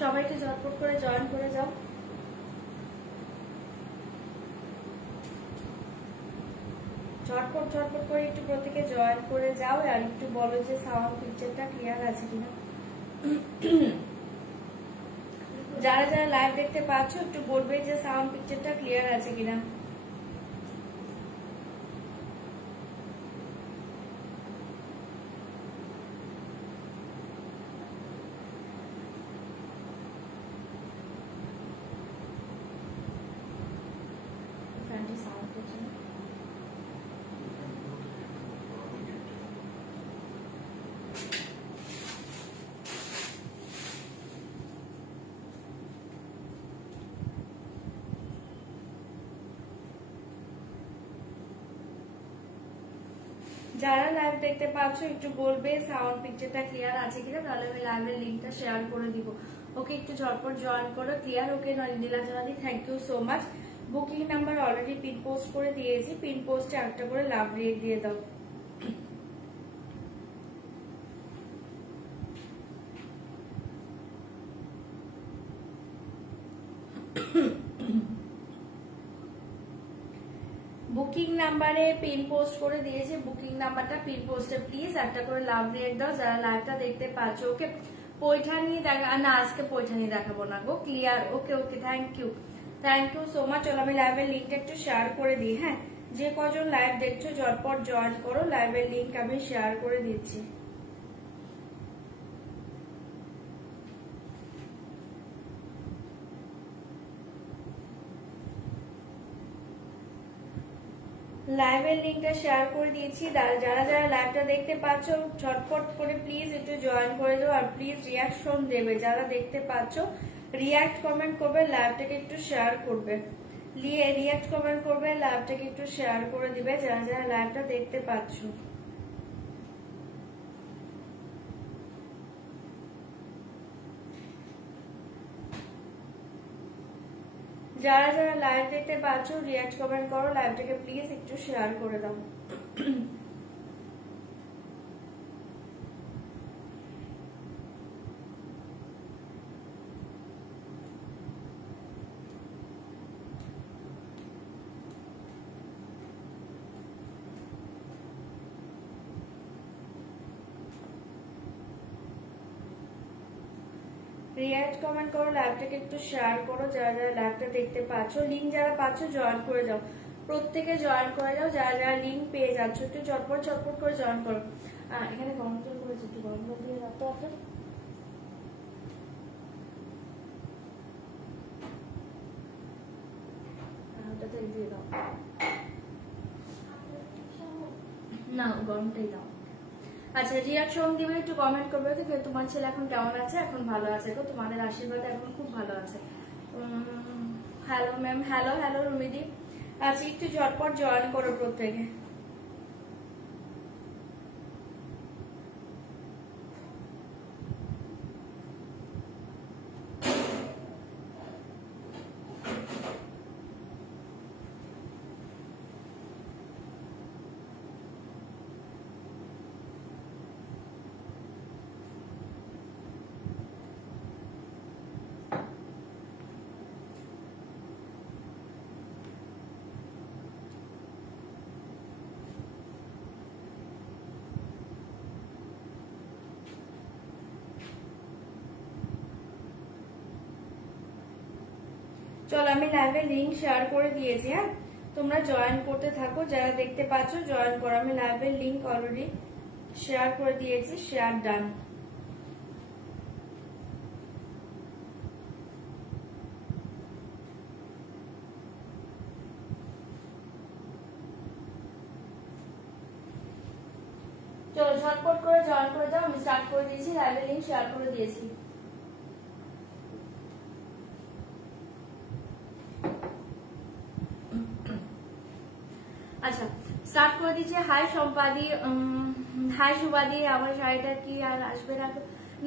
সবাইকে ঝটপট করে জয়েন করে যাও। ঝটপট ঝটপট করে একটু প্রত্যেকে জয়েন করে যাও আর একটু বলো যে সাউন্ড পিকচারটা ক্লিয়ার আছে কিনা। যারা যারা লাইভ দেখতে পাচ্ছ একটু বলবে যে সাউন্ড পিকচারটা ক্লিয়ার আছে কিনা। যারা লাইভ দেখতে পাচ্ছ একটু বলবে সাউন্ড পিকচারটা ক্লিয়ার আছে কিনা, তাহলে আমি লাইভের লিঙ্কটা শেয়ার করে দিব। ওকে, একটু ঝটপট জয়েন করো। ক্লিয়ার? ওকে নীলাঞ্জনাদি, thank you so much. Booking number already pin post করে দিয়েছি, পিন পোস্টে একটা করে লাভ রেট দিয়ে দাও। বুকিং নাম্বারে পিন পোস্ট করে দিয়েছে, বুকিং নাম্বারটা পিন পোস্টে প্লিজ একটা করে লাভ রেট দাও যারা লাইভটা দেখতে পাচ্ছ। ওকে, পৈঠানি দেখা না, আজকে পৈঠানি দেখাবো না গো। Clear? Okay okay, thank you so much. চলো আমি লাইভের লিঙ্কটা একটু শেয়ার করে দিই। হ্যাঁ, যে কজন লাইভ দেখছো ঝটপট জয়েন করো, লাইভের লিঙ্ক আমি শেয়ার করে দিচ্ছি। লাইভের লিঙ্কটা শেয়ার করে দিয়েছি। যারা যারা লাইভটা দেখতে পাচ্ছ ঝটপট করে প্লিজ একটু জয়েন করে দাও আর প্লিজ রিয়াকশন দেবে। যারা দেখতে পাচ্ছ রিয়াক্ট কমেন্ট করবে, লাইভটাকে একটু শেয়ার করবে। রিয়াক্ট কমেন্ট করবে, লাইভটাকে একটু শেয়ার করে দিবে যারা যারা লাইভটা দেখতে পাচ্ছ। যারা যারা লাইভ দেখতে পাচ্ছ রিয়াক্ট কমেন্ট করো, লাইভটাকে প্লিজ একটু শেয়ার করে দাও। রিয়াক্ট কমেন্ট করো, লাইভটাকে একটু শেয়ার করো যারা যারা লাইভটা দেখতে পাচ্ছ। লিঙ্ক যারা পাচ্ছ জয়েন করে যাও, প্রত্যেকে জয়েন করে যাও। যারা যারা লিঙ্ক পেয়ে যাচ্ছ একটু চটপট চটপট করে জয়েন করো। এখানে গরম জল করেছে, একটু গরম জল দিয়ে রাখতো আপনার। ওটাতে দিয়ে দাও না, গরমটাই দাও। আচ্ছা, রিয়াকশন দিবে, একটু কমেন্ট করবে যে তোমার ছেলে এখন কেমন আছে। এখন ভালো আছে গো, তোমাদের আশীর্বাদে এখন খুব ভালো আছে। হ্যালো ম্যাম, হ্যালো হ্যালো রুমিদি। আচ্ছা, একটু ঝটপট জয়েন করো প্রত্যেকে। চলো আমি লাইভের লিঙ্ক শেয়ার করে দিয়েছি। হ্যাঁ, তোমরা জয়েন করতে থাকো, যারা দেখতে পাচ্ছ জয়েন করো। আমি লাইভের লিঙ্ক অলরেডি শেয়ার করে দিয়েছি, শেয়ার ডান। চলো ঝটপট করে জয়েন করে যাও, আমি স্টার্ট করে দিয়েছি, লাইভের লিঙ্ক শেয়ার করে দিয়েছি। আচ্ছা, স্টার্ট করে দিচ্ছি। হাই সম্পাদি, হাই সুবাদি, আমার শাড়িটা কি আর আসবে না?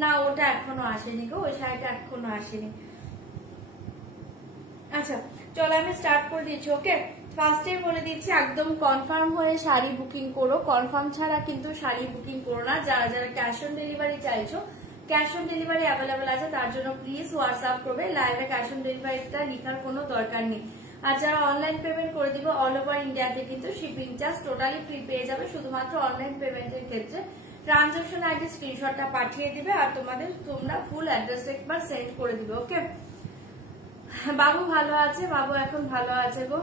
না, ওটা এখনো আসেনি গো, ওই শাড়িটা এখনো আসেনি। আচ্ছা চলো আমি স্টার্ট করে দিচ্ছি। ওকে, ফার্স্টে বলে দিচ্ছি একদম কনফার্ম হয়ে শাড়ি বুকিং করো, কনফার্ম ছাড়া কিন্তু শাড়ি বুকিং করো না। যারা যারা ক্যাশ অন ডেলিভারি চাইছো ক্যাশ অন ডেলিভারি অ্যাভেলেবেল আছে, তার জন্য প্লিজ হোয়াটসঅ্যাপ করবে। লাইভে ক্যাশ অন ডেলিভারিটা লেখার কোনো দরকার নেই। আর যারা অনলাইন পেমেন্ট করে দিব অল ওভার ইন্ডিয়াতে কিন্তু শিপিং চার্জ টোটালি ফ্রি পেয়ে যাবে। শুধুমাত্র অনলাইন পেমেন্টের ক্ষেত্রে ট্রানজাকশন আইডি স্ক্রিনশটটা পাঠিয়ে দিবে আর তোমরা ফুল অ্যাড্রেসটা একবার সেন্ড করে দিবে। ওকে, বাবু ভালো আছে, বাবু এখন ভালো আছে গো,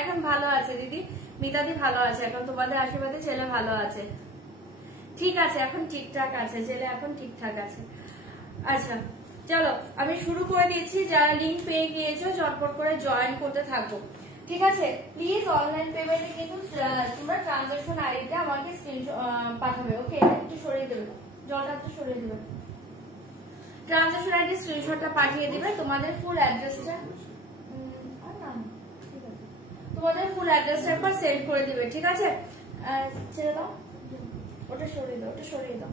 এখন ভালো আছে দিদি, মিতাদি ভালো আছে এখন, তোমাদের আশীর্বাদে ছেলে ভালো আছে। ঠিক আছে, এখন ঠিকঠাক আছে ছেলে, এখন ঠিকঠাক আছে। আচ্ছা চলো আমি শুরু করে দিয়েছি। যারা লিঙ্ক পেয়ে গিয়েছো চটপট করে জয়েন করতে থাকো, ঠিক আছে? প্লিজ অনলাইন পেমেন্টে কিন্তু তোমরা ট্রানজাকশন আইডিটা আমাকে স্ক্রিনশট পাঠাবে। ওকে, একটু সরিয়ে দেবে, জলটা একটু সরিয়ে দেবে। ট্রানজাকশন আইডি স্ক্রিনশটটা পাঠিয়ে দিবে, তোমাদের ফুল অ্যাড্রেসটা একবার সেন্ড করে দিবে, ঠিক আছে? ছেড়ে দাও, ওটা সরিয়ে দাও, ওটা সরিয়ে দাও।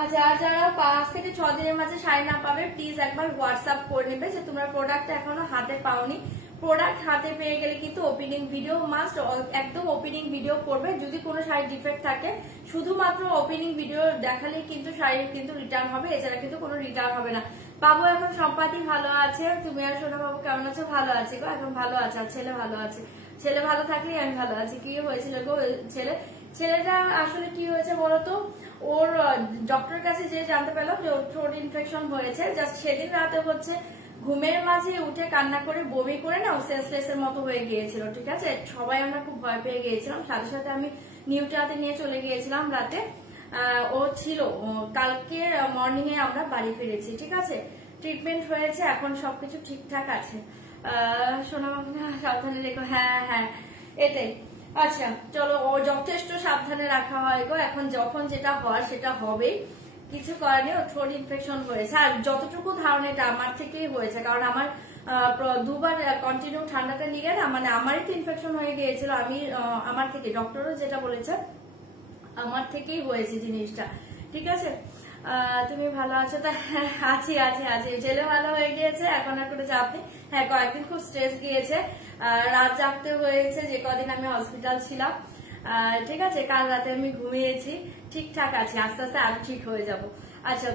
আচ্ছা, আর যারা 5 থেকে 6 দিনের মাঝে শাড়ি না পাবে প্লিজ একবার হোয়াটসঅ্যাপ করে নেবে যে তোমরা প্রোডাক্টটা এখনো হাতে পাওনি। প্রোডাক্ট হাতে পেয়ে গেলে কিন্তু ওপেনিং ভিডিও মাস্ট, একদম ওপেনিং ভিডিও করবে। যদি কোনো শাড়ি ডিফেক্ট থাকে শুধুমাত্র ওপেনিং ভিডিও দেখালেই কিন্তু শাড়ির কিন্তু রিটার্ন হবে, এছাড়া কিন্তু কোনো রিটার্ন হবে না। বাবু এখন সম্পাতি ভালো আছে, তুমি আর সোনা বাবু কেমন আছো? ভালো আছে গো, এখন ভালো আছে। আর ছেলে ভালো আছে, ছেলে ভালো থাকলেই আমি ভালো আছি। কি হয়েছিল গো ছেলেটা? আসলে কি হয়েছে বলতো, ওর ডক্টরের কাছে যে জানতে পারলাম যে ওর থ্রোট ইনফেকশন হয়েছে। জাস্ট সেদিন রাতে হচ্ছে ঘুমের মাঝে উঠে কান্না করে বমি করে না ও সেন্সলেস এর মতো হয়ে গিয়েছিল, ঠিক আছে? সবাই আমরা খুব ভয় পেয়ে গিয়েছিলাম, সাথে সাথে আমি নিউটাতে নিয়ে চলে গিয়েছিলাম রাতে। ও ছিল, কালকে মর্নিং এ আমরা বাড়ি ফিরেছি, ঠিক আছে? ট্রিটমেন্ট হয়েছে, এখন সবকিছু ঠিকঠাক আছে। সোনা বাবু সাবধানে রেখো। হ্যাঁ হ্যাঁ, এটাই। আচ্ছা চলো, ও যথেষ্ট সাবধানে রাখা হয় গো, এখন যখন যেটা হওয়ার সেটা হবেই, কিছু করার নেই। ও থ্রোট ইনফেকশন হয়েছে, আর যতটুকু ধারণা এটা আমার থেকেই হয়েছে, কারণ আমার 2বার কন্টিনিউ ঠান্ডাটা নিয়ে না, মানে আমারই তো ইনফেকশন হয়ে গিয়েছিল। আমার থেকে ডক্টরও যেটা বলেছে আমার থেকেই হয়েছে জিনিসটা, ঠিক আছে? তুমি ভালো আছো? তা আছি আছি আছি, ছেলে ভালো হয়ে গিয়েছে, এখন আর কোনো চাপ নেই। হ্যাঁ, কয়েকদিন খুব স্ট্রেস গিয়েছে, রাত জাগতে হয়েছে যে কদিন আমি হসপিটাল ছিলাম, ঠিক আছে? কাল রাতে আমি ঘুমিয়েছি, ঠিকঠাক আছে, আস্তে আস্তে আরো ঠিক হয়ে যাব। আচ্ছা,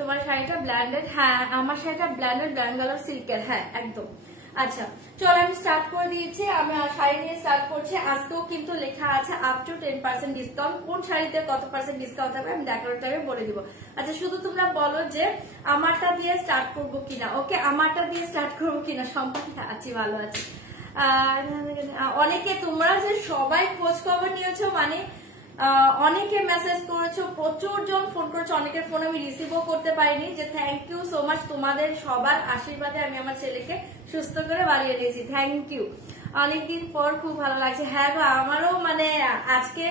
তোমার শাড়িটা ব্ল্যান্ডেড? হ্যাঁ, আমার শাড়িটা ব্ল্যান্ডেড ব্যাঙ্গালোর সিল্কের, হ্যাঁ একদম। আচ্ছা চলো, আমি স্টার্ট করে দিয়েছি, আমি শাড়ি নিয়ে স্টার্ট করছি। আজকেও কিন্তু লেখা আছে আপ টু 10% ডিসকাউন্ট। কোন শাড়িতে কত পার্সেন্ট ডিসকাউন্ট হবে আমি দেখানোর টাইমে বলে দিব। আচ্ছা, শুধু তোমরা বলো যে আমারটা দিয়ে স্টার্ট করবো কিনা। ওকে, আমারটা দিয়ে স্টার্ট করবো কিনা। সম্পত্তি আছি, ভালো আছি। অনেকে তোমরা যে সবাই খোঁজ খবর নিয়েছো, মানে অনেকে মেসেজ করেছো, প্রচুর জন ফোন করেছো, অনেকের ফোন আমি রিসিভও করতে পারিনি। যে থ্যাংক ইউ সো মাচ, তোমাদের সবার আশীর্বাদে আমি আমার ছেলেকে সুস্থ করে বাড়িয়ে দিয়েছি, থ্যাংক ইউ। অনেকদিন পর খুব ভালো লাগছে। হ্যাঁ গো, আমারও মানে আজকে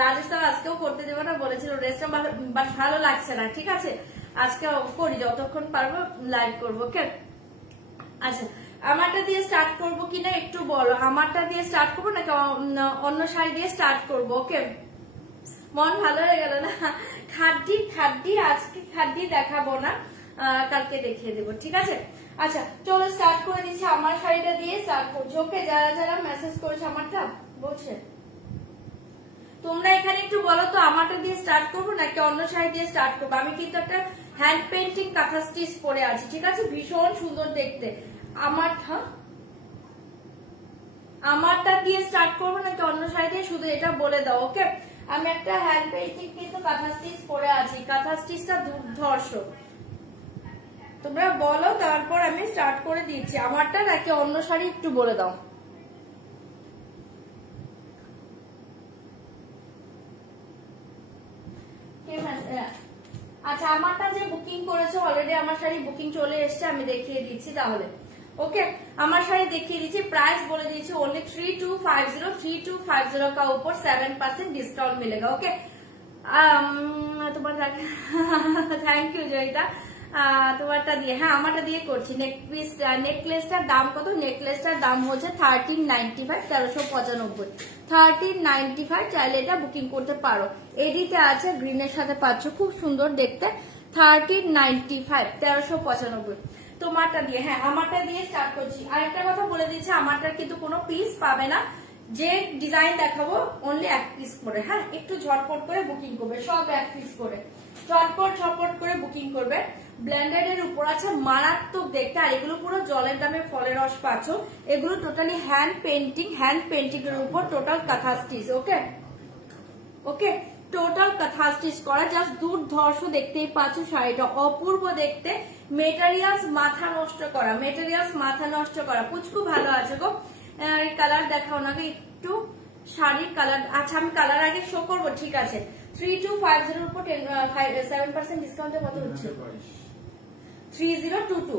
রাজেশ তো আজকেও করতে দেবো না বলেছিল, রেস্টটা বাট ভালো লাগছে না, ঠিক আছে? আজকে করি, যতক্ষণ পারবো লাইভ করবো। ওকে, আচ্ছা আমারটা দিয়ে স্টার্ট করবো কিনা একটু বলো। আমারটা দিয়ে স্টার্ট করবো নাকি অন্য শাড়ি দিয়ে স্টার্ট করবো? ওকে, মন ভালো হয়ে গেল না? খাড্ডি আজকে খাড্ডি দেখাবো না, কালকে দেখিয়ে দেবো, ঠিক আছে? আচ্ছা চলো স্টার্ট করে দিচ্ছি, আমার শাড়িটা দিয়ে স্টার্ট করছি। ওকে, যারা যারা মেসেজ করেছে আমারটা বলছে, তোমরা এখানে একটু বলো তো আমারটা দিয়ে স্টার্ট করবো নাকি অন্য শাড়ি দিয়ে স্টার্ট করবো। আমি কিন্তু একটা হ্যান্ড পেন্টিং কাঁথা স্টিচ পরে আছি, ঠিক আছে? ভীষণ সুন্দর দেখতে। আমারটা দিয়ে স্টার্ট করবো নাকি অন্য শাড়ি দিয়ে, শুধু এটা বলে দাও। ওকে, আমি একটা হ্যান্ড পেন্টিং কিন্তু কাঁথা স্টিচ পরে আছি, কাঁথা স্টিচটা দুর্ধর্ষ। তোমরা বলো, তারপর আমি স্টার্ট করে দিচ্ছি। আমারটা নাকি অন্য শাড়ি একটু বলে দাও। আচ্ছা, আমারটা যে বুকিং করেছো অলরেডি, আমার শাড়ি বুকিং চলে এসছে, আমি দেখিয়ে দিচ্ছি তাহলে। ओके, আমার শাড়ি দেখিয়ে দিচ্ছি, প্রাইস বলে দিচ্ছি ओनली 3250 का ऊपर 7% डिस्काउंट मिलेगा। ओके, তোমার থ্যাংক ইউ জয়িতা, তোমারটা দিয়ে। হ্যাঁ, আমারটা দিয়ে করছি। নেকলেসটার দাম কত? নেকলেসটার দাম হচ্ছে 1395, 1395, 1395। চাইলে এটা বুকিং করতে পারো। এডিতে আছে, গ্রিনের সাথে পাচ্ছ, খুব সুন্দর দেখতে। 1395, 1395 তোমারটা দিয়ে। হ্যাঁ, আমারটা দিয়ে স্টার্ট করছি। আরেকটা কথা বলে দিচ্ছি, আমারটার কিন্তু কোনো পিস পাবে না, যে ডিজাইন দেখাবো অনলি এক পিস করে। হ্যাঁ, একটু ঝটপট করে বুকিং করবে, সব এক পিস করে। চটপট ঝটপট করে বুকিং করবে। ব্লেন্ডেড এর উপর আছে, মারাত্মক দেখতে। আর এগুলো পুরো জলের দামে ফলের রস পাচ্ছ। এগুলো টোটালি হ্যান্ড পেন্টিং এর উপর টোটাল কাঁথা স্টিচ। ওকে ওকে, টোটাল কাঁথা স্টিচ করা, জাস্ট দুর্ধর্ষ দেখতেই পাচ্ছ শাড়িটা, অপূর্ব দেখতে। মেটেরিয়ালস মাথা নষ্ট করা, পুচকু ভালো আছে গো। কালার দেখাও না একটু, শাড়ির কালার। আচ্ছা আমি কালার আগে শো করবো, ঠিক আছে। 3250 এর উপর 7% ডিসকাউন্টে কত হচ্ছে? 3022।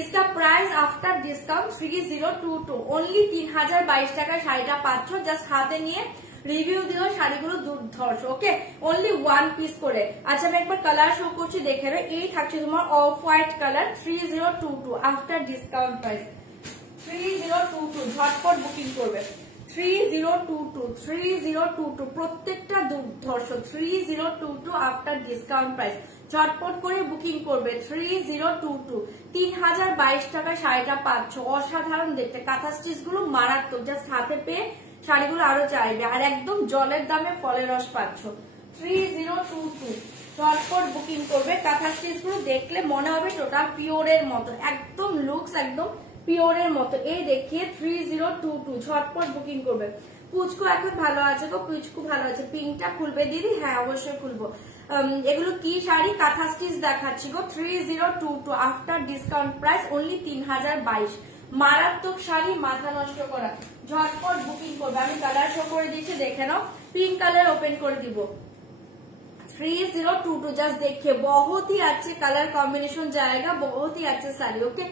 इसका प्राइस आफ्टर डिस्काउंट 3022, ओनली 3022 টাকায় শাড়িটা পাচ্ছ। জাস্ট হাতে নিয়ে রিভিউ দিও, শাড়িগুলো দুর্ধর্ষ। ওকে, অনলি 1 পিস করে। আচ্ছা আমি একবার কালার শো করছি, দেখে নাও। এই থাকছে তোমার of white colour, 3022 after discount price 3022। ঝটপট বুকিং করবে। 3022 প্রত্যেকটা দুর্ধর্ষ। 3022 আফটার ডিসকাউন্ট প্রাইস, ঝটপট করে বুকিং করবে। 3022, 3022 টাকায় শাড়িটা পাচ্ছ। অসাধারণ দেখতে, কাঁথা স্টিচ গুলো মারাত্মক। জাস্ট হাতে পেয়ে শাড়িগুলো আরো চাইবে। আর একদম জলের দামে ফলের রস পাচ্ছ। 3022 ঝটপট বুকিং করবে। কাঁথা স্টিচ গুলো দেখলে মনে হবে টোটাল পিওরের মতো, একদম লুকস একদম পিওরের মতো। এই দেখিয়ে 3022 ঝটপট বুকিং করবে। পুচকু এখন ভালো আছে গো, পুচকু ভালো আছে। পিঙ্কটা খুলবে দিদি? হ্যাঁ অবশ্যই খুলবো। এগুলো কি শাড়ি? কাঁথা স্টিচ দেখাচ্ছি গো। 3022 আফটার ডিসকাউন্ট প্রাইস অনলি 3022। মারাত্মক শাড়ি, মাথা নষ্ট করা। ঝটপট বুকিং করবে। আমি কালার শো করে দিয়েছি, দেখে নাও। পিঙ্ক কালার ওপেন করে দিব। 3022 जस्ट देखिए, बहुत ही अच्छे कलर कॉम्बिनेशन जाएगा, बहुत ही अच्छे साड़ी। ओके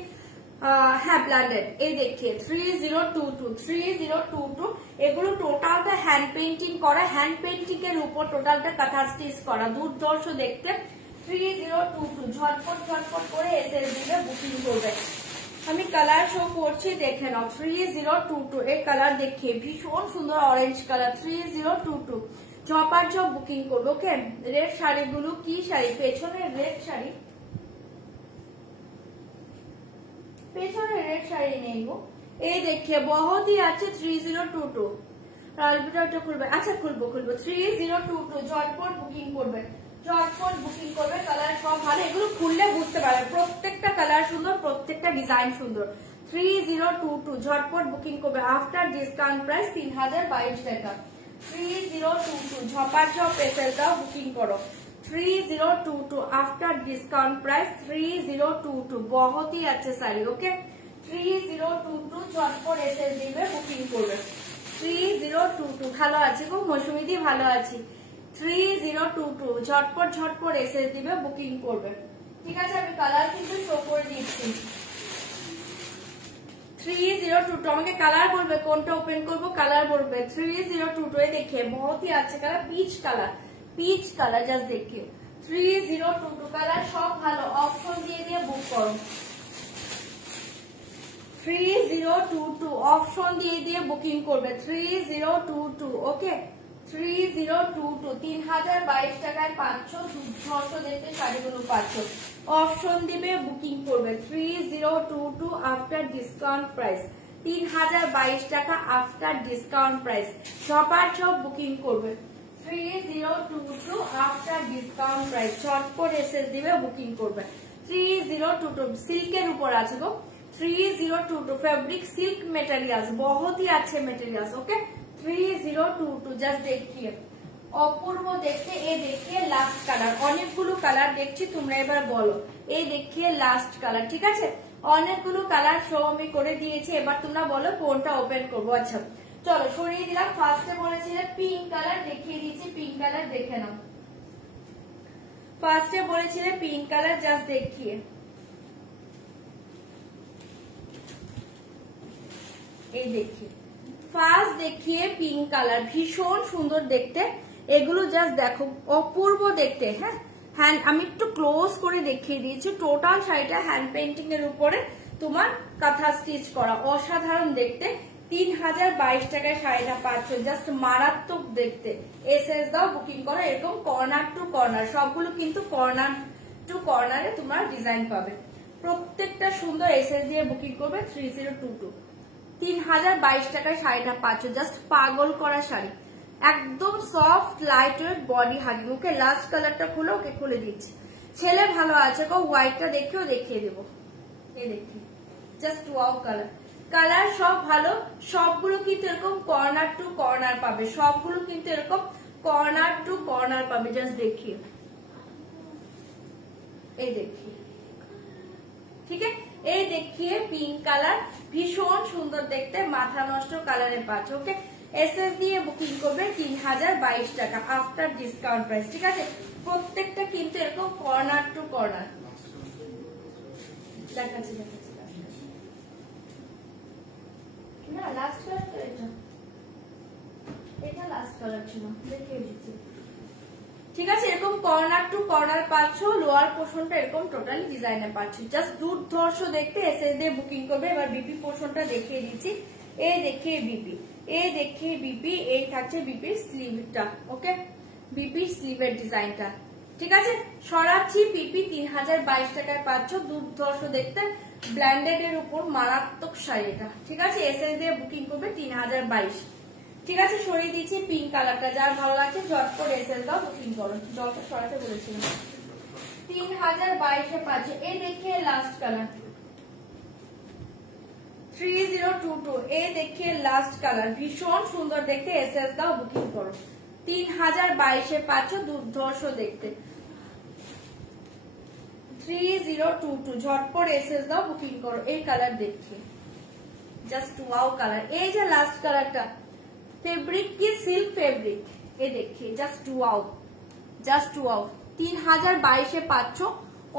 হ্যাঁ ব্ল্যান্ডেড। এই দেখিয়ে 3022 এগুলো টোটালটা হ্যান্ড পেইন্টিং করা, হ্যান্ড পেইন্টিং এর উপর টোটালটা কাঁথা স্টিচ করা, দুর্ধর্ষ দেখতে। 3022 ঝটপট করে এসএসডি বুকিং করবে। আমি কালার শো করছি, দেখে নাও। 3022 এর কালার দেখিয়ে ভীষণ সুন্দর অরেঞ্জ কালার। 3022 ঝপার ঝপ বুকিং করবো। ওকে, রেড শাড়িগুলো কি শাড়ি? পেছনে রেড শাড়ি, পেছনে রেড শাড়ি নেই গো। এই দেখিয়ে বহুত হি আছে। 3022 খুলবে। আচ্ছা খুলবো 3022 ঝটপট বুকিং করবে। কালার সব ভালো, এগুলো খুললে বুঝতে পারবে প্রত্যেকটা কালার সুন্দর, প্রত্যেকটা ডিজাইন সুন্দর। 3022 ঝটপট বুকিং করবে। আফটার ডিসকাউন্ট প্রাইস 3022 টাকা। 3022 ঝপার ঝপ এসএলটাও বুকিং করো। 3022 आफ्टर डिस्काउंट प्राइस 3022 बहुत ही अच्छे साड़ी। ओके 3022 ঝটপট এসএসডি তে বুকিং করবে। 3022 ভালো আছে গো মৌসুমী দি, ভালো আছি। 3022 ঝটপট এসএসডি তে বুকিং করবে। ঠিক আছে, আমি কালার কিন্তু শো করে দিচ্ছি। 3022 আমাকে কালার বলবে কোনটা ওপেন করবো, কালার বলবে। 3022 এ देखिए बहुत ही अच्छे कलर, পিচ কালার জাস্ট দেখিও। 3022 কালার সব ভালো, অপশন দিয়ে বুক করো। 3022 অপশন দিয়ে বুকিং করবে। 3022 ওকে 3022 3022 টাকায় পাচ্ছ। 600 দেখতে শাড়িগুলো পাচ্ছ, অপশন দিবে বুকিং করবে। 3022 আফটার ডিসকাউন্ট প্রাইস 3022 টাকা আফটার ডিসকাউন্ট প্রাইস। সবার সব বুকিং করবে। 3022 আফটার ডিসকাউন্ট প্রাইস ঝটপট এসএস দিবে বুকিং করবে। 3022 সিল্কের উপর আছে গো। 3022 फैब्रिक सिल्क मटेरियल्स, बहुत ही अच्छे मटेरियल्स। ओके 3022 जस्ट देखिए অপূর্ব দেখতে। এই দেখিয়ে লাস্ট কালার, অনেকগুলো কালার দেখছি, তোমরা এবার বলো। এই দেখিয়ে লাস্ট কালার, ঠিক আছে? অনেকগুলো কালার শো আমি করে দিয়েছি, এবার তোমরা বলো কোনটা ওপেন করবো। আচ্ছা চলো সরিয়ে দিলাম। ফার্স্টে বলেছিলে পিঙ্ক কালার, দেখিয়ে দিচ্ছি পিঙ্ক কালার, দেখে নাও। ফার্স্টে বলেছিলে পিঙ্ক কালার, জাস্ট দেখিয়ে। এই দেখিয়ে ফার্স্ট দেখিয়ে পিঙ্ক কালার, ভীষণ সুন্দর দেখতে। এগুলো জাস্ট দেখো অপূর্ব দেখতে। হ্যাঁ হ্যান্ড আমি একটু ক্লোজ করে দেখিয়ে দিয়েছি। টোটাল শাড়িটা হ্যান্ড পেইন্টিং এর উপরে তোমার কাঁথা স্টিচ করা, অসাধারণ দেখতে। 3022 টাকায় শাড়িটা পাচ্ছ, জাস্ট মারাত্মক দেখতে। এসএস দাও বুকিং করো। এরকম কর্নার টু কর্নার, সবগুলো কিন্তু কর্নার টু কর্নারে তোমার ডিজাইন পাবে, প্রত্যেকটা সুন্দর। এসএস দিয়ে বুকিং করবে। 3022 3022 টাকায় শাড়িটা পাচ্ছ, জাস্ট পাগল করা শাড়ি, একদম soft light weight body hugging. Okay last কালারটা খুলে ওকে খুলে দিচ্ছি। ছেলে ভালো আছে গো, হোয়াইটটা দেখেও দেখিয়ে দেবো। এই দেখি জাস্ট ওয়াও কালার, কালার সব ভালো, সবগুলো কিন্তু এরকম কর্নার টু কর্নার পাবে, সবগুলো কিন্তু এরকম কর্নার টু কর্নার পাবে। জাস্ট দেখিয়ে, এই দেখিয়ে, ঠিক আছে, এই দেখিয়ে পিঙ্ক কালার ভীষণ সুন্দর দেখতে, মাথা নষ্ট কালারে পাচ্ছ। ওকে এসএস দিয়ে বুকিং করবে 3022 টাকা আফটার ডিসকাউন্ট প্রাইস। ঠিক আছে, প্রত্যেকটা কিন্তু এরকম কর্নার টু কর্নার দেখাচ্ছি। না লাস্ট কালার তো এটা লাস্ট কালার ছিল, দেখিয়ে দিচ্ছি। ঠিক আছে, এরকম কর্নার টু কর্নার পাচ্ছ, লোয়ার পোর্শনটা এরকম টোটালি ডিজাইনে পাচ্ছ। জাস্ট দুর্ধর্ষ দেখতে এসএস দিয়ে বুকিং করবে। এবার বিপি পোর্শনটা দেখিয়ে দিচ্ছি। এই দেখিয়ে বিপি, এই দেখিয়ে বিপি, এই থাকছে বিপির স্লিভটা। ওকে, বিপির স্লিভের ডিজাইনটা। ঠিক আছে, সরাচ্ছি পিপি 3022 টাকায় পাচ্ছ, দুর্ধর্ষ দেখতে ব্ল্যান্ডেড এর উপর মারাত্মক শাড়ি এটা। ঠিক আছে, এসএস দিয়ে বুকিং করবে 3022। ঠিক আছে, সরিয়ে দিচ্ছি পিঙ্ক কালারটা, যার ভালো লাগছে ঝট করে এসএস দাও, বুকিং করো। জলটা সরাতে বলেছিলাম। 3022 পাচ্ছ। এই দেখিয়ে লাস্ট কালার 3022, এই দেখিয়ে লাস্ট কালার ভীষণ সুন্দর দেখতে, এসএস দাও, বুকিং করো। 3022 পাচ্ছ, দুর্ধর্ষ দেখতে 3022, ঝটপট এসএস দাও, বুকিং করো। এই কালার দেখিয়ে জাস্ট ওয়াও কালার। এই যে লাস্ট কালারটা ফেব্রিক কি সিল্ক ফেব্রিক, এই দেখিয়ে জাস্ট ওয়াও, জাস্ট ওয়াও। 3022 পাচ্ছ,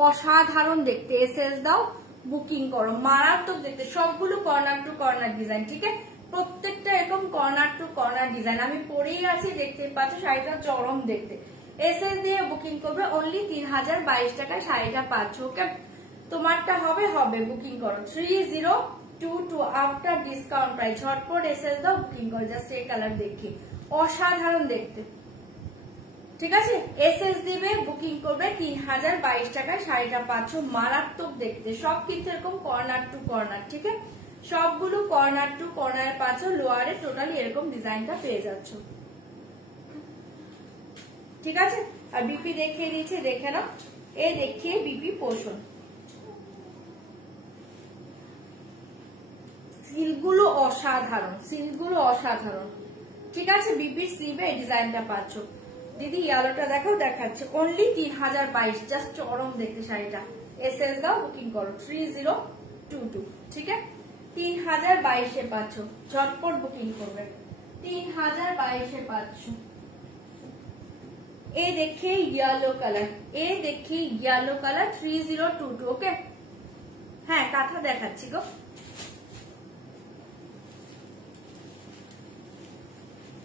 অসাধারণ দেখতে, এসএস দাও, বুকিং করো। মারাত্মক দেখতে, সবগুলো কর্নার টু কর্নার ডিজাইন। ঠিক আছে, প্রত্যেকটা এরকম কর্নার টু কর্নার ডিজাইন। আমি পরেই আছি, দেখতে পাচ্ছ শাড়িটা চরম দেখতে। এসএস দিয়ে বুকিং করবে, অনলি 3022 টাকায় শাড়িটা পাচ্ছ। ওকে, তোমারটা হবে হবে, বুকিং করো। 3022 আফটার ডিসকাউন্ট প্রাইস, ঝটপট এসএস দাও, বুকিং করো। জাস্ট এই কালার দেখি, অসাধারণ দেখতে। ঠিক আছে, এসএস দিবে, বুকিং করবে, 3022 টাকায় শাড়িটা পাচ্ছ, মারাত্মক দেখতে। সব কিন্তু এরকম কর্নার টু কর্নার। ঠিক আছে, সবগুলো কর্নার টু কর্নার পাচ্ছ, লোয়ারে টোটালি এরকম ডিজাইনটা পেয়ে যাচ্ছ। ঠিক আছে, আর বিপি দেখিয়ে দিয়েছে, দেখে নাও। এ দেখিয়ে বিপি পোর্শন, সিল্কগুলো অসাধারণ, সিল্কগুলো অসাধারণ। ঠিক আছে, বিপির স্লিভে এই ডিজাইনটা পাচ্ছ। দিদি ইয়ালোটা দেখো, দেখাচ্ছে অনলি 3022, জাস্ট চরম দেখতে শাড়িটা। এসএস দাও, বুকিং করো। 3022, ঠিক আছে, 3022 পাচ্ছ, ঝটপট বুকিং করবে। 3022 পাচ্ছ। এই দেখে ইয়েলো কালার, এই দেখে ইয়েলো কালার 3022। ওকে, হ্যাঁ কাঁথা দেখাচ্ছি গো।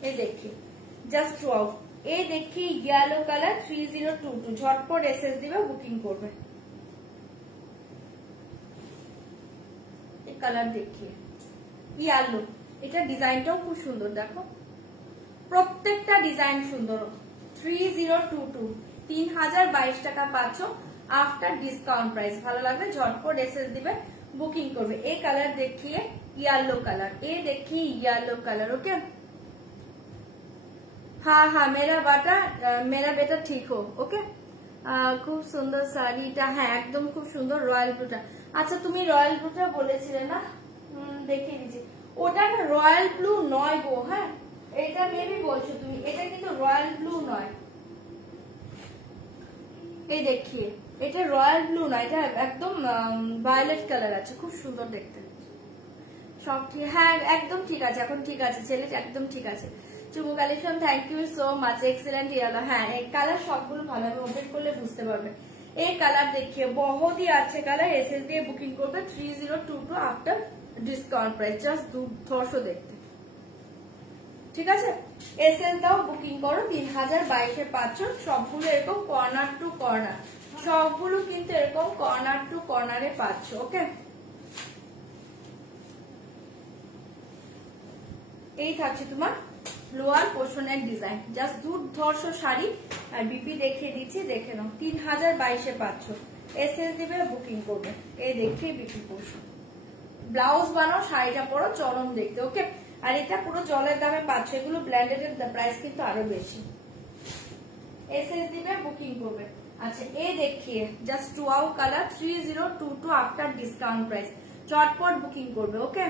এই দেখি জাস্ট ওয়াও, এই দেখি ইয়েলো কালার 3022, ঝটপট এসএস দিবে, বুকিং করবে। এই কালার দেখিয়ে ইয়েলো, এটা ডিজাইনটাও খুব সুন্দর, দেখো প্রত্যেকটা ডিজাইন সুন্দর। 3022, 3022 টাকা পাচ্ছ আফটার ডিসকাউন্ট প্রাইস। ভালো লাগবে ঝটপট এসএস দিবে, বুকিং করবে। এই কালার দেখিয়ে ইয়েলো কালার, এই দেখিয়ে ইয়েলো কালার। ওকে, हाँ हाँ मेरा बेटा ठीक हो। ओके, খুব সুন্দর শাড়িটা, হ্যাঁ একদম খুব সুন্দর রয়্যাল ব্লুটা। আচ্ছা তুমি রয়্যাল ব্লুটা বলেছিলে না, দেখিয়ে দিচ্ছি। ওটা না রয়্যাল ব্লু নয় গো, হ্যাঁ এটা মেবি বলছো তুমি, এটা কিন্তু রয়্যাল ব্লু নয়। এই দেখিয়ে, এটা রয়্যাল ব্লু নয়, এটা একদম ভায়োলেট কালার আছে, খুব সুন্দর দেখতে। সব ঠিক, হ্যাঁ একদম ঠিক আছে, এখন ঠিক আছে ছেলে, একদম ঠিক আছে। চুমু collection, thank you so much, excellent yellow. হ্যাঁ এই কালার সবগুলো ভালো, আমি ওপেন করলে বুঝতে পারবে। এই কালার দেখিয়ে বহুতই আছে কালার, এসএস দিয়ে বুকিং করবে 3022 আফটার ডিসকাউন্ট প্রাইস, জাস্ট দুর্ধর্ষ দেখতে। ঠিক আছে, এসএস দাও, বুকিং করো। 3022 পাচ্ছ, সবগুলো এরকম কর্নার টু কর্নার, সবগুলো কিন্তু এরকম কর্নার টু কর্নারে পাচ্ছ। ওকে, এই থাকছে তোমার লোয়ার পোর্শনের ডিজাইন, জাস্ট দুর্ধর্ষ শাড়ি। আর বিপি দেখিয়ে দিচ্ছি, দেখে নাও। 3022 পাচ্ছ, এসএস দিবে, বুকিং করবে। এই দেখিয়ে বিপি পোর্শন, ব্লাউজ বানাও, শাড়িটা পরো, চরম দেখতে। ওকে, আর এটা পুরো জলের দামে পাচ্ছ, এগুলো ব্র্যান্ডেড এর প্রাইস কিন্তু আরো বেশি। এসএস দিবে, বুকিং করবে। আচ্ছা এই দেখিয়ে just wow colour 3022 after discount price, চটপট বুকিং করবে। ওকে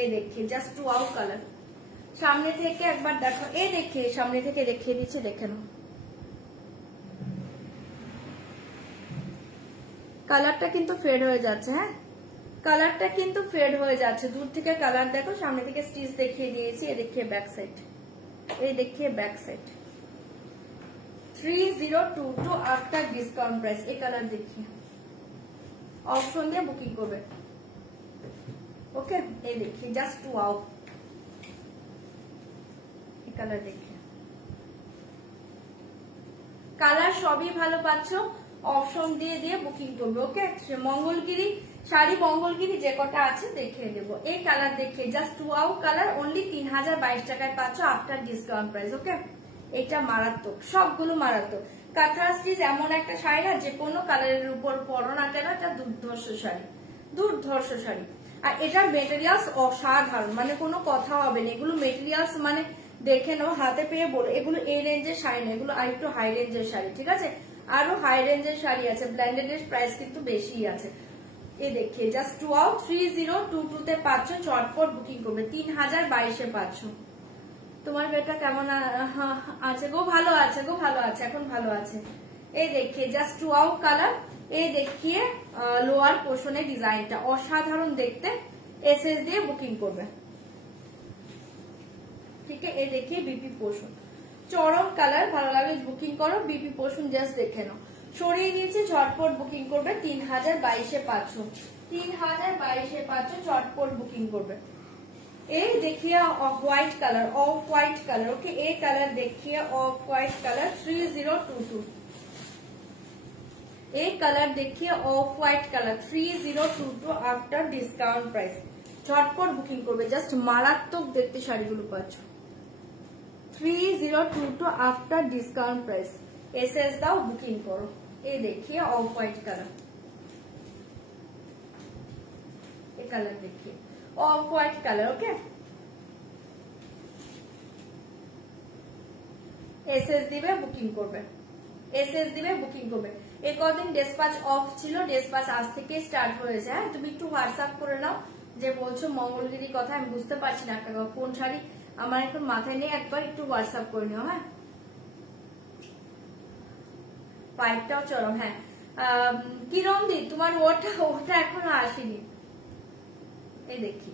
এই দেখিয়ে জাস্ট ওয়াও কালার, সামনে থেকে একবার দেখো, এই দেখিয়ে সামনে থেকে দেখিয়ে দিচ্ছে, দেখে নাও কালারটা কিন্তু ফেড হয়ে যাচ্ছে। হ্যাঁ কালারটা কিন্তু ফেড হয়ে যাচ্ছে, দূর থেকে কালার দেখো, সামনে থেকে স্টিচ দেখিয়ে দিয়েছি। এই দেখিয়ে ব্যাক সাইড, এই দেখিয়ে back side 3022 after discount price. এই কালার দেখিয়ে অপশন দিয়ে বুকিং করবে। ওকে এই দেখিয়ে জাস্ট ওয়াও, এই কালার দেখিয়ে, কালার সবই ভালো পাচ্ছ, অপশন দিয়ে দিয়ে বুকিং করবে। ওকে মঙ্গলগিরি শাড়ি, মঙ্গলগিরি যে কটা আছে দেখিয়ে দেবো। এই কালার দেখিয়ে জাস্ট ওয়াও কালার, অনলি 3022 টাকায় পাচ্ছ আফটার ডিসকাউন্ট প্রাইস। ওকে এটা মারাত্মক, সবগুলো মারাত্মক। কাঁথা স্টিচ এমন একটা শাড়ি না, যে কোনো কালারের উপর পরো না কেন এটা দুর্ধর্ষ শাড়ি, দুর্ধর্ষ শাড়ি। আর এটার মেটেরিয়ালস অসাধারণ, মানে কোনো কথা হবে না। এগুলো মেটেরিয়ালস মানে দেখে নাও, হাতে পেয়ে বলো এগুলো এই রেঞ্জের শাড়ি না, এগুলো আরেকটু হাই রেঞ্জের শাড়ি। ঠিক আছে, আরো হাই রেঞ্জের শাড়ি আছে, ব্র্যান্ডেড এর প্রাইস কিন্তু বেশি আছে। এই দেখিয়ে জাস্ট ওয়াও 3022 তে পাচ্ছ, চটপট বুকিং করবে। 3022 পাচ্ছ। তোমার বেটা কেমন আছে গো? ভালো আছে গো, ভালো আছে, এখন ভালো আছে। এই দেখিয়ে জাস্ট ওয়াও কালার, এই দেখিয়ে লোয়ার পোর্শনের ডিজাইনটা অসাধারণ দেখতে, এসএস দিয়ে বুকিং করবে। ঠিক আছে, এই দেখিয়ে বিপি পোর্শন চরম কালার, ভালো লাগে বুকিং করো। বিপি পোর্শন জাস্ট দেখে নাও, সরিয়ে দিয়েছি, ঝটপট বুকিং করবে। 3022 পাচ্ছ, 3022 পাচ্ছ, চটপট বুকিং করবে। এই দেখিয়ে off white colour, off white colour. Okay এই কালার দেখিয়ে অফ হোয়াইট কালার 3022, এই কালার দেখিয়ে off white colour 3022 after discount price, ঝটপট বুকিং করবে। জাস্ট মারাত্মক দেখতে শাড়িগুলো পাচ্ছ, 3022 আফটার ডিসকাউন্ট প্রাইস। এসএস দাও, বুকিং করো। এই দেখিয়ে অফ হোয়াইট কালার, এই কালার দেখিয়ে অফ হোয়াইট কালার। ওকে এসএস দিবে, বুকিং করবে, এসএস দিবে, বুকিং করবে। এই কদিন ডেসপাচ অফ ছিল, ডেসপাচ আজ থেকে স্টার্ট হয়েছে। হ্যাঁ তুমি একটু হোয়াটসঅ্যাপ করে নাও, যে বলছো মঙ্গলগিরি কথা, আমি বুঝতে পারছি না কোন শাড়ি আমার এখন মাথায় নেই, একবার একটু হোয়াটসঅ্যাপ করে নিও। হ্যাঁ পাইপটাও চরম। হ্যাঁ কিরণদি তোমার ওটা এখনো আসেনি। এই দেখি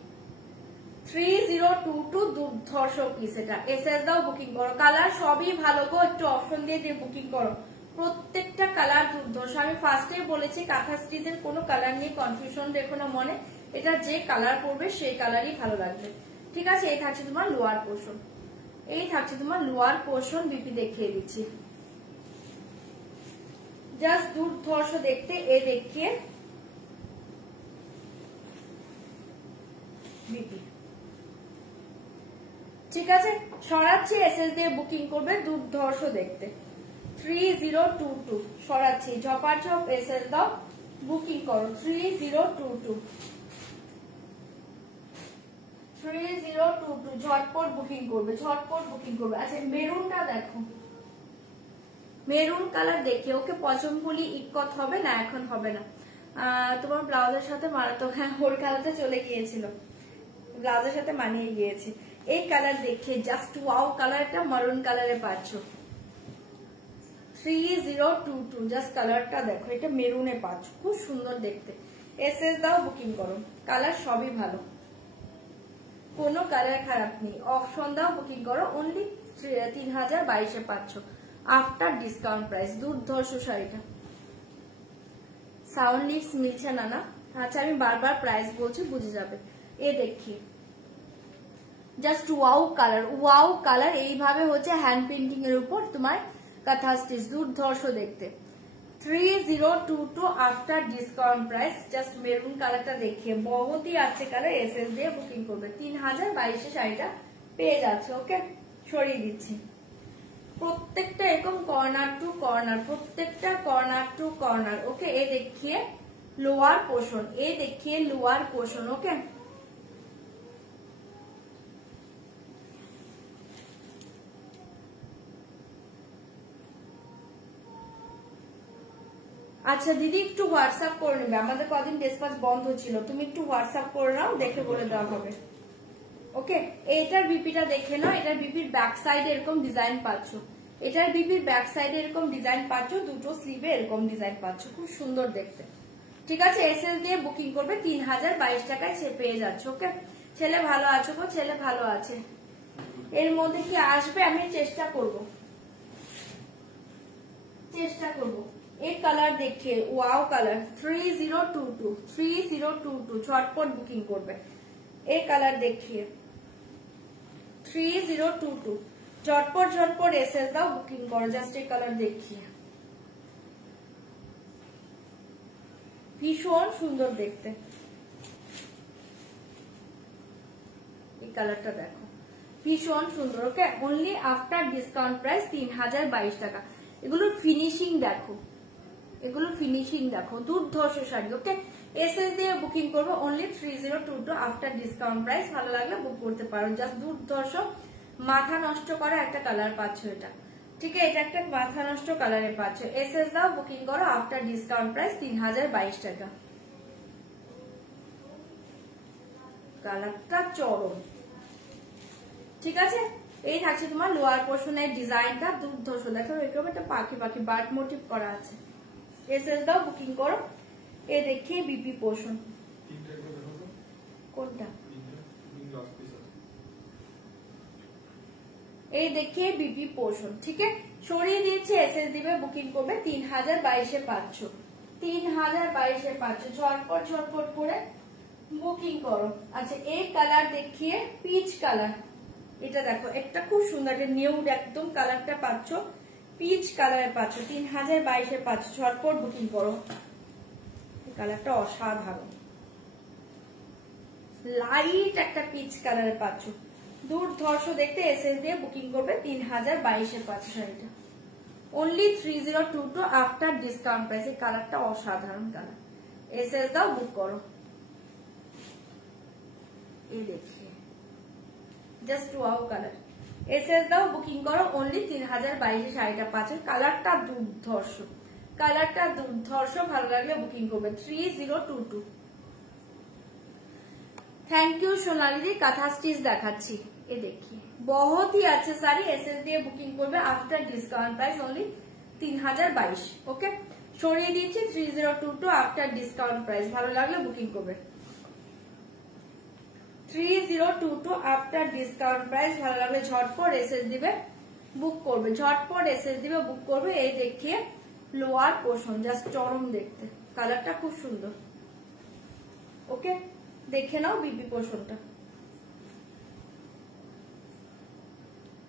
3022 দুর্ধর্ষ পিস, এটা এসএস দাও, বুকিং করো। কালার সবই ভালো গো, একটু অপশন দিয়ে দিয়ে বুকিং করো। প্রত্যেকটা কালার দুর্ধর্ষ। আমি ফার্স্টেই বলেছি কাঁথা স্টিচের কোনো কালার নিয়ে কনফিউশন রেখো না মনে, এটা যে কালার পড়বে সেই কালারই ভালো লাগবে। ঠিক আছে, এই থাকছে তোমার লোয়ার পোর্শন, এই থাকছে তোমার লোয়ার পোর্শন। বিপি দেখিয়ে দিচ্ছি, জাস্ট দুর্ধর্ষ দেখতে। এ দেখিয়ে বিপি, ঠিক আছে সরাচ্ছি, এসএস দিয়ে বুকিং করবে। দুর্ধর্ষ দেখতে 3022 সরাচ্ছি, ঝপাঝপ এসএস দাও, বুকিং করো। 3022 ঝটপট বুকিং করবে, ঝটপট বুকিং করবে। আচ্ছা মেরুনটা দেখো, মেরুন কালার দেখে ওকে পচমপুলি ইকত হবে না, এখন হবে না। তোমার ব্লাউজের সাথে মারাত্মক, হ্যাঁ ওর কালারটা চলে গিয়েছিল, ব্লাউজের সাথে মানিয়ে গিয়েছে। এই কালার দেখে জাস্ট ওয়াও কালারটা মারুন কালারে পাচ্ছ, 3022 জাস্ট কালারটা দেখো, এটা মেরুনে পাচ্ছ, খুব সুন্দর দেখতে। এসএস দাও, বুকিং করো। কালার সবই ভালো, কোনো কালার খারাপ নেই। অপশন দাও, বুকিং করো। অনলি 3022 পাচ্ছ আফটার ডিসকাউন্ট প্রাইস। দুর্ধর্ষ শাড়িটা, সাউন্ড লিপস মিলছে না না? আচ্ছা আমি বারবার প্রাইস বলছি, বুঝে যাবে। এ দেখি just wow colour, wow colour. এইভাবে হচ্ছে হ্যান্ড পেন্টিং এর উপর তোমার কাঁথা স্টিচ, দুর্ধর্ষ দেখতে। 3022 after discount price. Just maroon কালারটা দেখিয়ে বহুতই আছে কালার, এসএস দিয়ে বুকিং করবে। 3022 শাড়িটা পেয়ে যাচ্ছে। ওকে সরিয়ে দিচ্ছি, প্রত্যেকটা এরকম কর্নার টু কর্নার, প্রত্যেকটা কর্নার টু কর্নার। ওকে এ দেখিয়ে লোয়ার পোর্শন, এ দেখিয়ে লোয়ার পোর্শন। ওকে আচ্ছা দিদি একটু হোয়াটসঅ্যাপ করে নেবে, আমাদের কদিন ডেসপ্যাচ বন্ধ ছিল, তুমি একটু হোয়াটসঅ্যাপ করে নাও, দেখে বলে দেওয়া হবে। ওকে, এটার বিপিটা দেখে নাও, এটার বিপির ব্যাক সাইডে এরকম ডিজাইন পাচ্ছ, এটার বিপির ব্যাক সাইডে এরকম ডিজাইন পাচ্ছ, দুটো স্লিভে এরকম ডিজাইন পাচ্ছ, খুব সুন্দর দেখতে। ঠিক আছে, এসএস দিয়ে বুকিং করবে 3022 টাকায় সে পেয়ে যাচ্ছে। ওকে, ছেলে ভালো আছো গো? ছেলে ভালো আছে। এর মধ্যে কি আসবে? আমি চেষ্টা করব। এই কালার দেখে, ওয়াও কালার 3022 ঝটপট বুকিং করবে। এই কালার দেখিয়ে 3022 ঝটপট এসএস দাও, বুকিং করো। জাস্ট এই কালার দেখিয়ে ভীষণ সুন্দর দেখতে। এই কালারটা দেখো, ভীষণ সুন্দর। ওকে, অনলি আফটার ডিসকাউন্ট প্রাইস 3022 টাকা। এগুলোর ফিনিশিং দেখো, দুর্ধর্ষ শাড়ি। ওকে, এসএস দিয়ে বুকিং করবো অনলি 3022 আফটার ডিসকাউন্ট প্রাইস। ভালো লাগলে বুক করতে পারো। জাস্ট দুর্ধর্ষ, মাথা নষ্ট করা একটা কালার পাচ্ছ এটা। ঠিক আছে, এটা একটা মাথা নষ্ট কালারে পাচ্ছ। এসএস দাও, বুকিং করো আফটার ডিসকাউন্ট প্রাইস 3022 টাকা। কালারটা চরম। ঠিক আছে, এই থাকছে তোমার লোয়ার পোর্শনের ডিজাইনটা, দুর্ধর্ষ। দেখো এরকম একটা পাখি বার্ড মোটিভ করা আছে। এসএস দাও, বুকিং করো। এ দেখিয়ে বিপি পোর্শন, কোনটা? এই দেখিয়ে বিপি পোর্শন। ঠিক আছে, সরিয়ে দিয়েছে, এসএস দিবে, বুকিং করবে 3022 পাচ্ছ। 3022 পাচ্ছ, ঝটপট করে বুকিং করো। আচ্ছা, এই কালার দেখিয়ে পিচ কালার, এটা দেখো, একটা খুব সুন্দর, একটা নিউড একদম কালারটা পাচ্ছ, পিচ কালারে পাচ্ছ, 3022 পাচ্ছ। ঝটপট বুকিং করো। কালারটা অসাধারণ, লাইট একটা পিচ কালারে পাচ্ছ, দুর্ধর্ষ দেখতে। এসএস দিয়ে বুকিং করবে 3022 পাচ্ছ শাড়িটা অনলি 3022 আফটার ডিসকাউন্ট প্রাইস। এই কালারটা অসাধারণ কালার। এসএস দাও, বুক করো। এই দেখিয়ে জাস্ট ওয়াও কালার। এসএস দাও, বুকিং করো অনলি 3022 শাড়িটা পাচ্ছ। কালারটা দুর্ধর্ষ, ভালো লাগলে বুকিং করবে 3022। থ্যাংক ইউ সোনালি জি। কাঁথা স্টিচ দেখাচ্ছি, এ দেখি বহুত হি আছে শাড়ি। এসএস দিয়ে বুকিং করবে আফটার ডিসকাউন্ট প্রাইস অনলি 3022। ওকে, সরিয়ে দিচ্ছি 3022 আফটার ডিসকাউন্ট প্রাইস। ভালো লাগলে বুকিং করবে 3022 আফটার ডিসকাউন্ট প্রাইস। ভালো লাগলে ঝটপট এসএস দিবে, বুক করবে। বুক করবে। এই দেখিয়ে লোয়ার পোর্শন, জাস্ট চরম দেখতে, কালারটা খুব সুন্দর। ওকে, দেখে নাও বিপি পোর্শনটা,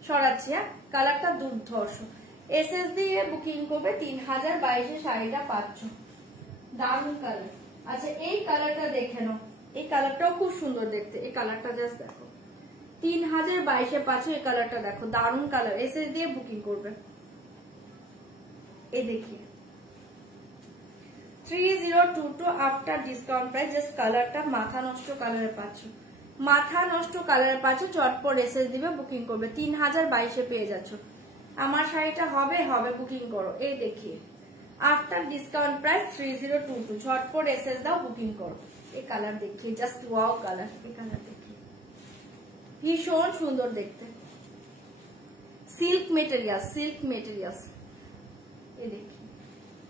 সরাচ্ছি। হ্যাঁ, কালারটা দুর্ধর্ষ। এসএস দিয়ে বুকিং করবে 3022 শাড়িটা পাচ্ছ। দারুণ কালার। আচ্ছা, এই কালারটা দেখে নাও, এই কালারটাও খুব সুন্দর দেখতে। এই কালারটা জাস্ট দেখো, 3022 পাচ্ছ। এই কালারটা দেখো, দারুণ কালার। এসএস দিয়ে বুকিং করবে। এই দেখিয়ে 3022 আফটার ডিসকাউন্ট প্রাইস। জাস্ট কালারটা মাথা নষ্ট কালারে পাচ্ছ। চটপট এসএস দিবে, বুকিং করবে। 3022 পেয়ে যাচ্ছ। আমার শাড়িটা হবে, বুকিং করো। এই দেখিয়ে আফটার ডিসকাউন্ট প্রাইস 3022। ঝটপট এসএস দাও, বুকিং করো। এই কালার দেখিয়ে জাস্ট ওয়াও কালার। এই কালার দেখিয়ে ভীষণ সুন্দর দেখতে, সিল্ক মেটেরিয়ালস। এই দেখি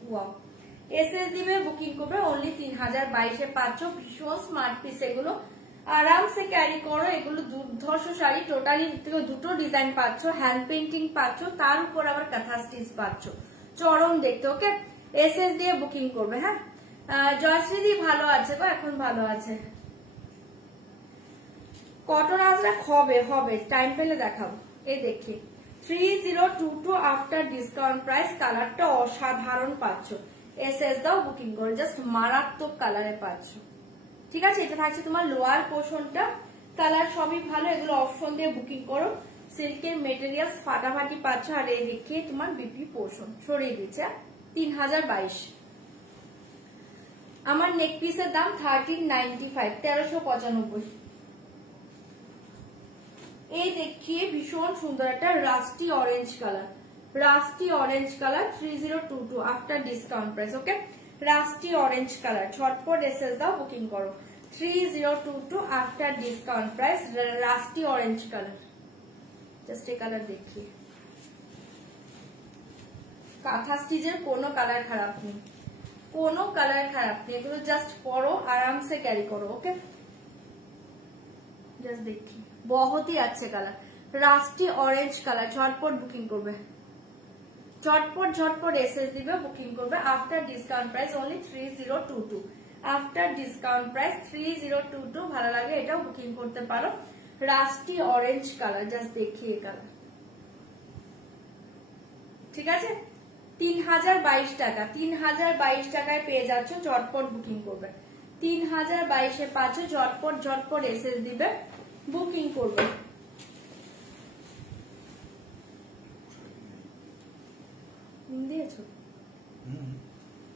ওয়াও। এসএস দিবে, বুকিং করবে অনলি 3022 পাচ্ছ। ভীষণ স্মার্ট পিস এগুলো, আরামসে ক্যারি করো। এগুলো দুর্ধর্ষ শাড়ি, টোটালি দুটো ডিজাইন পাচ্ছ, হ্যান্ড পেন্টিং পাচ্ছ, তার উপর আবার কাঁথা স্টিচ পাচ্ছ, চরম দেখতে। ওকে, এসএস দিয়ে বুকিং করবে। হ্যাঁ, জয়শ্রীদি ভালো আছে গো, এখন ভালো আছে। কটন আজরাক হবে, টাইম পেলে দেখাবো। এই দেখি 3022 আফটার ডিসকাউন্ট প্রাইস। কালারটা অসাধারণ পাচ্ছ। এসএস দাও, বুকিং করো। জাস্ট মারাত্মক কালারে পাচ্ছ। ঠিক আছে, এটা থাকছে তোমার লোয়ার পোর্শনটা। কালার সবই ভালো, এগুলো অপশন দিয়ে বুকিং করো। সিল্কের মেটেরিয়ালস ফাটাফাটি পাচ্ছ। আর এই দেখিয়ে তোমার বিপি পোর্শন, সরিয়ে দিচ্ছে 3022। আমার নেক পিসের দাম 1395, 1395। এই দেখিয়ে ভীষণ সুন্দর একটা rusty orange colour 3022 after discount price. Okay, rusty orange colour, ঝটপট এসএস দাও, বুকিং করো। 3022 after discount price, rusty orange colour. Just এই কালার দেখি, কাঁথা স্টিচের কোনো কালার খারাপ নেই, কোনো কালার খারাপ নেই, এগুলো জাস্ট পরো, আরামসে ক্যারি করো। ওকে, জাস্ট দেখি, বহুত ही अच्छे কালার, রাস্টি অরেঞ্জ কালার। ঝটপট বুকিং করবে, ঝটপট ঝটপট এসএস দিবে, বুকিং করবে। After discount price only 3022, after discount price 3022। ভালো লাগে এটাও বুকিং করতে পারো। রাস্টি অরেঞ্জ কালার, জাস্ট দেখি এই কালার, ঠিক আছে। 3022 টাকা, 3022 টাকায় পেয়ে যাচ্ছ, ঝটপট বুকিং করবে। 3022 এ পাচ্ছ, ঝটপট ঝটপট এসএস দিবে, বুকিং করবে। দিয়েছো,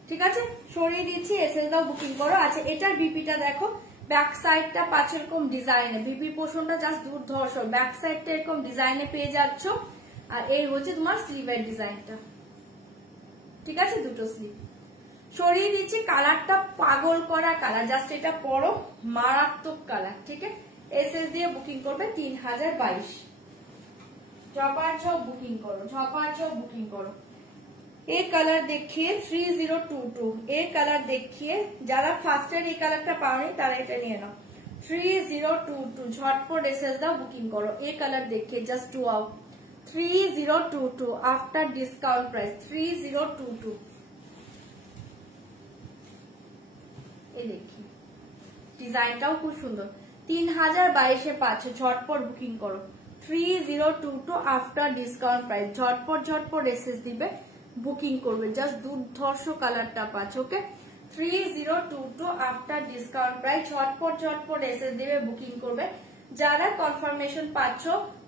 ঠিক আছে, সরিয়ে দিচ্ছি, এসএস দাও, বুকিং করো। আচ্ছা, এটার বিপিটা দেখো, ব্যাক সাইডটা পাচ্ছে এরকম ডিজাইনে, বিপি পোর্শনটা জাস্ট দুর্ধর্ষ, ব্যাক সাইডটা এরকম ডিজাইনে পেয়ে যাচ্ছ। আর এই হচ্ছে তোমার স্লিভের ডিজাইনটা, ঠিক আছে, দুটো স্লিভ। সরিয়ে দিচ্ছি, কালারটা পাগল করা কালার, জাস্ট এটা পরো, মারাত্মক কালার, ঠিক আছে। এসএস দিয়ে বুকিং করবে 3022, ঝপাঝপ বুকিং করো, ঝপাঝপ বুকিং করো। এই কালার দেখিয়ে 3022, এই কালার দেখিয়ে যারা ফার্স্টের এই কালারটা পাওনি তারা এটা নিয়ে নাও। 3022, ঝটপট এসএস দাও, বুকিং করো। এই কালার দেখিয়ে just 2 out, 3022 after discount price 3022। এই দেখি, ডিজাইনটাও খুব সুন্দর। 3022 এ পাচ্ছ, ঝটপট বুকিং করো। 3022 আফটার ডিসকাউন্ট প্রাইস, ঝটপট ঝটপট এসএস দিবে, বুকিং করবে। জাস্ট দুর্ধর্ষ কালারটা পাচ্ছ। ওকে, 3022 আফটার ডিসকাউন্ট প্রাইস, ঝটপট ঝটপট এসএস দিবে, বুকিং করবে। যারা কনফার্মেশন পাচ্ছ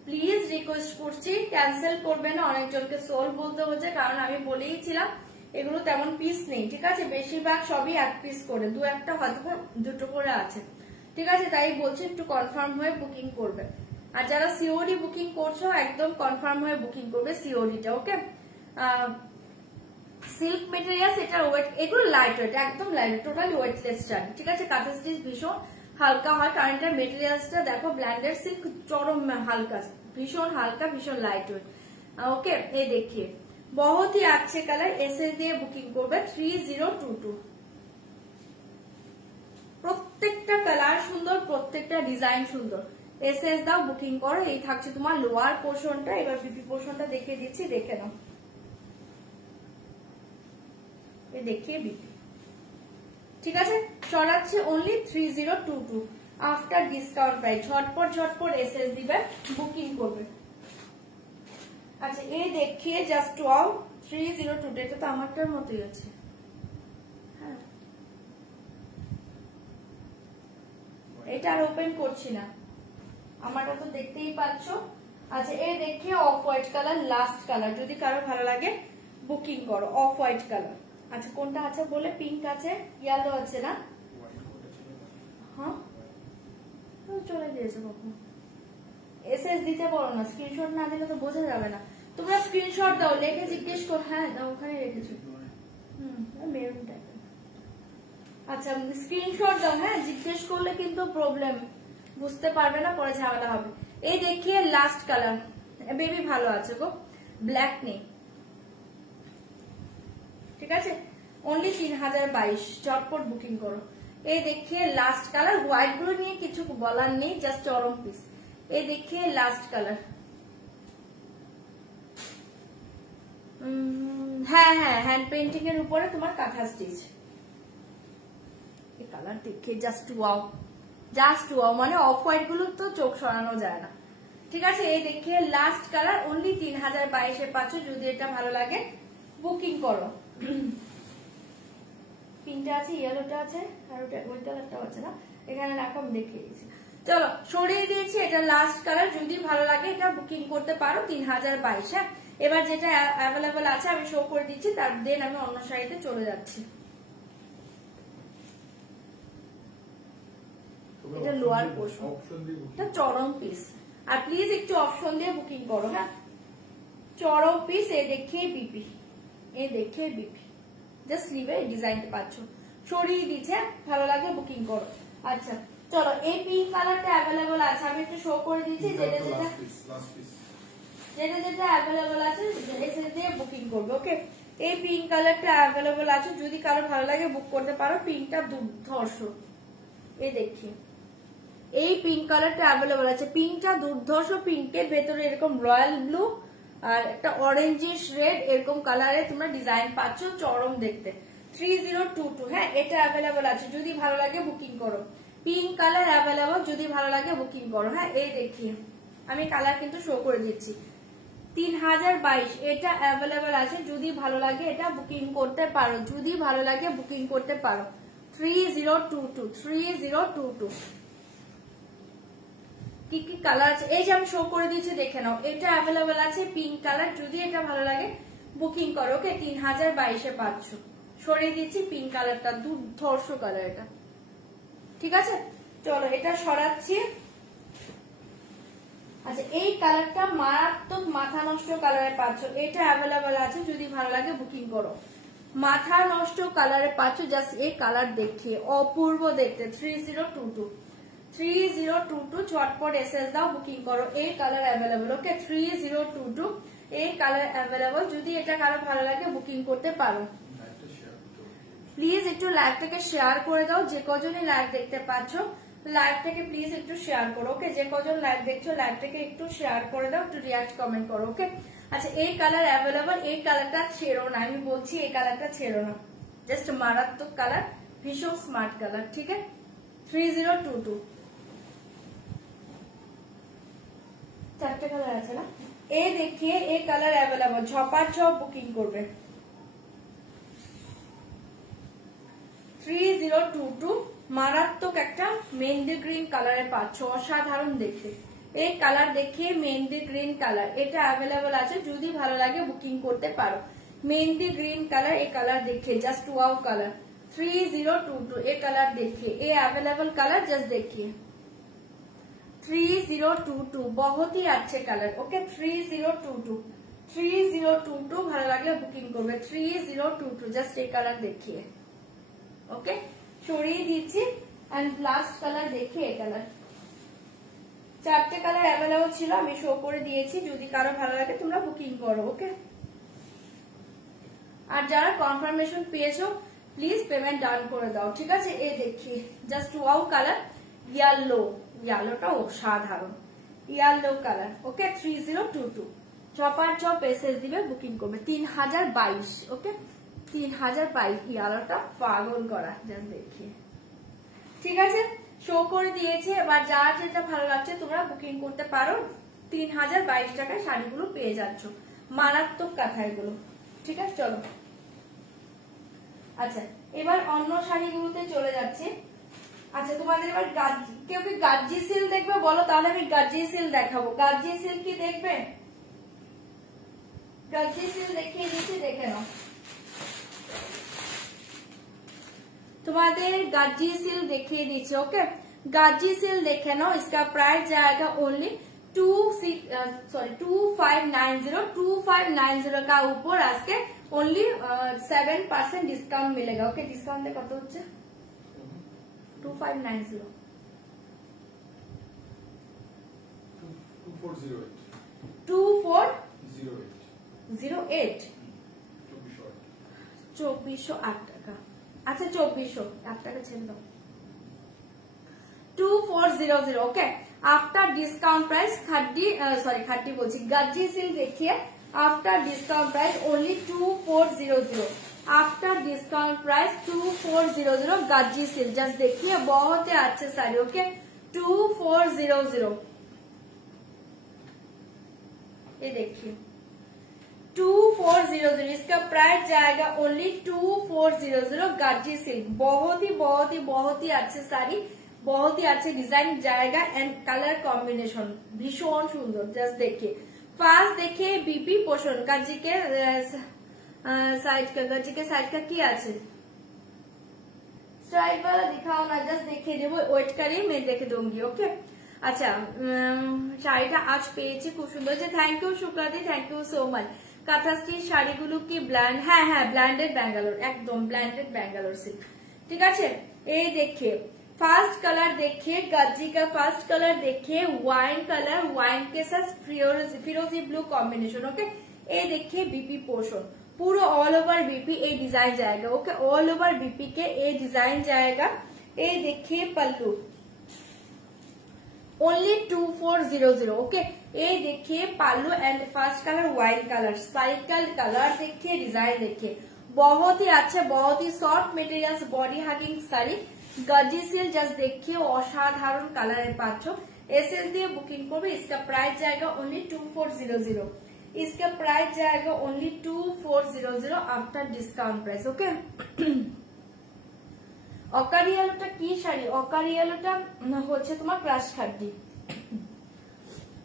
প্লিজ রিকোয়েস্ট করছি ক্যান্সেল করবে না। অনেকজনকে সোল বলতে হচ্ছে, কারণ আমি বলেইছিলাম এগুলো তেমন পিস নেই, ঠিক আছে, বেশিরভাগ সবই এক পিস করে, দু একটা হয়তো দুটো করে আছে, ঠিক আছে, তাই বলছি একটু কনফার্ম হয়ে বুকিং করবে। আর যারা সিওডি বুকিং করছো একদম কনফার্ম হয়ে বুকিং করবে সিওডিটা। ওকে, সিল্ক মেটেরিয়ালস, এটা ওয়েট, এগুলো লাইট ওয়েট, একদম লাইট, টোটালি ওয়েটলেস শাড়ি, ঠিক আছে। কাঁথা স্টিচ ভীষণ হালকা হয়, কারণ এটা মেটেরিয়ালসটা দেখো ব্ল্যান্ডেড সিল্ক, চরম হালকা, ভীষণ হালকা, ভীষণ লাইট ওয়েট। ওকে, এই দেখিয়ে बहुत ही अच्छे कलर, एसएस দিয়ে বুকিং করবে 3022। প্রত্যেকটা কালার সুন্দর, প্রত্যেকটা ডিজাইন সুন্দর, এসএস দাও, বুকিং করো। এই থাকছে তোমার লোয়ার পোর্শনটা, এবার বিপি পোর্শনটা দেখিয়ে দিচ্ছি, দেখে নাও। এই দেখিয়ে বিপি, ঠিক আছে, সরাচ্ছে অনলি 3022 আফটার ডিসকাউন্ট প্রাইস, ঝটপট ঝটপট এসএস দিবে, বুকিং করবে। আচ্ছা, এই দেখিয়ে জাস্ট ওয়াও 3022, এটা তো আমারটার মতোই আছে, হ্যাঁ, এটা আর ওপেন করছি না, আমারটা তো দেখতেই পাচ্ছ। আচ্ছা, এই দেখিয়ে off white colour, last colour, যদি কারো ভালো লাগে বুকিং করো। অফ হোয়াইট কালার, আচ্ছা কোনটা আছে বলে, পিঙ্ক আছে, ইয়েলো আছে না, হ্যাঁ চলে দিয়েছে কখন। এসএস দিতে পারো না, স্ক্রিনশট না দিলে তো বোঝা যাবে না। তোমরা স্ক্রিনশট দাও, লেখে জিজ্ঞেস কর, হ্যাঁ দাও, ওখানে রেখেছো, মেরুন টাইপের। আচ্ছা, স্ক্রিনশট দাও, হ্যাঁ, জিজ্ঞেস করলে কিন্তু প্রবলেম, বুঝতে পারবে না, পরে ঝামেলা হবে। এই দেখিয়ে লাস্ট কালার, বেবি ভালো আছে গো, ব্ল্যাক নেই, ঠিক আছে, অনলি 3022, চটপট বুকিং করো। এই দেখিয়ে লাস্ট কালার, হোয়াইট গুলো নিয়ে কিছু বলার নেই, জাস্ট চরম পিস। এই দেখিয়ে লাস্ট কালার, হ্যাঁ হ্যাঁ, হ্যান্ড পেইন্টিং এর উপরে তোমার কাঁথা স্টিচ। এই কালার দেখিয়ে জাস্ট ওয়াও, জাস্ট ওয়াও, মানে অফ হোয়াইট গুলো তো চোখ সরানো যায় না, ঠিক আছে। এই দেখিয়ে লাস্ট কালার, অনলি 3022 এ পাচ্ছ, যদি এটা ভালো লাগে বুকিং করো। পিঙ্কটা আছে, ইয়েলোটা আছে, আর ওই কালারটা আছে না, এখানে রাখো, আমি দেখিয়ে দিচ্ছি। চলো, সরিয়ে দিয়েছি, এটা লাস্ট কালার, যদি ভালো লাগে এটা বুকিং করতে পারো 3022। হ্যাঁ, এবার যেটা অ্যাভেলেবল আছে আমি শো করে দিচ্ছি, তার দেন আমি অন্য শাড়িতে চলে যাচ্ছি। এটা লোয়ার পোর্শন, এটা চরম পিস, আর প্লিজ একটু অপশন দিয়ে বুকিং করো, হ্যাঁ, চরম পিস। এ দেখিয়ে বিপি, এ দেখিয়ে বিপি, জাস্ট স্লিভে এই ডিজাইনটা পাচ্ছ, সরিয়ে দিচ্ছে, ভালো লাগে বুকিং করো। আচ্ছা চলো, এই পিঙ্ক কালারটা অ্যাভেলেবল আছে, আমি একটু শো করে দিচ্ছি যেটা যেটা অ্যাভেলেবল আছে এসে দিয়ে বুকিং করবে। ওকে, এই পিঙ্ক কালারটা অ্যাভেলেবল আছে, যদি কারো ভালো লাগে বুক করতে পারো। পিঙ্কটা দুর্ধর্ষ, এই দেখি এই পিঙ্ক কালারটা অ্যাভেলেবল আছে, পিঙ্কটা দুর্ধর্ষ। পিঙ্কের ভেতরে এরকম রয়্যাল ব্লু আর একটা অরেঞ্জিশ রেড এরকম কালারে তোমরা ডিজাইন পাচ্ছ, চরম দেখতে। 3022, হ্যাঁ এটা অ্যাভেলেবল আছে, যদি ভালো লাগে বুকিং করো। পিঙ্ক কালার অ্যাভেলেবল, যদি ভালো লাগে বুকিং করো। হ্যাঁ এই দেখি আমি কালার কিন্তু শো করে দিচ্ছি। 3022 এটা অ্যাভেলেবল আছে, যদি ভালো লাগে এটা বুকিং করতে পারো, যদি ভালো লাগে বুকিং করতে পারো। 3022 কি কি কালার আছে এই যে আমি শো করে দিয়েছি, দেখে নাও। এটা অ্যাভেলেবল আছে পিঙ্ক কালার, যদি এটা ভালো লাগে বুকিং করো। ওকে, 3022 পাচ্ছ। সরিয়ে দিচ্ছি পিঙ্ক কালারটা, দুর্ধর্ষ কালার এটা, ঠিক আছে। চলো এটা সরাচ্ছি। আচ্ছা এই কালারটা মারাত্মক মাথা নষ্ট কালারে পাচ্ছ, এটা অ্যাভেলেবল আছে, যদি ভালো লাগে বুকিং করো। মাথা নষ্ট কালারে পাচ্ছ, জাস্ট এই কালার দেখিয়ে অপূর্ব দেখতে। 3022 চটপট এসএস দাও, বুকিং করো। এই কালার অ্যাভেলেবল। ওকে, 3022 এই কালার অ্যাভেলেবল, যদি এটা কারো ভালো লাগে বুকিং করতে পারো। প্লিজ একটু লাইভটাকে শেয়ার করে দাও, যে কজনই লাইভ দেখতে পাচ্ছ লাইভটাকে প্লিজ একটু শেয়ার করো। ওকে, যে কজন লাইভ দেখছো লাইভটাকে একটু শেয়ার করে দাও, একটু রিয়াক্ট কমেন্ট করো। ওকে, আচ্ছা এই কালার অ্যাভেলেবল, এই কালারটা ছেড়ো না, আমি বলছি এই কালারটা ছেড়ো না, জাস্ট মারাত্মক কালার, ভীষণ স্মার্ট কালার। ঠিক আছে, 3022 চারটে কালার আছে না, এই দেখিয়ে এই কালার অ্যাভেলেবল, ঝপাঝপ বুকিং করবে। 3022 মারাত্মক একটা মেহেন্দি গ্রিন কালারে পাচ্ছ, অসাধারণ দেখতে। এই কালার দেখিয়ে মেহেন্দি গ্রিন কালার, এটা অ্যাভেলেবল আছে, যদি ভালো লাগে বুকিং করতে পারো। মেহেন্দি গ্রিন কালার, এই কালার দেখিয়ে জাস্ট ওয়াও কালার। 3022 এই কালার দেখিয়ে, এই অ্যাভেলেবল কালার জাস্ট দেখিए। 3022 बहुत ही अच्छे कलर। ओके, 3022 ভালো লাগলে বুকিং করবে। 3022 জাস্ট এই কালার দেখিয়ে। ওকে, সরিয়ে দিচ্ছি এন্ড লাস্ট কালার দেখিয়ে এই কালার। চারটে কালার অ্যাভেলেবল ছিল, আমি শো করে দিয়েছি, যদি কারো ভালো লাগে তোমরা বুকিং করো। ওকে, আর যারা কনফার্মেশন পেয়েছো প্লিজ পেমেন্ট ডান করে দাও। ঠিক আছে, এই দেখি জাস্ট ওয়াও কালার, ইয়েলো, ইয়েলোটা অসাধারণ, yellow colour. Okay, 3022 chopper SS দিবে, বুকিং করবে। 3022। ওকে, 3022 ইয়েলোটা পাগল করা, জাস্ট দেখিয়ে। ঠিক আছে, শো করে দিয়েছে, এবার যার যেটা ভালো লাগছে তোমরা বুকিং করতে পারো। 3022 টাকায় শাড়িগুলো পেয়ে যাচ্ছ, মারাত্মক কাঁথা এগুলো। ঠিক আছে, চলো আচ্ছা এবার অন্য শাড়িগুলোতে চলে যাচ্ছে। আচ্ছা তোমাদের এবার কেউ কি গাজ্জি সিল্ক দেখবে বলো, তাহলে আমি গাজ্জি সিল্ক দেখাবো। গাজ্জি সিল্ক কি দেখবে? গাজ্জি সিল্ক দেখিয়ে দিচ্ছি, দেখে নাও। तुम्हारे गाजी सिल देखिए दीजिए। ओके, गाजी सिल देखे ना, इसका प्राइस जाएगा ओनली 2590 का ऊपर आज के ओनली 7% डिस्काउंट मिलेगा। ओके, डिस्काउंट कत হচ্ছে 2590 2408 2408 টাকা। আচ্ছা 2400 8 টাকা ছেড়ে দাও। 2400। ओके, आफ्टर डिस्काउंट प्राइस 30 বলছি গাজ্জি সিল্ক দেখিয়ে after discount price only 2400। After discount price 2400 गाजी सिल्क जस्ट देखिए, बहुत ही अच्छे साड़ी। ओके, 2400 ये देखिए 2400, इसका प्राइस जाएगा ओनली 2400 गाजी सिल्क। बहुत ही अच्छे साड़ी, बहुत ही अच्छे डिजाइन जाएगा एंड कलर कॉम्बिनेशन भीषण सुंदर। जस्ट देखिए, फार्स्ट देखिए बीपी पोषण गाजी के साइड का की আছে स्ट्राइप वाला दिखाओ ना, जस्ट देखिए देवो, वेट करिए मैं देखे दूंगी। ओके, अच्छा শাড়িটা আজ পেয়েছি খুব সুন্দর। যে থ্যাংক ইউ শুক্লাদি, thank you so much. Kantha stitch শাড়িগুলো কি ব্ল্যান্ড, হ্যাঁ হ্যাঁ ব্ল্যান্ডেড ব্যাঙ্গালোর, একদম ব্ল্যান্ডেড ব্যাঙ্গালোর সিল্ক, ঠিক আছে। এই देखिए फास्ट कलर देखिए, गज्जी का फास्ट कलर देखिए, वाइन कलर, वाइन के साथ फिरोजी ब्लू कॉम्बिनेशन, ओके। ये देखिए बीपी पोर्शन पूरा ऑल ओवर बीपी ये डिजाइन जाएगा, ओके, ऑल ओवर बीपी के ये डिजाइन जाएगा। ये देखिए पल्लू ओनली 2400, ओके। ये देखिए पालू and first colour wine colour, cycle colour देखिए, डिजाइन देखिए, बहुत ही अच्छा, बहुत ही soft material, body hugging sari, गजी सिल जस्ट देखिए असाधारण कलर पाচ্ছ। एसएस দিয়ে বুকিং করবে, इसका प्राइस जाएगा ओनली 2400, इसका प्राइस जाएगा only 2400 after discount price, okay. অকারিয়ালোটা কি শাড়ি, অকারিয়ালোটা হচ্ছে তোমার ক্রাশ খাড্ডি,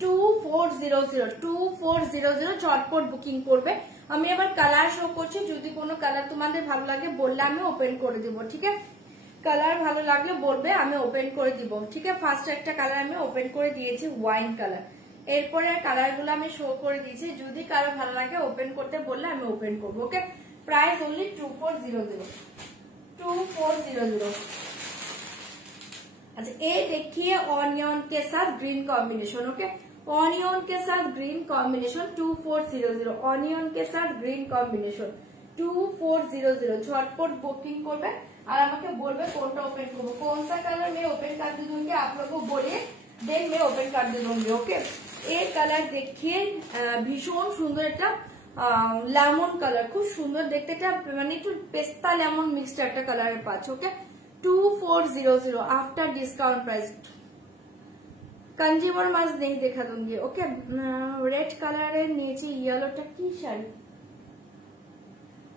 2400 চটপট বুকিং করবে। আমি আবার কালার শো করছি, যদি কোনো কালার তোমাদের ভালো লাগে বললে আমি ওপেন করে দিব, ঠিক আছে। কালার ভালো লাগলে বলবে, আমি ওপেন করে দিব, ঠিক আছে। ফার্স্ট একটা কালার আমি ওপেন করে দিয়েছি ওয়াইন কালার, এরপরে আর কালার গুলো আমি শো করে দিয়েছি, যদি কারো ভালো লাগে ওপেন করতে বললে আমি ওপেন করবো, ওকে। Price only 2400। अच्छा ये देखिए ऑनियन के साथ ग्रीन कॉम्बिनेशन, ओके, ऑनियन के साथ ग्रीन कॉम्बिनेशन 2400, ऑनियन के साथ ग्रीन कॉम्बिनेशन 2400 झटपट बुकिंग করবে আর আমাকে বলবে কোনটা ওপেন করব, कौन सा कलर मैं ओपन कर दूंगी आप लोगों को बोलिए, देन मैं ओपन कर दूंगी, ओके। ये कलर देखिए ভীষণ সুন্দর, একটা লেমন কালার, খুব সুন্দর দেখতে, এটা মানে একটু পেস্তা লেমন মিক্সড একটা কালারের পাচ্ছ, okay. 2400 after discount price. Consumer मास नहीं देखा दूंगी, ओके। रेड कलर नीचे येलोटा की শাড়ি,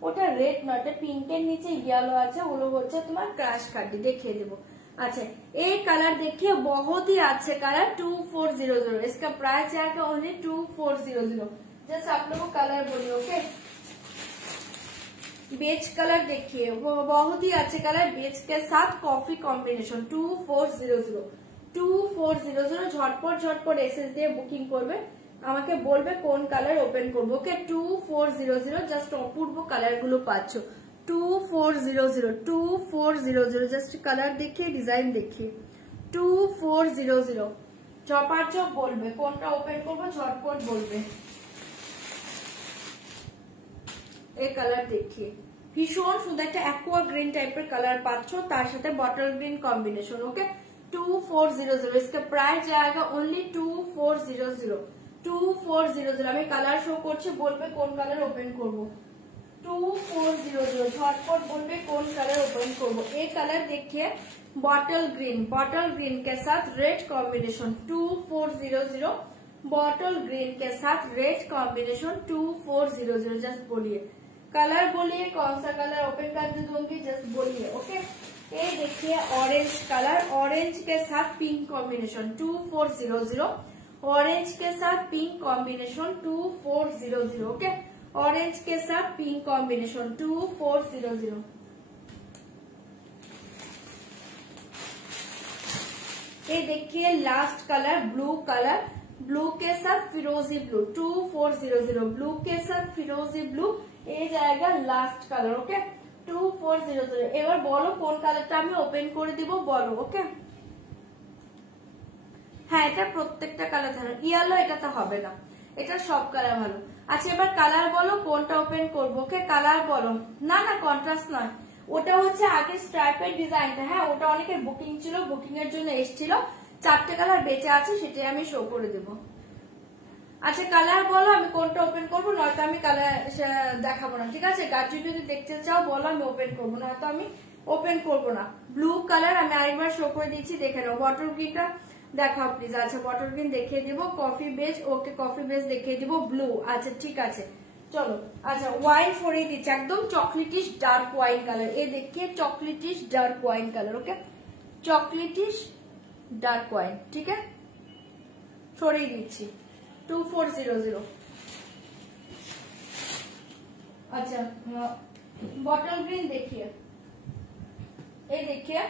ওটা রেড নয়, এটা পিঙ্কের নিচে येलो আছে, ওগুলো হচ্ছে তোমার ক্রাশ কার্ডি, দেখিয়ে দেবো। अच्छा ये कलर देखिए बहुत ही अच्छे कलर 2400, इसका प्राइस जाएगा ओनली 2400। जस्ट आप लोगों को कलर बोलिए, ओके। बेज कलर देखिए, वो बहुत ही अच्छे कलर, बेज के साथ कॉफी कॉम्बिनेशन 2400 झटपट झटपट एसएस দিয়ে বুকিং করবে, আমাকে বলবে কোন কালার ওপেন করব, ওকে। 2400 জাস্ট অপূর্ব কালার গুলো পাচ্ছ, 2400 জাস্ট কালার দেখিয়ে ডিজাইন দেখিয়ে 2400 চপার চপ বলবে কোনটা ওপেন করবো, ঝটপট বলবে। এই কালার দেখিয়ে ভীষণ সুন্দর একটা অ্যাকোয়া গ্রিন টাইপের কালার পাচ্ছ, তার সাথে বটল গ্রিন কম্বিনেশন, ওকে। 2400 इसका प्राइस जाएगा ओनली 2400। আমি কালার শো করছি, বলবে কোন কালার ওপেন করব, 2400 झटपट बोलबे कौन कलर ओपन करबो। ये कलर देखिए बॉटल ग्रीन के साथ रेड कॉम्बिनेशन 2400, बॉटल ग्रीन के साथ रेड कॉम्बिनेशन 2400। जस्ट बोलिए कलर, बोलिए कौन सा कलर ओपन कर दूंगी, जस्ट बोलिए, ओके। ये देखिए ऑरेंज कलर, ऑरेंज के साथ पिंक कॉम्बिनेशन 2400, ऑरेंज के साथ पिंक कॉम्बिनेशन 2400, ओके। ऑरेंज के साथ पिंक कॉम्बिनेशन 2400। ये देखिए लास्ट कलर ब्लू के साथ फिरोजी ब्लू 2400, ब्लू के साथ फिरोजी ब्लू, ये जाएगा लास्ट कलर, ओके। 2400। এবার বলো কোন কালারটা আমি ওপেন করে দিব, বলো, ওকে। হ্যাঁ এটা প্রত্যেকটা কালার থাকে, ইয়েলো এটা তো হবে না, এটা সব কালার ভালো। আচ্ছা এবার কালার বলো কোনটা ওপেন করবো, ওকে। কালার বলো, না না কন্ট্রাস্ট নয়, ওটা হচ্ছে আগে স্ট্রাইপের ডিজাইনটা, হ্যাঁ ওটা অনেকের বুকিং ছিল, বুকিং এর জন্য এসেছিল, 4টে কালার বেঁচে আছে, সেটাই আমি শো করে দেবো। আচ্ছা কালার বলো আমি কোনটা ওপেন করবো, নয়তো আমি কালার দেখাবো না, ঠিক আছে। গার্জি যদি দেখতে চাও বলো, আমি ওপেন করবো, নয়তো আমি ওপেন করবো না। ব্লু কালার আমি আরেকবার শো করে দিচ্ছি, দেখে নাও। বটল গ্রিনটা দেখাও প্লিজ, আচ্ছা বটল গ্রিন দেখিয়ে দিব, coffee beige, okay coffee beige দেখিয়ে দিব, ব্লু, আচ্ছা ঠিক আছে চলো। আচ্ছা ওয়াইন সরিয়ে দিচ্ছি, একদম চকলেটিশ ডার্ক ওয়াইন কালার, এ দেখিয়ে চকলেটিশ ডার্ক ওয়াইন কালার, ওকে, চকলেটিশ ডার্ক ওয়াইন, ঠিক আছে, সরিয়ে দিচ্ছি 2400। अच्छा बॉटल ग्रीन देखिए, ये देखिए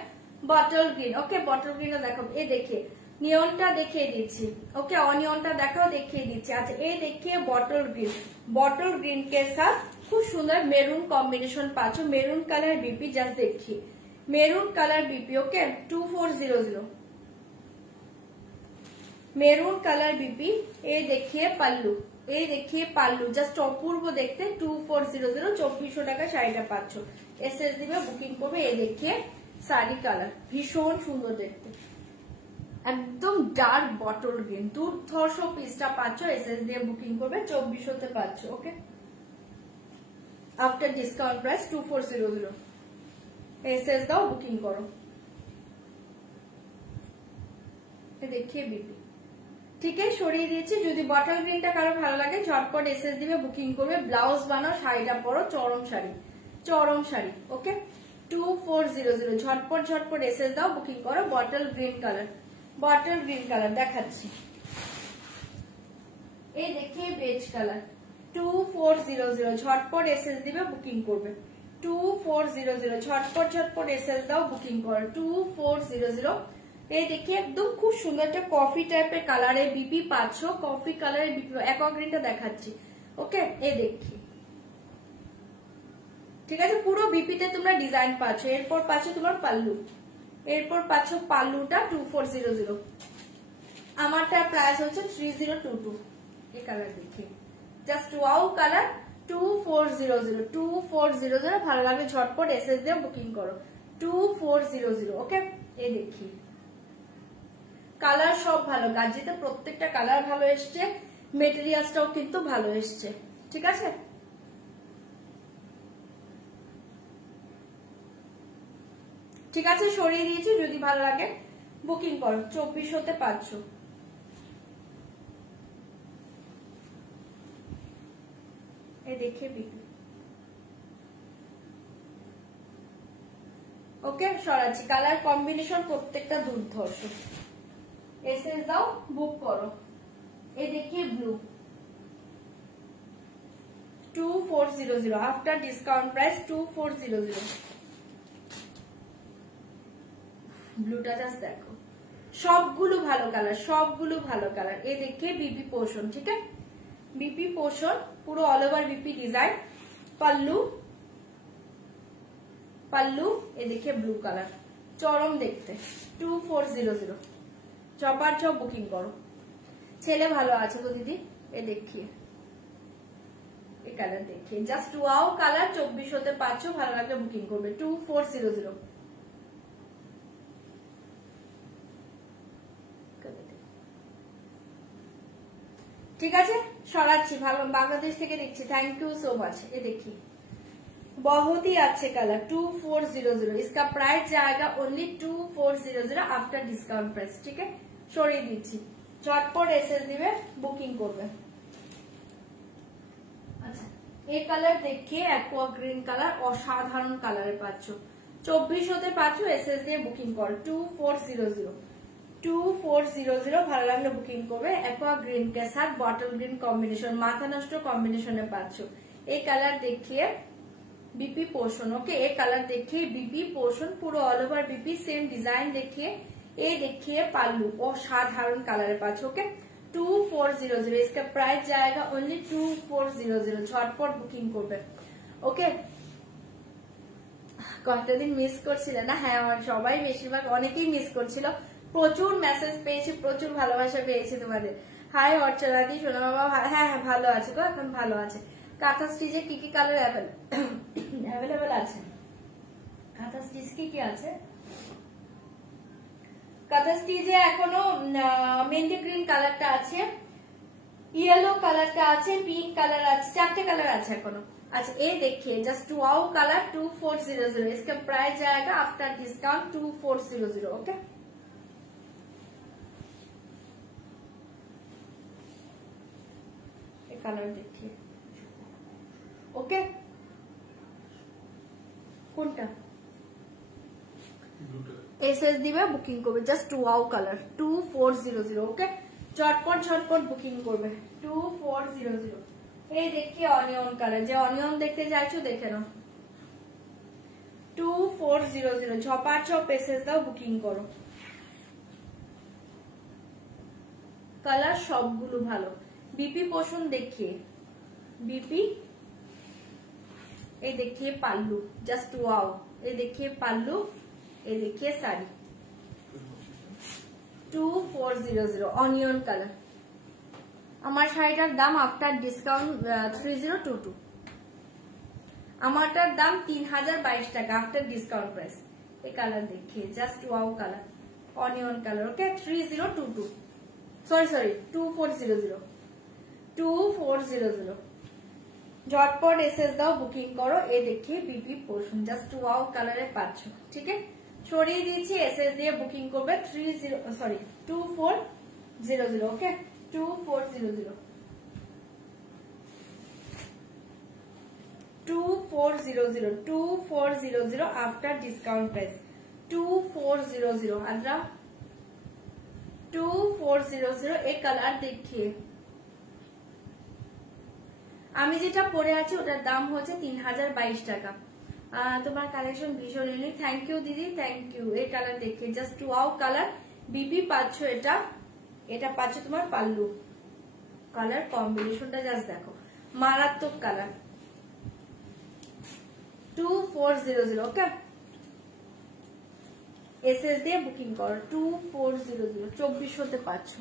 bottle green, okay bottle green देखो, ये देखिए নিয়নটা দেখিয়ে দিচ্ছি। ওকে, অনিয়নটা দেখাও, দেখিয়ে দিচ্ছি। আচ্ছা, এই দেখিয়ে বটল গ্রিন के साथ খুব সুন্দর মেরুন কম্বিনেশন পাচ্ছ। মেরুন কালার বিপি, জাস্ট দেখি মেরুন কালার বিপি। ওকে, 2400 মেরুন কালার বিপি। এই দেখিয়ে পাল্লু, এই দেখিয়ে পাল্লু, জাস্ট অপূর্ব দেখতে। 2400, 2400 টাকা শাড়িটা পাচ্ছ। এসএস দিবে, বুকিং করবে। এই দেখিয়ে শাড়ি কালার, ভীষণ সুন্দর দেখতে, একদম ডার্ক বটল গ্রিন, দুর্ধর্ষ পিসটা পাচ্ছ। এসএস দিয়ে বুকিং করবে, 2400 পাচ্ছ। ওকে, আফটার ডিসকাউন্ট প্রাইস 2400। এসএস দাও, বুকিং করো। দেখিয়ে বিপি, ঠিক আছে, সরিয়ে দিয়েছি। যদি বটল গ্রিনটা কারো ভালো লাগে ঝটপট এসএস দিবে, বুকিং করবে। ব্লাউজ বানাও, শাড়িটা পরো, চরম শাড়ি, চরম শাড়ি। ওকে, 2400, ঝটপট এসএস দাও, বুকিং করো। Bottle green colour, bottle green colour দেখাচ্ছি। এই দেখিয়ে বেজ কালার, 2400, ঝটপট এসএস দিবে, বুকিং করবে। 2400, ঝটপট এসএস দাও, বুকিং করো। 2400। এই দেখি একদম খুব সুন্দর একটা কফি টাইপের কালারে বিপি পাচ্ছ। কফি কালারের বিপি, অ্যাকোয়া গ্রিনটা দেখাচ্ছি। ওকে, এই দেখি, ঠিক আছে, পুরো বিপিতে তোমরা ডিজাইন পাচ্ছ। এরপর পাচ্ছ তোমার পাল্লু, এরপর পাচ্ছ পাল্লুটা 2400। আমারটা প্রাইস হচ্ছে 3022। এই কালার দেখি, জাস্ট ওয়াও কালার, 2400, 2400। ভালো লাগে ঝটপট এসএস দিয়ে বুকিং করো, 2400। ওকে, এই দেখি কালার সব ভালো, গাজিতে প্রত্যেকটা কালার ভালো এসছে, মেটেরিয়ালসটাও কিন্তু ভালো এসছে। ঠিক আছে, ঠিক আছে, সরিয়ে দিয়েছি। যদি ভালো লাগে বুকিং করো, 2400 পাচ্ছ। এই দেখে বিক্রি। ওকে, সরাচ্ছি। কালার কম্বিনেশন প্রত্যেকটা দুর্ধর্ষ। এসএস দাও, বুক করো। এই দেখিয়ে ব্লু, 2400, আফটার ডিসকাউন্ট প্রাইস 2400। ব্লুটা জাস্ট দেখো, সবগুলো ভালো কালার, সবগুলো ভালো কালার। এই দেখিয়ে বিপি পোর্শন, ঠিক আছে, বিপি পোর্শন পুরো অল ওভার বিপি ডিজাইন। পাল্লু, পাল্লু এ দেখে ব্লু কালার, চরম দেখতে, 2400। চপার চপ বুকিং করো। ছেলে ভালো আছে তো দিদি, এ দেখিয়ে এই কালার দেখিয়ে, জাস্ট ওয়াও কালার, 2400 পাচ্ছ। ভালো লাগলে বুকিং করবে, 2400। ঠিক আছে, সরাচ্ছি। ভালো, বাংলাদেশ থেকে দেখছি, থ্যাংক ইউ সো মাচ। এ দেখি बहुत ही अच्छे कलर, 2400। इसका प्राइस जाएगा ओनली 2400 आफ्टर डिस्काउंट प्राइस। ठीक है, সরিয়ে দিচ্ছি। ঝটপট এসএস দিবে, বুকিং করবে। আচ্ছা, এই কালার দেখিয়ে অ্যাকোয়া গ্রিন কালার, অসাধারণ কালারে পাচ্ছ। 2400 পাচ্ছ। এসএস দিয়ে বুকিং কর, 2400, 2400। ভালো লাগলে বুকিং করবে। অ্যাকোয়া গ্রিন কে সাথ বটল গ্রিন কম্বিনেশন, মাথা নষ্ট কম্বিনেশনে পাচ্ছ। এই কালার দেখিয়ে बीपी पोर्शन। ओके, ये कलर देखिए बीपी पोर्शन, पूरा all over BP, same design देखिए। ये देखिए पाल्लू, असाधारण कलर पाच। ओके, 2400। इसका प्राइस जाएगा ओनली 2400। झटपट बुकिंग করবে। ওকে, কয়েকটা দিন মিস করছিলে না? হ্যাঁ, আমার সবাই বেশিরভাগ অনেকেই মিস করছিল। প্রচুর মেসেজ পেয়েছি, প্রচুর ভালোবাসা পেয়েছি তোমাদের। হাই অর্চনাদি, সোনা বাবা, হ্যাঁ হ্যাঁ ভালো আছে গো, এখন ভালো আছে। কাঁথা স্টিচে কি কি কালার অ্যাভেলেবেল আছে? কাঁথা স্টিচ কি কি আছে? কাঁথা স্টিচে এখনো মেহেন্দি গ্রিন কালারটা আছে, येलो কালারটা আছে, পিঙ্ক কালার আছে, 4টে কালার আছে এখনো। अच्छा, ये देखिए जस्ट वाओ कलर, 2400। इसका प्राइस जाएगा आफ्टर डिस्काउंट 2400। ओके, ये कलर देखिए। ओके, কোনটা এসএস দিবে, বুকিং করবে। Just wow colour, 2400। ওকে, ঝটপট ঝটপট বুকিং করবে, 2400। এই দেখিয়ে অনিয়ন কালার, যে অনিয়ন দেখতে চাইছো দেখে নাও, 2400। ঝপার ঝপ এসএস দাও, বুকিং করো। কালার সবগুলো ভালো। বিপি পোষণ দেখিয়ে, বিপি এই देखिए पाल्लू, जस्ट वाओ, ये देखिए पाल्लू, ये देखिए साड़ी 2400 অনিয়ন কালার। আমার শাড়িটার দাম আফটার ডিসকাউন্ট 3022, আমারটার দাম 3022 টাকা আফটার ডিসকাউন্ট প্রাইস। এই কালার দেখিয়ে, just wow colour, onion colour. Okay 3022, sorry 2400 ঝটপট এসএস দাও, বুকিং করো। এ দেখিয়ে বিপি পোষণ, জাস্ট ওয়াও কালারে পাচ্ছ। ঠিক আছে, সরিয়ে দিয়েছি, এসএস দিয়ে বুকিং করবে 2400। ওকে 2400 আফটার ডিসকাউন্ট প্রাইস 2400। আদ্রা 2400 এই কালার দেখিয়ে। আমি যেটা পরে আছি ওটার দাম হচ্ছে 3022 টাকা। তোমার কালেকশন ভীষণ ইউনিক, থ্যাংক ইউ দিদি, থ্যাংক ইউ। এই কালার দেখে জাস্ট ওয়াও কালার, বিবি পাচ্ছ এটা, এটা পাচ্ছ তোমার পাল্লু। কালার কম্বিনেশনটা জাস্ট দেখো, মারাত্মক কালার। 2400। ওকে এসএস দিয়ে বুকিং করো 2400, 2400তে পাচ্ছ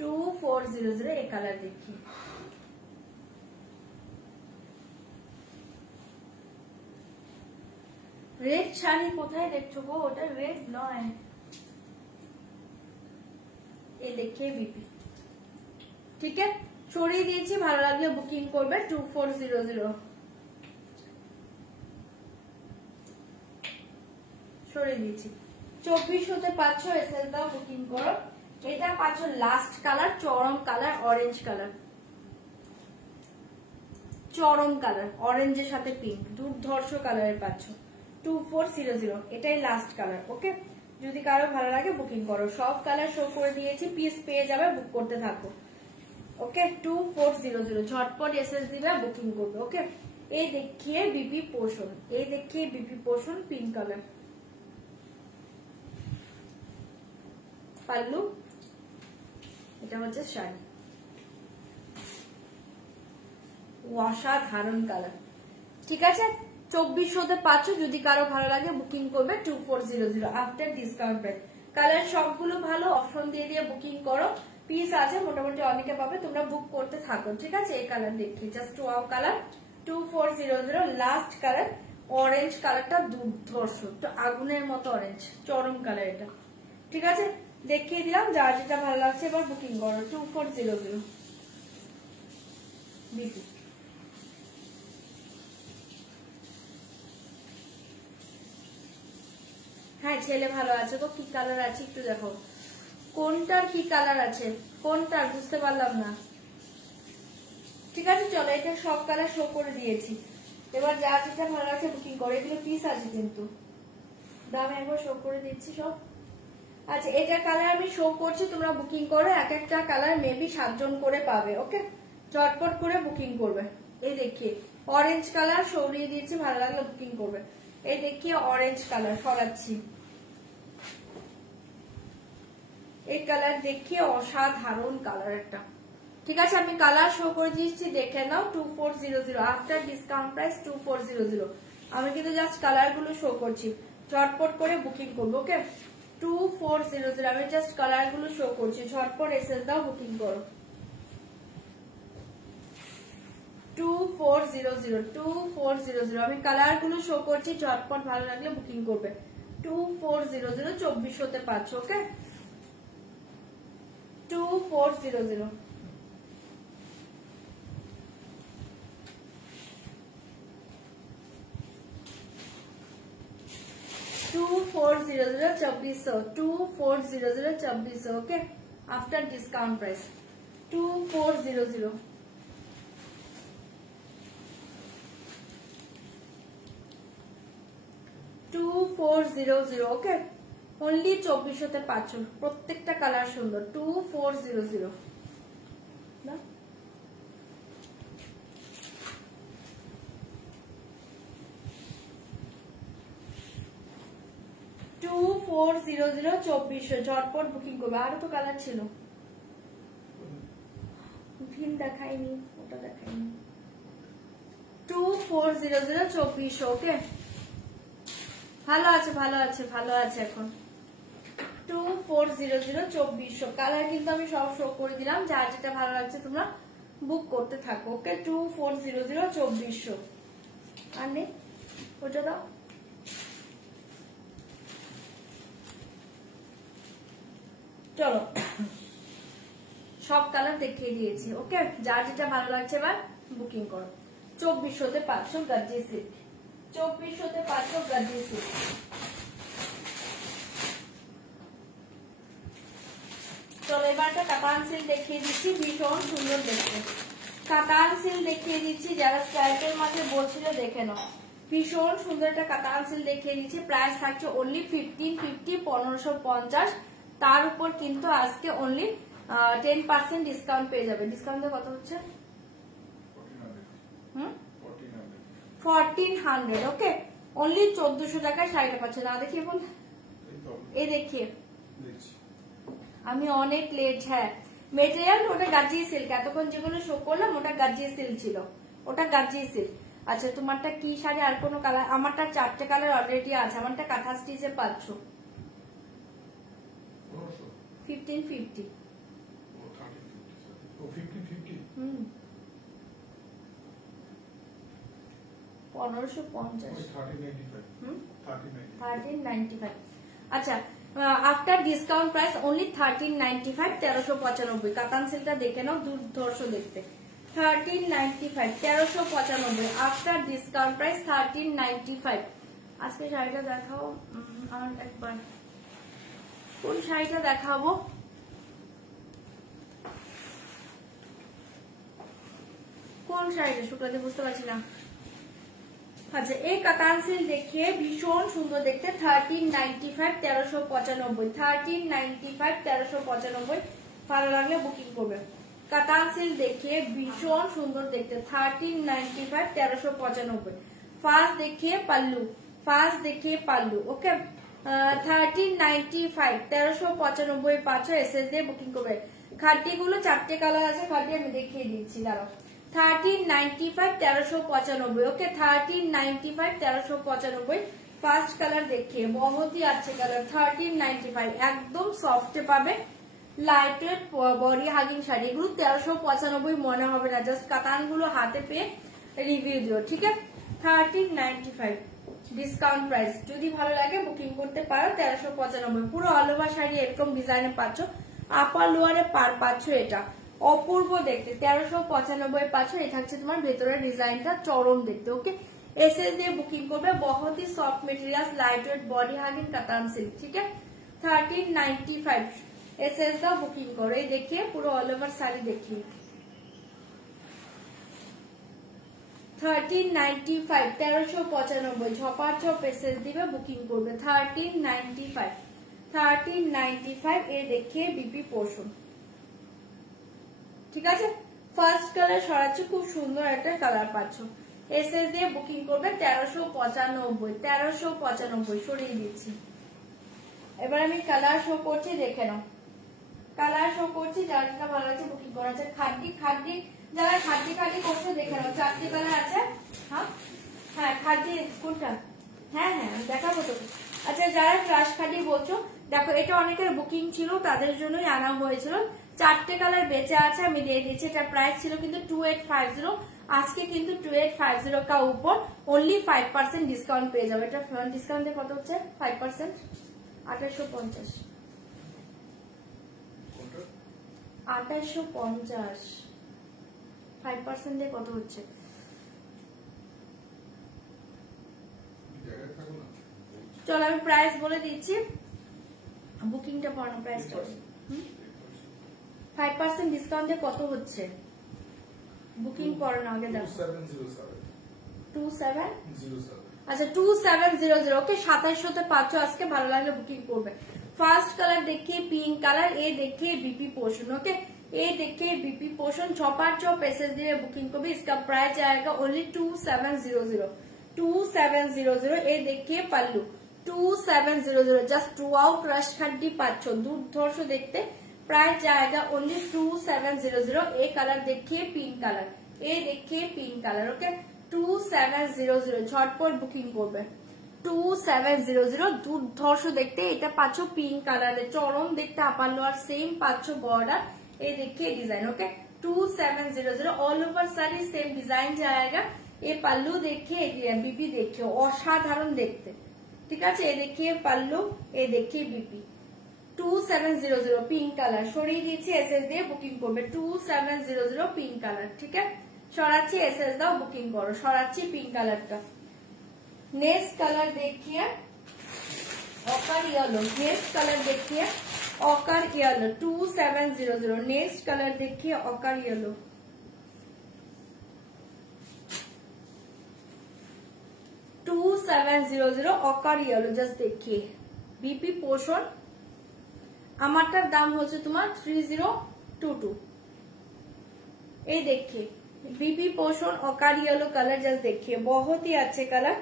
2400। এই কালার দেখি, রেড শাড়ি কোথায় দেখছো গো? ওটা রেড নয়, এই দেখে বিপি। ঠিক আছে, সরিয়ে দিয়েছি, ভালো লাগলে বুকিং করবে 2400। সরিয়ে দিয়েছি, 2400তে পাচ্ছ, এসএস দাও, বুকিং করো। এটা পাচ্ছ লাস্ট কালার, চরম কালার, অরেঞ্জ কালার, চরম কালার, অরেঞ্জের সাথে পিঙ্ক, দুর্ধর্ষ কালারের পাচ্ছ 2400। এটাই লাস্ট কালার। ওকে, যদি কারো ভালো লাগে বুকিং করো। সব কালার শো করে দিয়েছি, পিস পেয়ে যাবে, বুক করতে থাকো। ওকে 2400 ঝটপট এসএস দিবে, বুকিং করবে। ওকে এই দেখিয়ে বিপি পোষণ, এই দেখিয়ে বিপি পোষণ, পিঙ্ক কালার পাল্লু, এটা হচ্ছে শাড়ি, অসাধারণ কালার। ঠিক আছে, 2400তে পাচ্ছ, যদি কারো ভালো লাগে বুকিং করবে 2400 আফটার ডিসকাউন্ট প্রাইস। কালার সবগুলো ভালো, অপশন দিয়ে দিয়ে বুকিং করো, পিস আছে মোটামুটি অনেকে পাবে, তোমরা বুক করতে থাকো। ঠিক আছে, এই কালার দেখি, just wow colour 2400 last colour, orange কালারটা দুর্ধর্ষ, তো আগুনের মতো অরেঞ্জ, চরম কালার এটা। ঠিক আছে, দেখিয়ে দিলাম, যার যেটা ভালো লাগছে এবার বুকিং করো 2400 বিপি। হ্যাঁ ছেলে ভালো আছে তো, কি কালার আছে একটু দেখো, কোনটার কি কালার আছে, কোনটার বুঝতে পারলাম না। ঠিক আছে চলো, এটা সব কালার শো করে দিয়েছি, এবার যা যেটা ভালো লাগছে বুকিং করো। এগুলো পিস আছে কিন্তু, দাম একবার শো করে দিচ্ছি সব। আচ্ছা এটা কালার আমি শো করছি, তোমরা বুকিং করো, এক একটা কালার মেবি 7 জন করে পাবে। ওকে চটপট করে বুকিং করবে। এই দেখিয়ে অরেঞ্জ কালার সরিয়ে দিয়েছি, ভালো লাগলে বুকিং করবে। এই দেখিয়ে অরেঞ্জ কালার সরাচ্ছি, এই কালার দেখিয়ে অসাধারণ কালার একটা। ঠিক আছে, আমি কালার শো করে দিচ্ছি, দেখে নাও 2400 আফটার ডিসকাউন্ট প্রাইস 2400। আমি কিন্তু জাস্ট কালার গুলো শো করছি, ঝটপট করে বুকিং করবো। ওকে 2400 আমি জাস্ট কালার গুলো শো করছি, ঝটপট এসএস দাও, বুকিং করো 2400 আমি কালার গুলো শো করছি, ঝটপট ভালো লাগলে বুকিং করবে 2400 2400তে পাচ্ছ। Okay 2400 2400 okay after discount price 2400 2400 okay only 2400তে পাচ্ছ, প্রত্যেকটা কালার সুন্দর 2400 না 2400 2400 ঝটপট বুকিং করবে। আরো তো কালার ছিল, পিন দেখাইনি, ওটা দেখাইনি। 2400 2400। ওকে, ভালো আছে ভালো আছে ভালো আছে। এখন 2400 2400 কালার কিন্তু আমি সব শো করে দিলাম, যার যেটা ভালো লাগছে তোমরা বুক করতে থাকো। ওকে, 2400 2400। আর নেই, ওটা দাও। চলো, সব কালার দেখিয়ে দিয়েছি। ওকে, যার যেটা ভালো লাগছে এবার বুকিং করো। 2400-তে পাচ্ছ গার্জি সিল্ক, 2400-তে পাচ্ছ গার্জি সিল্ক। চলো এবার একটা কাতান সিল্ক দেখিয়ে দিচ্ছি, ভীষণ সুন্দর দেখতে। কাতান সিল্ক দেখিয়ে দিচ্ছি, যারা স্ট্রাইপের মাঝে বলছিল দেখে নাও। ভীষণ সুন্দর একটা কাতান সিল্ক দেখিয়ে দিচ্ছি। প্রাইস থাকছে অনলি 1550, 1550। তার উপর কিন্তু আজকে অনলি 10% ডিসকাউন্ট পেয়ে যাবে। ডিসকাউন্টে কত হচ্ছে? 1400। ওকে, অনলি 1400 টাকায় শাড়িটা পাচ্ছে। না দেখি এখন, এই দেখিয়ে আমি অনেক লেট। হ্যাঁ, মেটেরিয়াল ওটা গার্জি সিল্ক, এতক্ষণ যেগুলো শো করলাম ওটা গার্জি সিল্ক ছিল, ওটা গার্জি সিল্ক। আচ্ছা, তোমারটা কি শাড়ি? আর কোনো কালার? আমারটা 4টে কালার অলরেডি আছে। আমারটা কাঁথা স্টিচে পাচ্ছ 1550। 1550, 1395। আচ্ছা, আফটার ডিসকাউন্ট প্রাইস অনলি 1395, 1395। কাতান সিল্কটা দেখে নাও, দুর্ধর্ষ দেখতে। 1395, 1395 আফটার ডিসকাউন্ট প্রাইস 1395। আজকে শাড়িটা দেখাও আর একবার, কোন শাড়িটা দেখাবো? কোন শাড়িটা শুক্লাতে বুঝতে পারছি না। আচ্ছা, এই কাতান সিল্ক দেখিয়ে ভীষণ সুন্দর দেখতে, 1395, 1395, 1395, 1395। ভালো লাগলে বুকিং করবে। কাতান সিল্ক দেখিয়ে ভীষণ সুন্দর দেখতে, 1395, 1395। ফার্স্ট দেখিয়ে পাল্লু, ফার্স্ট দেখিয়ে পাল্লু। ওকে, 1395, 1395 পাচ্ছ। এসএস দিয়ে বুকিং করবে। খাটি গুলো 4টে কালার আছে, খাটি আমি দেখিয়ে দিচ্ছি, দাঁড়াও। 1395, 1395। ওকে, 1395, 1395। ফার্স্ট কালার দেখিয়ে বহুত হি আচ্ছে কালার, 1395। একদম সফট পাবে, light weight body hugging sari. এগুলো 1395 মনে হবে না, জাস্ট কাতান গুলো হাতে পেয়ে রিভিউ দিও, ঠিক আছে? 1395 ডিসকাউন্ট প্রাইস। যদি ভালো লাগে বুকিং করতে পারো। 1395 পুরো অল ওভার শাড়ি এরকম ডিজাইনে পাচ্ছ। আপার লোয়ারে পার পাচ্ছ, এটা অপূর্ব দেখতে। 1395 পাচ্ছ। এই থাকছে তোমার ভেতরের ডিজাইনটা, চরম দেখতে। ওকে, এসএস দিয়ে বুকিং করবে। বহুত হি soft material, light weight body hugging কাতান সিল্ক, ঠিক আছে? 1395 এসএস দাও, বুকিং করো। এই দেখিয়ে পুরো অল ওভার শাড়ি দেখিয়ে 1395, 1395 ঝপার ঝপ এসএস দিবে, বুকিং করবে। 1395, 1395 এ দেখিয়ে বিপি পোর্শন, ঠিক আছে? ফার্স্ট কালার সরাচ্ছি, খুব সুন্দর একটা কালার পাচ্ছ। এসএস দিয়ে বুকিং করবে। 1395, 1395 সরিয়ে দিচ্ছি। এবার আমি কালার শো করছি, দেখে নাও। কালার শো করছি, যার যেটা ভালো লাগছে বুকিং করা আছে। খাদ্দি খাদ্দি, যারা খাদ্দি খাদ্দি করছো দেখে নাও, 4টে কালার আছে। হ্যাঁ হ্যাঁ, খাদ্দি কোনটা? হ্যাঁ হ্যাঁ, দেখাবো তো। আচ্ছা, যারা ক্রাশ খাদ্দি বলছো, দেখো এটা অনেকের বুকিং ছিল, তাদের জন্যই আনা হয়েছিল। 4টে কালার বেঁচে আছে, আমি দিয়ে দিচ্ছি। এটা প্রাইস ছিল কিন্তু 2850, আজকে কিন্তু 2850 কা উপর অনলি 5% ডিসকাউন্ট পেয়ে যাবে। এটা ডিসকাউন্টে কত হচ্ছে? 5%, 2850। 2850 5% দিয়ে কত হচ্ছে? চলো আমি প্রাইস বলে দিচ্ছি, বুকিংটা পড়ানো প্রাইসটা 5% ডিসকাউন্টে কত হচ্ছে? বুকিং পড়ানো আগে দেখো। 2707। আচ্ছা, 2700। ওকে, 2700-তে পাচ্ছ আজকে। ভালো লাগলে বুকিং করবে। ফার্স্ট কালার देखिए पिंक कलर, ये देखिए बीपी पोर्शन। ओके, ये देखिए बीपी पोर्शन, छपार चौप एसएस दिए बुकिंग को भी। इसका प्राइस जाएगा ओनली 2700, 2700। ये देखिए पल्लू 2700, জাস্ট 2 আউট রাশ খাড্ডি পাচ্ছ, দুর্ধর্ষ দেখতে। प्राइस जाएगा ओनली 2700। ए कलर देखिए पिंक कलर, ए देखिए पिंक कलर। ओके 2700 झटपट बुकिंग করবে 2700 দুর্ধর্ষ দেখতে। এটা পাচ্ছ পিঙ্ক কালারে, চরম দেখতে আপার লোয়ার সেম পাচ্ছ বর্ডার। এই देखिए design. Okay 2700 all over sari same design जाएगा। ये पल्लू देखिए, बीपी देखिए असाधारण देखते, ठीक है। ये देखिए पल्लू, ये देखिए बीपी 2700 पिंक कलर সরিয়ে দিয়েছি, এসএস দিয়ে বুকিং করবে 2700 পিঙ্ক কালার, ঠিক আছে। সরাচ্ছি এসএস দাও বুকিং করো, সরাচ্ছি পিঙ্ক কালারটা। नेक्स्ट कलर देखिए ऑकर येलो, नेक्स्ट कलर देखिए ऑकर येलो 2700। नेक्स्ट कलर देखिए occur yellow 2700 occur yellow. Just देखिए बीपी पोर्शन, আমারটার দাম হচ্ছে তোমার 3022। ये देखिए BP portion occur yellow colour, just देखिए बहुत ही अच्छे कलर।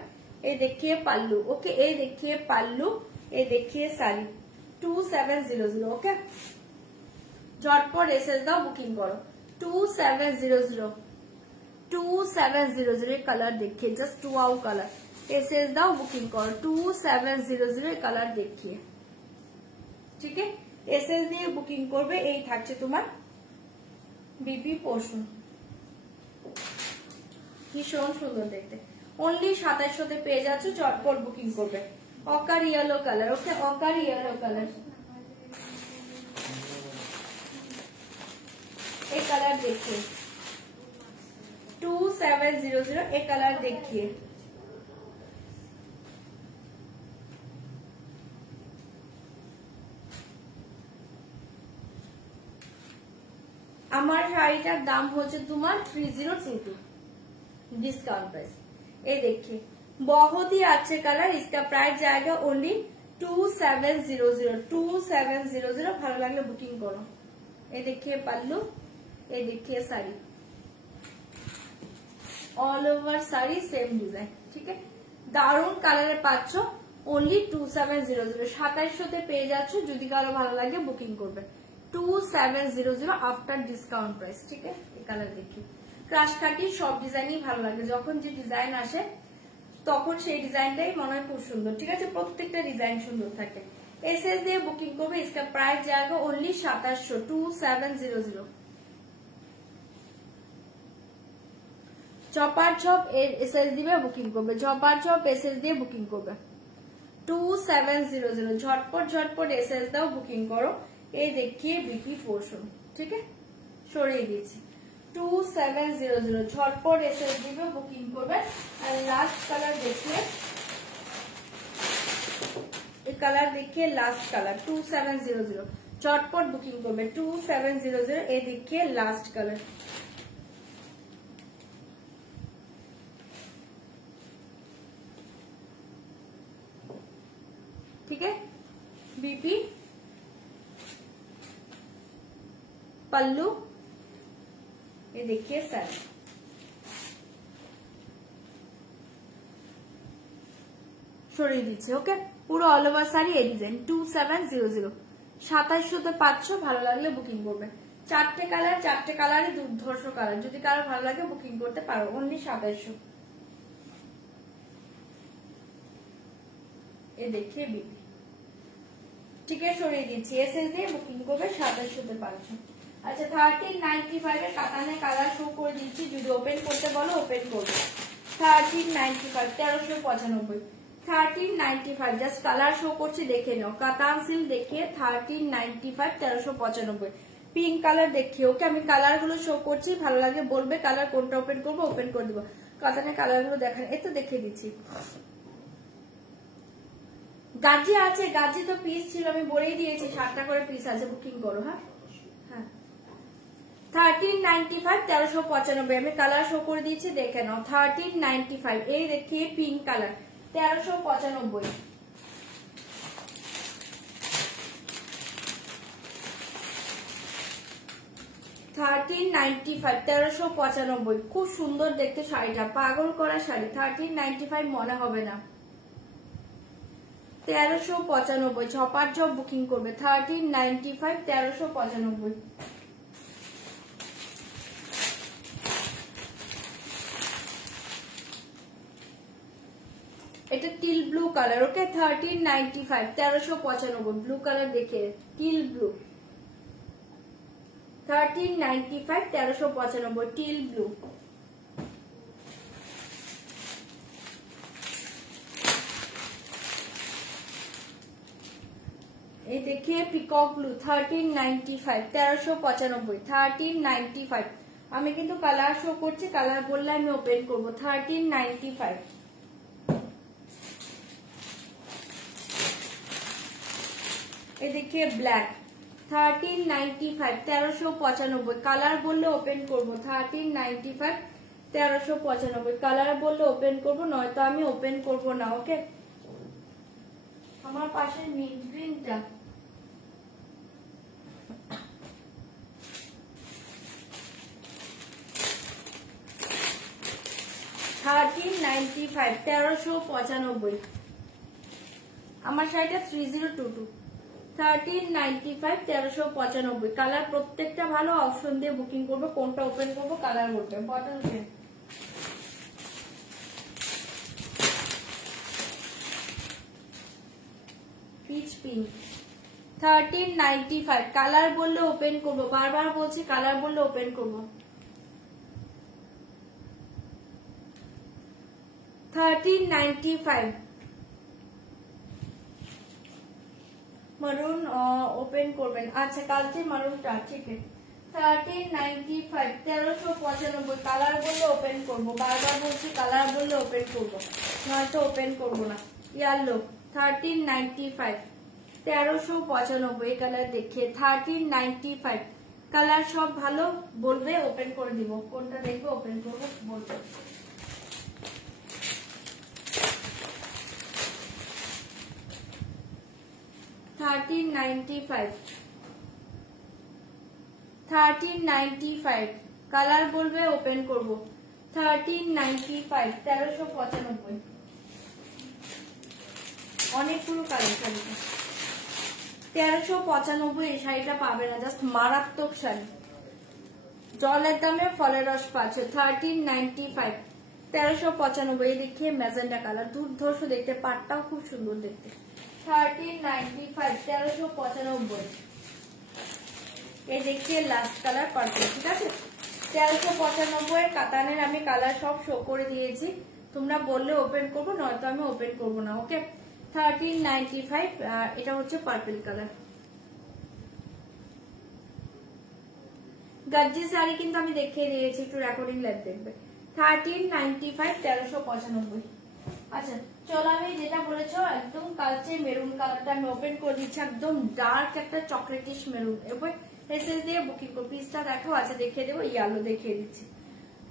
ये देखिए पल्लू, ओके ये देखिए पल्लू, ये देखिए साड़ी 2700। ओके झटपट एसएस दाओ बुकिंग करो 2700 कलर देखिए जस्ट वाओ कलर। एसएस दाओ बुकिंग करो 2700 कलर देखिए, ठीक है। एसएस দিয়ে বুকিং করবে। এই থাকছে তোমার বিপি পোর্শন, ভীষণ সুন্দর দেখতে। ओनली 2700 পেয়ে যাচ্ছ, চটপট বুকিং করবে। অকার ইয়েলো কালার, ওকে অকার ইয়েলো কালার, এই কালার देखिए 2700। এই কালার देखिए আমার শাড়িটার দাম হচ্ছে তোমার 3022 डिस्काउंट प्राइस। ये देखिए बहुत ही अच्छे कलर, इसका प्राइस जाएगा ओनली 2700। ভালো লাগলে বুকিং করো। ये देखिए पल्लू, ये देखिए sari all over sari same design, ठीक है। দারুন কালারে পাচ্ছ ओनली 2700। 2700 পেয়ে যাচ্ছ, যদি কারো ভালো লাগে বুকিং করবে 2700 आफ्टर डिस्काउंट प्राइस, ठीक है। ये कलर देखिए ক্রাশ কাটি সব ডিজাইনই ভালো লাগে, যখন যে ডিজাইন আসে তখন সেই ডিজাইনটাই মনে হয় খুব সুন্দর, ঠিক আছে। প্রত্যেকটা ডিজাইন সুন্দর থাকে। এসএস দিয়ে বুকিং করবে। इसका प्राइस जाएगा ओनली 2700 2700। চপার চপ এসএস দিবে বুকিং করবে, চপার চপ এসএস দিয়ে বুকিং করবে 2700। ঝটপট ঝটপট এসএস দাও বুকিং করো। এই देखिए বিপি পোর্শন, ঠিক আছে। সরিয়ে দিয়েছি 2700। ঝটপট এসএস দিবে বুকিং করবে। আর লাস্ট কালার देखिए, এই কালার देखिए লাস্ট কালার 2700। ঝটপট বুকিং করবে 2700। এই देखिए লাস্ট কালার, ठीक है। बीपी पल्लू, ये देखिए साड़ी সরিয়ে দিচ্ছে। ওকে পুরো অল ওভার শাড়ি এই ডিজাইন 2700। 2700 পাচ্ছ, ভালো লাগলে বুকিং করবে। চারটে কালার, চারটে কালারে দুর্ধর্ষ কালার, যদি কারো ভালো লাগে বুকিং করতে পারো ओनली 2700। ये देखिए बीपी, ठीक है। সরিয়ে দিচ্ছি এসএস দিয়ে বুকিং করবে 2700 পাচ্ছ। আচ্ছা 1395 এর কাতানে কালার শো করে দিচ্ছি, যদি ওপেন করতে বলো ওপেন করবে 1395 1395 1395 জাস্ট কালার শো করছি দেখে নাও। কাতান সিল্ক দেখিয়ে 1395 1395 পিঙ্ক কালার দেখিয়ে। ওকে আমি কালার গুলো শো করছি, ভালো লাগে বলবে কালার কোনটা ওপেন করবো, ওপেন করে দিব। কাতানের কালার গুলো দেখেন, এই তো দেখিয়ে দিচ্ছি। গাজি আছে, গাজি তো পিস ছিল আমি বলেই দিয়েছি 60টা করে পিস আছে, বুকিং করো। হ্যাঁ হ্যাঁ 1395 1395 আমি কালার শো করে দিয়েছি দেখে নাও 1395। এই देखिए পিঙ্ক কালার 1395। $1395 খুব সুন্দর দেখতে শাড়িটা, পাগল করা শাড়ি। 1395 মনে হবে না, 1395 ছপার জব বুকিং করবে 1395 1395। এটা টিল ব্লু কালার, ওকে 1395 1395 ব্লু কালার দেখে টিল ব্লু 1395 1395 টিল ব্লু। এই দেখে পিকক ব্লু 1395 1395 1395। আমি কিন্তু কালার শো করছি, কালার বললে আমি ওপেন করবো 1395। এই দেখে ব্ল্যাক 1395 1395 কালার বললে ওপেন করবো 1395 1395 কালার বললে ওপেন করবো, নয়তো আমি ওপেন করবো না। ওকে আমার পাশে মিন্ট গ্রিনটা 1395 1395। আমার শাড়িটা 3022 1395 1395 কালার প্রত্যেকটা ভালো, অপশন দিয়ে বুকিং করবো, কোনটা ওপেন করবো কালার বলবে। Bottle pen peach pink 1395 colour বললে ওপেন করবো, বারবার বলছি কালার বললে ওপেন করবো 1395। মারুন ওপেন করবেন, আচ্ছা কালকে মারুনটা ঠিক আছে 1395 1395 কালার বললে ওপেন করবো, বারবার বলছি কালার বললে ওপেন করবো, নয়তো ওপেন করবো না। ইয়েলো 1395 1395 কালার দেখে 1395 কালার সব ভালো বলবে, ওপেন করে দিব, কোনটা দেখবে ওপেন করবো বলবে। $1395 কালার বলবে ওপেন করবো 1395 1395 অনেকগুলো কালার শাড়িটা 1395 এই শাড়িটা পাবে না, জাস্ট মারাত্মক শাড়ি, জলের দামে ফলের রস পাচ্ছে 1395 1395। দেখিয়ে ম্যাজেন্ডা কালার দুর্ধর্ষ দেখতে, পাটটাও খুব সুন্দর দেখতে 1395 1395। এই দেখিয়ে লাস্ট কালার পার্পল, ঠিক আছে 1395 কাতানের আমি কালার সব শো করে দিয়েছি, তোমরা বললে ওপেন করবো, নয়তো আমি ওপেন করবো না। ওকে 1395 এটা হচ্ছে পার্পল কালার। গর্জি শাড়ি কিন্তু আমি দেখিয়ে দিয়েছি, একটু রেকর্ডিং লাইভ দেখবে 1395 1395। আচ্ছা চলো আমি যেটা বলেছো একদম কালচে মেরুন কালারটা আমি ওপেন করে দিচ্ছি, একদম ডার্ক একটা চকলেটিশ মেরুন, এবার এসএস দিয়ে বুকিং করো, পিসটা দেখো, আচ্ছা দেখিয়ে দেবো, ইয়ালো দেখিয়ে দিচ্ছি,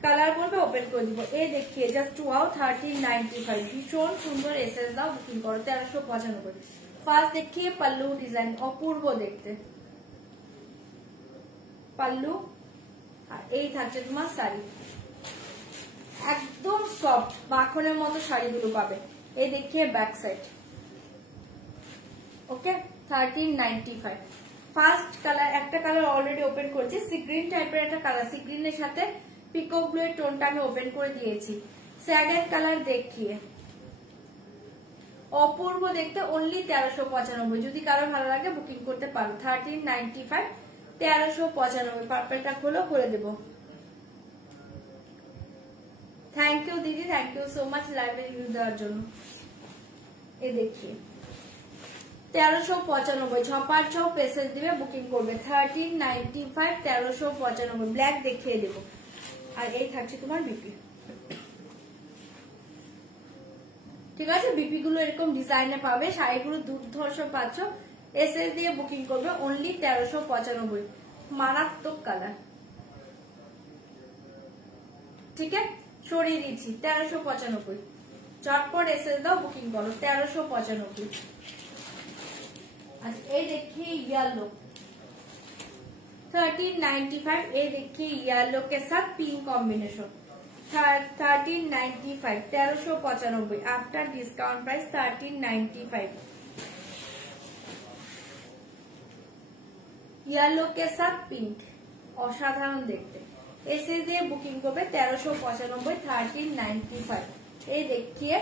কালার বলবে ওপেন করে দিব। এ দেখিয়ে জাস্ট ওয়াও 1395 ভীষণ সুন্দর, এসএস দাও বুকিং করো 1395। ফার্স্ট দেখিয়ে পাল্লু ডিজাইন অপূর্ব দেখতে, পাল্লু আর এই থাকছে তোমার শাড়ি, একদম সফট মাখনের মতো শাড়িগুলো পাবে। এই দেখিয়ে ব্যাক সাইড, ওকে 1395। ফার্স্ট কালার একটা কালার অলরেডি ওপেন করেছি, সি গ্রিন টাইপের একটা কালার, সি গ্রিনের সাথে পিকক ব্লু এর টোনটা আমি ওপেন করে দিয়েছি। সেকেন্ড কালার দেখিয়ে অপূর্ব দেখতে, অনলি 1395, যদি কারো ভালো লাগে বুকিং করতে পারো 1395 1395। পার্পলটা খোলো, করে দেবো। থ্যাংক ইউ দিদি, থ্যাংক ইউ সো মাচ লাইভে রিভিউ দেওয়ার জন্য। এই দেখিয়ে 1395 ছপার ছপ এসএস দিবে, বুকিং করবে 1395 1395 ব্ল্যাক দেখিয়ে দেবো। আর এই থাকছে তোমার বিপি, ঠিক আছে বিপি গুলো এরকম ডিজাইনে পাবে, শাড়িগুলো দুর্ধর্ষ পাচ্ছ, এসএস দিয়ে বুকিং করবে অনলি 1395, মারাত্মক কালার, ঠিক আছে সরিয়ে দিচ্ছি 1395, চটপট এসএস দাও বুকিং করো 1395। আচ্ছা এই देखिए येलो 1395, ये देखिए येलो के साथ pink combination 1395 1395 after discount price 1395। Yellow के साथ पिंक, অসাধারণ দেখতে। এসএস দিয়ে বুকিং করবে 1395, 1395। এই দেখিয়ে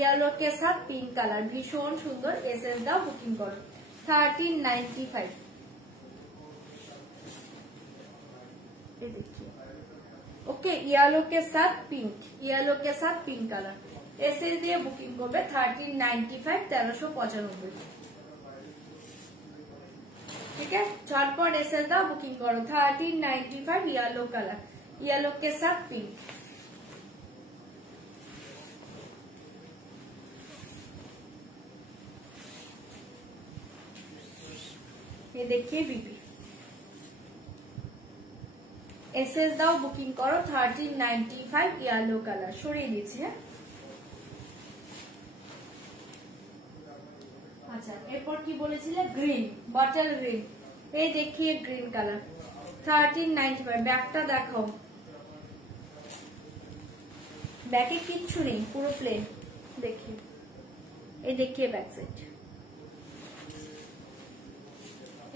येलो के साथ पिंक কালার, ভীষণ সুন্দর। এসএস দাও, বুকিং করো 1395। এই দেখিয়ে ওকে, येलो के साथ पिंक, येलो के साथ पिंक কালার। এসএস দিয়ে বুকিং করবে 1395, 1395। ठीक है, झटपट एसएस दाओ, बुकिंग करो 1395, येलो कलर, येलो के साथ पिंक। ये देखिए बीबी, एसएस दाओ, बुकिंग करो 1395, येलो कलर। সরিয়ে দিচ্ছি। আচ্ছা, এরপর কি বলেছিলে? Green, bottle green. এই দেখিয়ে গ্রিন কালার 1395। ব্যাকটা দেখো, ব্যাকে কিচ্ছু নেই, পুরো প্লেন। দেখিয়ে, এই দেখিয়ে ব্যাক সাইড।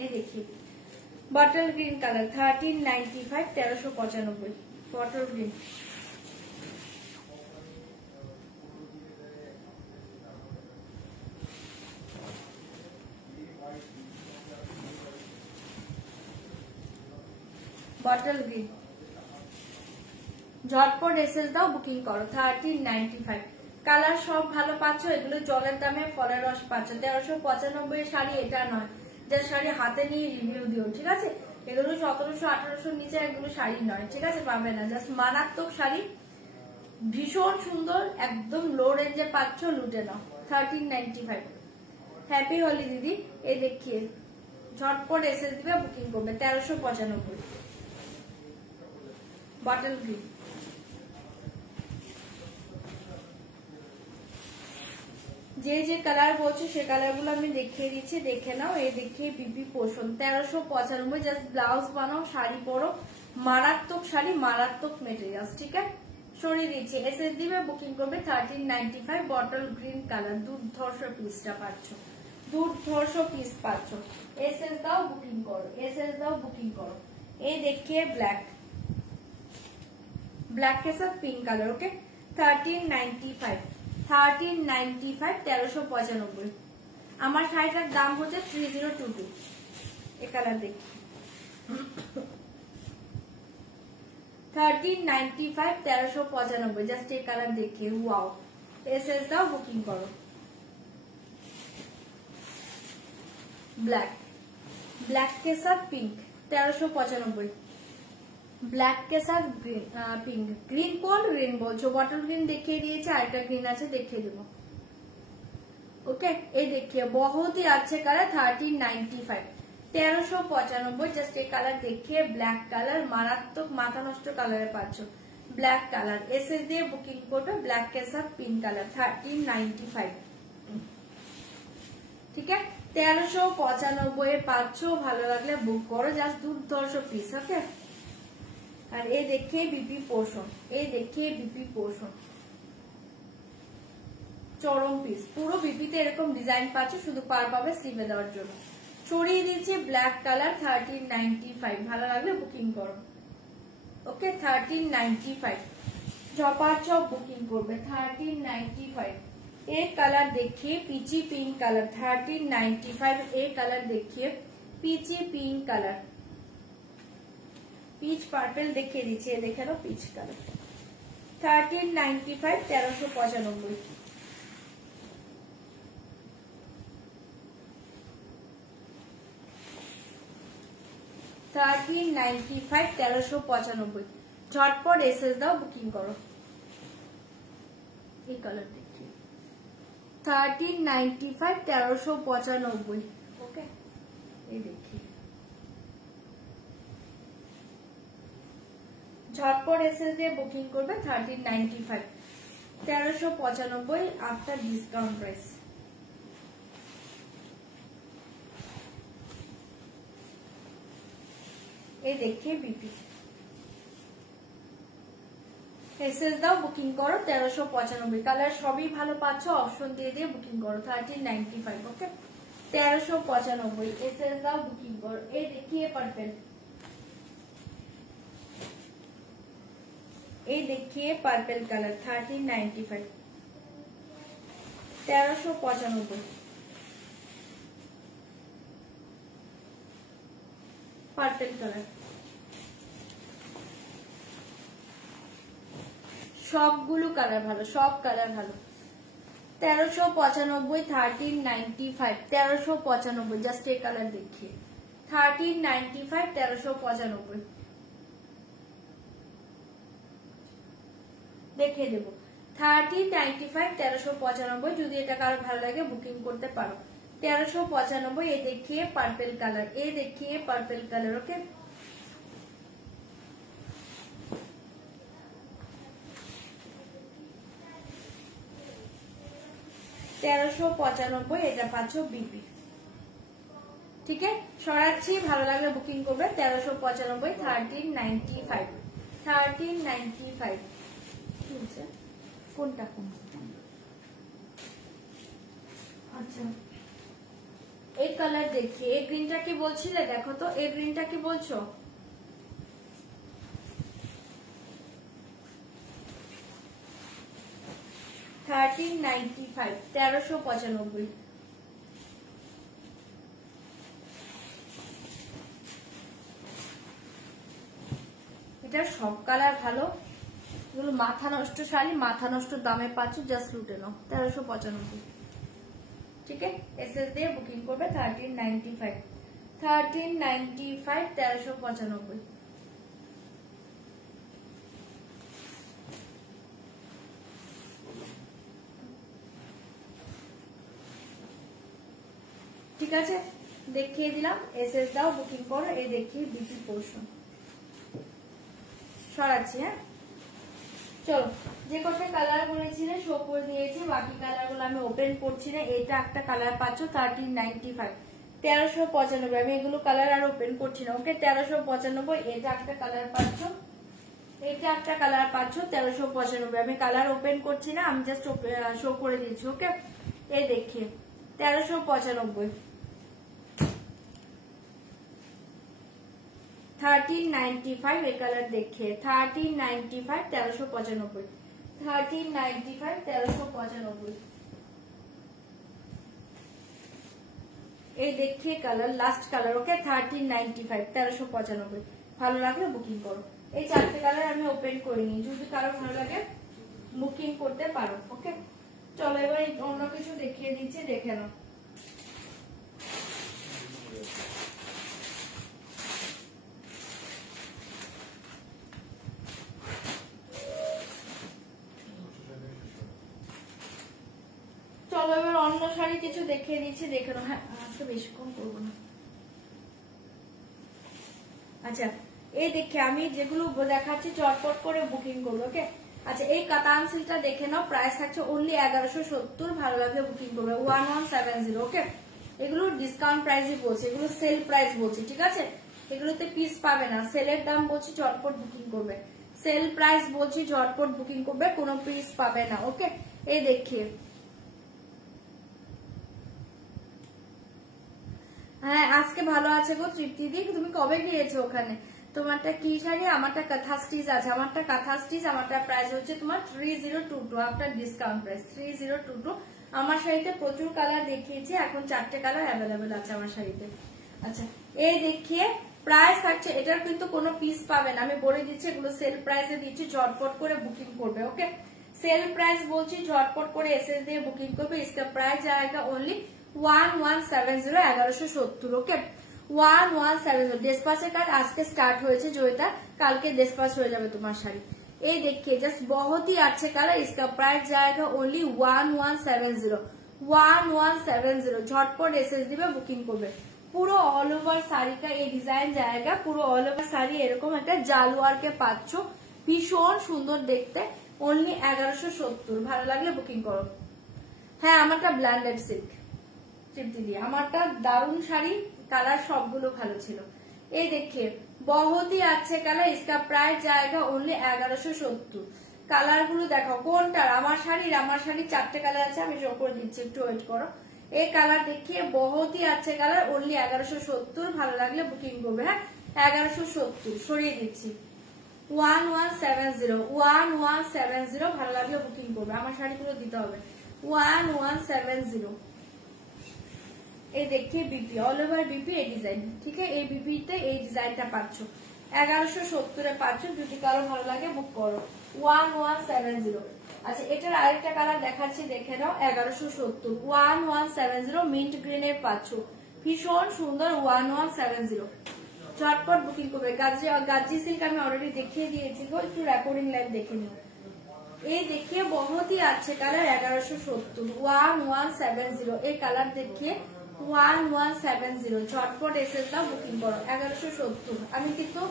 এই দেখিয়ে bottle green colour 1395, 1395, bottle green. बटल ग्रीन, झटपट एसएस दाओ, बुकिंग करो 1395। কালার সব ভালো পাচ্ছ, এগুলো জলের দামে ফলের রস পাচ্ছ। 1395 শাড়ি এটা নয়, যে শাড়ি হাতে নিয়ে রিভিউ দিও, ঠিক আছে? এগুলো 1700 1800 নিচে এগুলো শাড়ি নয়, ঠিক আছে? পাবে না, জাস্ট মারাত্মক শাড়ি, ভীষণ সুন্দর, একদম লো রেঞ্জে পাচ্ছ, লুটে নাও 1395। হ্যাপি হোলি দিদি। এই দেখিয়ে ঝটপট এসএস দিবে, বুকিং করবে 1395, बटल ग्रीन। যে যে কালার বলছো সে কালার গুলো আমি দেখিয়ে দিচ্ছি, দেখে নাও। এই দেখিয়ে বিপি পোষণ 1395, জাস্ট ব্লাউজ বানাও, শাড়ি পরো, মারাত্মক শাড়ি, মারাত্মক মেটেরিয়ালস, ঠিক আছে? সরিয়ে দিচ্ছি, এসএস দিবে, বুকিং করবে 1395, বটল গ্রিন কালার। দুর্ধর্ষ পিসটা পাচ্ছ, দুর্ধর্ষ পিস পাচ্ছ। এসএস দাও, বুকিং করো, এসএস দাও, বুকিং করো। এই দেখিয়ে ব্ল্যাক, ब्लैक के साथ पिंक कलर। ओके, 1395, 1395, 1395। আমার শাড়িটার দাম হচ্ছে 3022। এই কালার দেখি 1395, 1395, জাস্ট এই কালার দেখে ওয়াও। এসএস দাও, বুকিং করো। ब्लैक, ब्लैक के साथ पिंक 1395, ব্ল্যাক কে সাথ পিঙ্ক। গ্রিন কোন গ্রিন বলছো? বটল গ্রিন দেখিয়ে দিয়েছে, আরেকটা গ্রিন আছে, দেখিয়ে দেবো। ওকে, এই দেখিয়ে বহুত ही अच्छे কালার 1395, 1395, জাস্ট এই কালার দেখিয়ে ব্ল্যাক কালার, মারাত্মক মাথা নষ্ট কালারে পাচ্ছ, ব্ল্যাক কালার। এসএস দিয়ে বুকিং করবে, ব্ল্যাক কে সাথ পিঙ্ক কালার 1395। ঠিক আছে, 1395 পাচ্ছ। ভালো লাগলে বুক করো, জাস্ট দুর্ধর্ষ পিস। ওকে, আর এই দেখিয়ে বিপি পোষণ, এই দেখিয়ে বিপি পোষণ, চরম পিস। পুরো বিপিতে এরকম ডিজাইন পাচ্ছ, শুধু পার পাবে স্লিভে দেওয়ার জন্য। ছড়িয়ে দিচ্ছে ব্ল্যাক কালার 1395। ভালো লাগলে বুকিং করো। ওকে, 1395 চপার চপ বুকিং করবে 1395। এই কালার দেখিয়ে পিচি পিঙ্ক কালার 1395। এই কালার দেখিয়ে peachy pink colour, peach purple দেখিয়ে দিচ্ছি, দেখে নাও পিচ কালার 1395, 1395। $1395, 1395। ঝটপট এসএস দাও, বুকিং করো। এই কালার দেখি 1395, 1395। ওকে, এই দেখি ঝটপট এসএস দিয়ে বুকিং করবে 1395, 1395 আফটার ডিসকাউন্ট প্রাইস। এই দেখিয়ে বিপি এসএস দাও, বুকিং করো 1395। কালার সবই ভালো পাচ্ছ, অপশন দিয়ে দিয়ে বুকিং করো 1395। ওকে, 1395 এসএস দাও বুকিং করো। এই দেখিয়ে পার্পল, এই দেখিয়ে পার্পল কালার 1395 1395 পার্পল কালার। সবগুলো কালার ভালো, সব কালার ভালো। 1395 1395 1395 জাস্ট এই কালার দেখিয়ে 1395 1395 দেখিয়ে দেবো। 1395 1395 যদি এটা কারো ভালো লাগে বুকিং করতে পারো। 1395 এই দেখিয়ে পার্পল কালার, এই দেখিয়ে পার্পল কালার। ওকে, $1395 এটা পাচ্ছ বিপি। ঠিক আছে, সরাচ্ছি, ভালো লাগলে বুকিং করবে। 1395 1395 1395 কোনটা কোন? আচ্ছা, এই কালার দেখি। এই গ্রিনটা কি বলছিলে? দেখো তো এই গ্রিনটা কি বলছো? $1395 1395। এটা সব কালার ভালো, এগুলো মাথা নষ্ট শাড়ি, মাথা নষ্ট দামে পাচ্ছ, জাস্ট লুটে নাও। 1395। ঠিক আছে, এসএস দিয়ে বুকিং করবে। 1395 1395 1395। ঠিক আছে, দেখিয়ে দিলাম। এসএস দাও বুকিং করো। এই দেখিয়ে বিপি পোর্শন সরাচ্ছি। হ্যাঁ, চলো, যে কটা কালার বলেছিলে শো করে দিয়েছি, বাকি কালার গুলো আমি ওপেন করছি না। এটা একটা কালার পাচ্ছ 1395 1395। আমি এগুলো কালার আর ওপেন করছি না। ওকে, 1395। এটা একটা কালার পাচ্ছ, এটা একটা কালার পাচ্ছ 1395। আমি কালার ওপেন করছি না, আমি জাস্ট শো করে দিচ্ছি। ওকে, এই দেখিয়ে 1395 1395 এই কালার দেখে 1395 1395 1395 1395। এই দেখিয়ে কালার, লাস্ট কালার। ওকে, 1395 1395। ভালো লাগলে বুকিং করো। এই চারটে কালার আমি ওপেন করিনি, যদি কারো ভালো লাগে বুকিং করতে পারো। ওকে, চলো এবার অন্য কিছু দেখিয়ে দিচ্ছি, দেখে নাও। চলো এবার অন্য শাড়ি কিছু দেখিয়ে দিচ্ছি, দেখে নাও। হ্যাঁ, আজকে বেশিক্ষণ করবো না। আচ্ছা, এই দেখে আমি যেগুলো দেখাচ্ছি চটপট করে বুকিং করবো। ওকে, আচ্ছা, এই কাতান সিল্কটা দেখে নাও। প্রাইস থাকছে অনলি 1170। ভালো লাগলে বুকিং করবে 1170। ওকে, এগুলো ডিসকাউন্ট প্রাইসই বলছি, এগুলো সেল প্রাইস বলছি। ঠিক আছে, এগুলোতে পিস পাবে না, সেলের দাম বলছি, চটপট বুকিং করবে। সেল প্রাইস বলছি, চটপট বুকিং করবে, কোনো পিস পাবে না। ওকে, এই দেখিয়ে। হ্যাঁ, আজকে ভালো আছে গো তৃপ্তি দি। তুমি কবে গিয়েছো ওখানে? তোমারটা কি শাড়ি? আমারটা কাঁথা স্টিচ আছে। আমারটা কাঁথা স্টিচ। আমারটা প্রাইস হচ্ছে তোমার 3022, আপনার ডিসকাউন্ট প্রাইস 3022। আমার শাড়িতে প্রচুর কালার দেখিয়েছি, এখন 4টে কালার অ্যাভেলেবেল আছে আমার শাড়িতে। আচ্ছা, এই দেখিয়ে প্রাইস থাকছে, এটার কিন্তু কোনো পিস পাবে না, আমি বলে দিচ্ছি। এগুলো সেল প্রাইসে দিচ্ছি, ঝটপট করে বুকিং করবে। ওকে, সেল প্রাইস বলছি, ঝটপট করে এসএস দিয়ে বুকিং করবে। इसका प्राइस जाएगा ओनली 1170 1170। ওকে, 1170। ডেসপাসের কাজ আজকে স্টার্ট হয়েছে, জয়িতা, কালকে ডেসপাস হয়ে যাবে তোমার শাড়ি। এই देखिए जस्ट बहुत ही अच्छे कलर। इसका प्राइस जाएगा ओनली 1170 1170। झटपट एसएस দিবে, বুকিং করবে। পুরো অল ওভার শাড়িটা এই ডিজাইন জায়গা, পুরো অল ওভার শাড়ি এরকম একটা জালওয়ারকে পাচ্ছ, ভীষণ সুন্দর দেখতে। অনলি 1170। ভালো লাগলে বুকিং করো। হ্যাঁ, আমারটা ব্ল্যান্ডেড সিল্ক তৃপ্তি দিয়ে, আমারটা দারুণ শাড়ি, কালার সবগুলো ভালো ছিল। এই देखिए बहुत ही अच्छे कलर। इसका प्राइस जाएगा ओनली 1170। কালার গুলো দেখো কোনটার। আমার শাড়ির 4টে কালার আছে, আমি শো করে দিচ্ছি, একটু ওয়েট করো। ये कलर देखिए बहुत ही अच्छे कलर, ओनली 1170। ভালো লাগলে বুকিং করবে। হ্যাঁ 1170 সরিয়ে দিচ্ছি 1170 1170। ভালো লাগলে বুকিং করবে, আমার শাড়িগুলো দিতে হবে 1170। এই देखिए बीपी ऑल ओवर बीपी এই ডিজাইন, ঠিক আছে? এই বিপিতে এই ডিজাইনটা পাচ্ছ 1170 এ পাচ্ছ। যদি কারো ভালো লাগে বুক করো 1170। আচ্ছা এটার আরেকটা কালার দেখাচ্ছি, দেখে নাও 1170 1170 মিন্ট গ্রিন এর পাচ্ছ, ভীষণ সুন্দর 1170। চটপট বুকিং করবে। গাজি সিল্ক আমি অলরেডি দেখিয়ে দিয়েছি গো, একটু রেকর্ডিং লাইভ দেখে নিও। ये देखिए बहुत ही अच्छे कलर 1170 1170। এই কালার দেখিয়ে 1170 ঝটপট এসএস দাও বুকিং করো 1170। আমি কিন্তু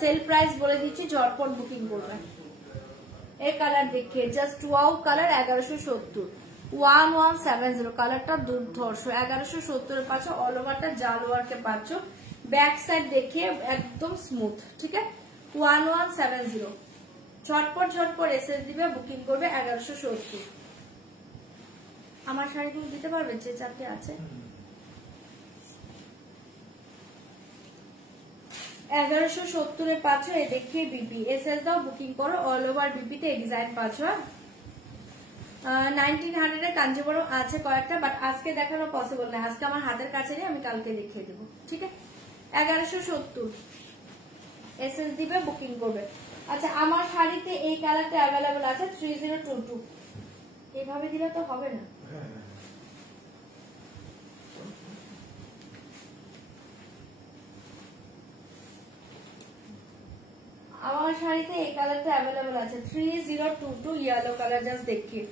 সেল প্রাইস বলে দিচ্ছি, ঝটপট বুকিং করবে। এই কালার দেখিয়ে জাস্ট ওয়াও কালার 1170 1170। কালারটা দুর্ধর্ষ 1170 এর পাচ্ছ, অল ওভারটা জাল ওয়ার্কে পাচ্ছ, ব্যাক সাইড দেখিয়ে একদম স্মুথ, ঠিক আছে? 1170 ঝটপট ঝটপট এসএস দিবে, বুকিং করবে 1170। আমার শাড়িগুলো দিতে পারবে যে চারটে আছে? 1170 এ পাচ্ছ। এই দেখিয়ে বিপি এসএস দাও বুকিং করো, অল ওভার বিপিতে এই ডিজাইন পাচ্ছ। 1900 এ কাঞ্জিবরম আছে কয়েকটা, বাট আজকে দেখানো পসিবল না, আজকে আমার হাতের কাছে নেই, আমি কালকে দেখিয়ে দেবো, ঠিক আছে? 1170 এসএস দিবে বুকিং করবে। আচ্ছা আমার শাড়িতে এই কালারটা অ্যাভেলেবল আছে 3022। এইভাবে দিলে তো হবে না। আমার শাড়িতে এই কালারটা অ্যাভেলেবল আছে 3022 ইয়েলো কালার, জাস্ট দেখিয়ে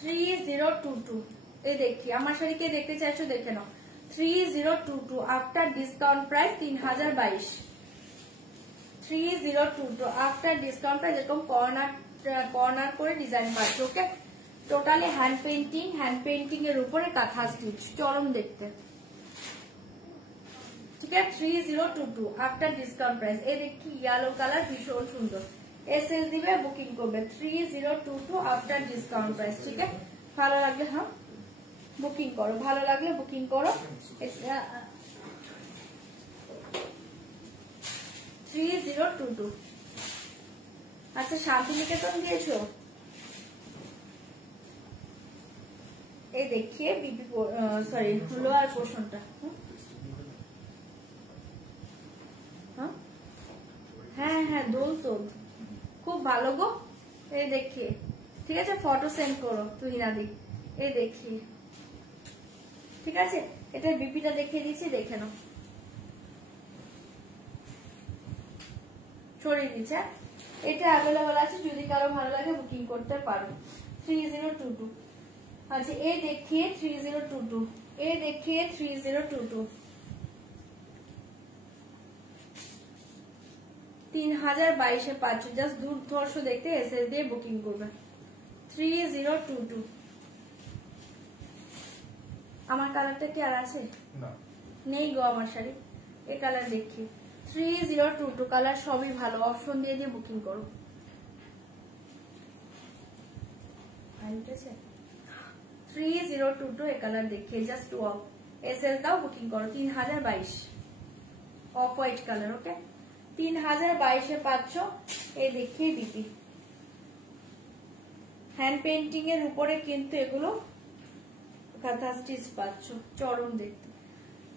3022। এই দেখি আমার শাড়িকে দেখতে চাইছো দেখে নাও 3022 after discount price 3022। 3022 after discount price. এরকম কর্নার করে ডিজাইন পাচ্ছ, ওকে? টোটালি হ্যান্ড পেইন্টিং এর উপরে কাঁথা স্টিচ, চরম দেখতে, ঠিক আছে? 3022 আফটার ডিসকাউন্ট প্রাইস। এই দেখি ইয়েলো কালার ভীষণ সুন্দর, এসএস দিবে বুকিং করবে 3022 আফটার ডিসকাউন্ট প্রাইস, ঠিক আছে? ভালো লাগলে হ্যাঁ বুকিং করো, ভালো লাগলে বুকিং করো। 3022। আচ্ছা শান্তিনিকেতন দিয়েছো? এই দেখিয়ে বিপি সরি লোয়ার পোর্শনটা। হ্যাঁ হ্যাঁ দোল তো খুব ভালো গো। এই দেখিয়ে, ঠিক আছে? ফটো সেন্ড করো তুহিনাদি। এই দেখিয়ে, ঠিক আছে? এটা বিপিটা দেখিয়ে দিচ্ছি, দেখে নাও। সরিয়ে দিচ্ছে, এটা অ্যাভেলেবল আছে, যদি কারো ভালো লাগে বুকিং করতে পারো 3022। আচ্ছা এই দেখিয়ে 3022, এই দেখিয়ে 3022 3022 এ পাচ্ছ, জাস্ট দুর্ধর্ষ দেখতে এসএস দিয়ে বুকিং করবে 3022। আমার কালারটা কি আর আছে? নেই গো আমার শাড়ি। এই কালার দেখি 3022 কালার সবই ভালো, অপশন দিয়ে দিয়ে বুকিং করো। 3022 এই কালার দেখিয়ে জাস্ট ওয়াও, এসএস দাও বুকিং করো 3022 অফ হোয়াইট কালার, ওকে? 3022 এ পাচ্ছ। এই দেখিয়ে বিপি হ্যান্ড পেইন্টিং এর উপরে কিন্তু এগুলো কাঁথা স্টিচ পাচ্ছ, চরম দেখতে।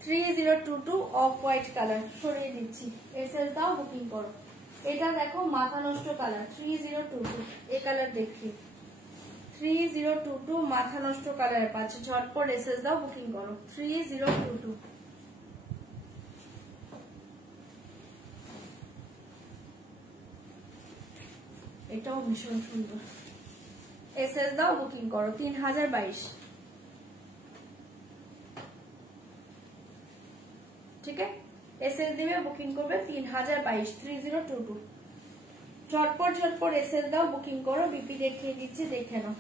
3022 অফ হোয়াইট কালার, সরিয়ে দিচ্ছি, এসএস দাও বুকিং করো। এটা দেখো মাথা নষ্ট কালার 3022। এই কালার দেখি 3022 মাথা নষ্ট কালার পাচ্ছ, ঝটপট এসএস দাও বুকিং করো 3022। এটাও ভীষণ সুন্দর, এসএস দাও বুকিং করো 3022, ঠিক আছে? এসএস দিবে বুকিং করবে 3022 3022। ঝটপট ঝটপট এসএস দাও বুকিং করো। বিপি দেখিয়ে দিচ্ছি, দেখে নাও।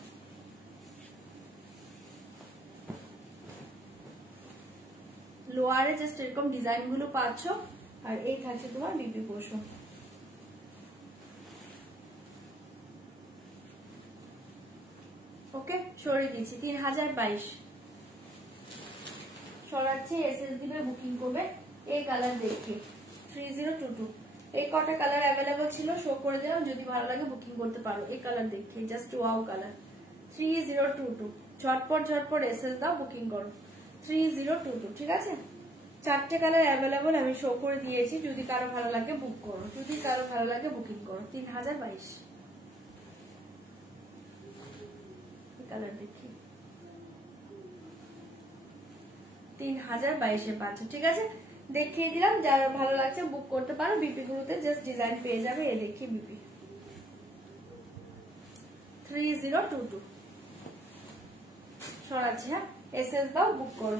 লোয়ারে জাস্ট এরকম ডিজাইন গুলো পাচ্ছ, আর এই থাকছে তোমার বিপি পোর্শন। ওকে সরিয়ে দিচ্ছি 3022। সরাচ্ছি, এসএস দিবে, বুকিং করবে। এই কালার দেখি 3022, এই কটা কালার অ্যাভেলেবল ছিল, শো করে দিলাম, যদি ভালো লাগে বুকিং করতে পারো। এই কালার দেখি, জাস্ট ওয়াও কালার 3022, ঝটপট ঝটপট এসএস দাও, বুকিং করো 3022। ঠিক আছে, 4টে কালার অ্যাভেলেবল আমি শো করে দিয়েছি, যদি কারো ভালো লাগে বুক করো, যদি কারো ভালো লাগে বুকিং করো। 3022 কালার দেখি, 3022 পাচ্ছে। ঠিক আছে, দেখিয়ে দিলাম, যারা ভালো লাগছে বুক করতে পারো। বিপি গুলোতে জাস্ট ডিজাইন পেয়ে যাবে। এই দেখি বিপি 3022 সরাচ্ছি। হ্যাঁ, এসএস দাও, বুক করো।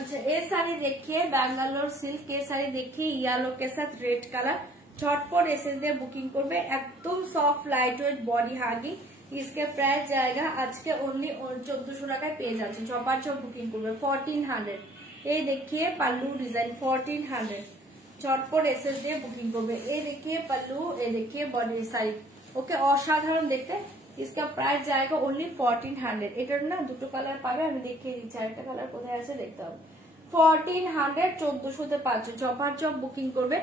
अच्छा, ये साड़ी देखिए बैंगलोर सिल्क, ये साड़ी देखिए येलो के साथ रेड कलर। झटपट एसएस দিয়ে বুকিং করবে, একদম soft light weight body hugging. इसके प्राइस जाएगा आज के ओनली 1400 টাকায় পেয়ে যাচ্ছে। চপার বুকিং করবে 1400। এই देखिए पल्लू डिजाइन 1400, झटपट एसएस দিয়ে বুকিং করবে। এই देखिए पल्लू, এই देखिए बॉडी साड़ी, ओके অসাধারণ দেখতে। इसका प्राइस जाएगा ओनली 1400। এটার না দুটো কালার পাবে, আমি দেখিয়ে দিচ্ছি আরেকটা কালার কোথায় আছে দেখতে হবে। 1400 1400 পাচ্ছে। চপার বুকিং করবে,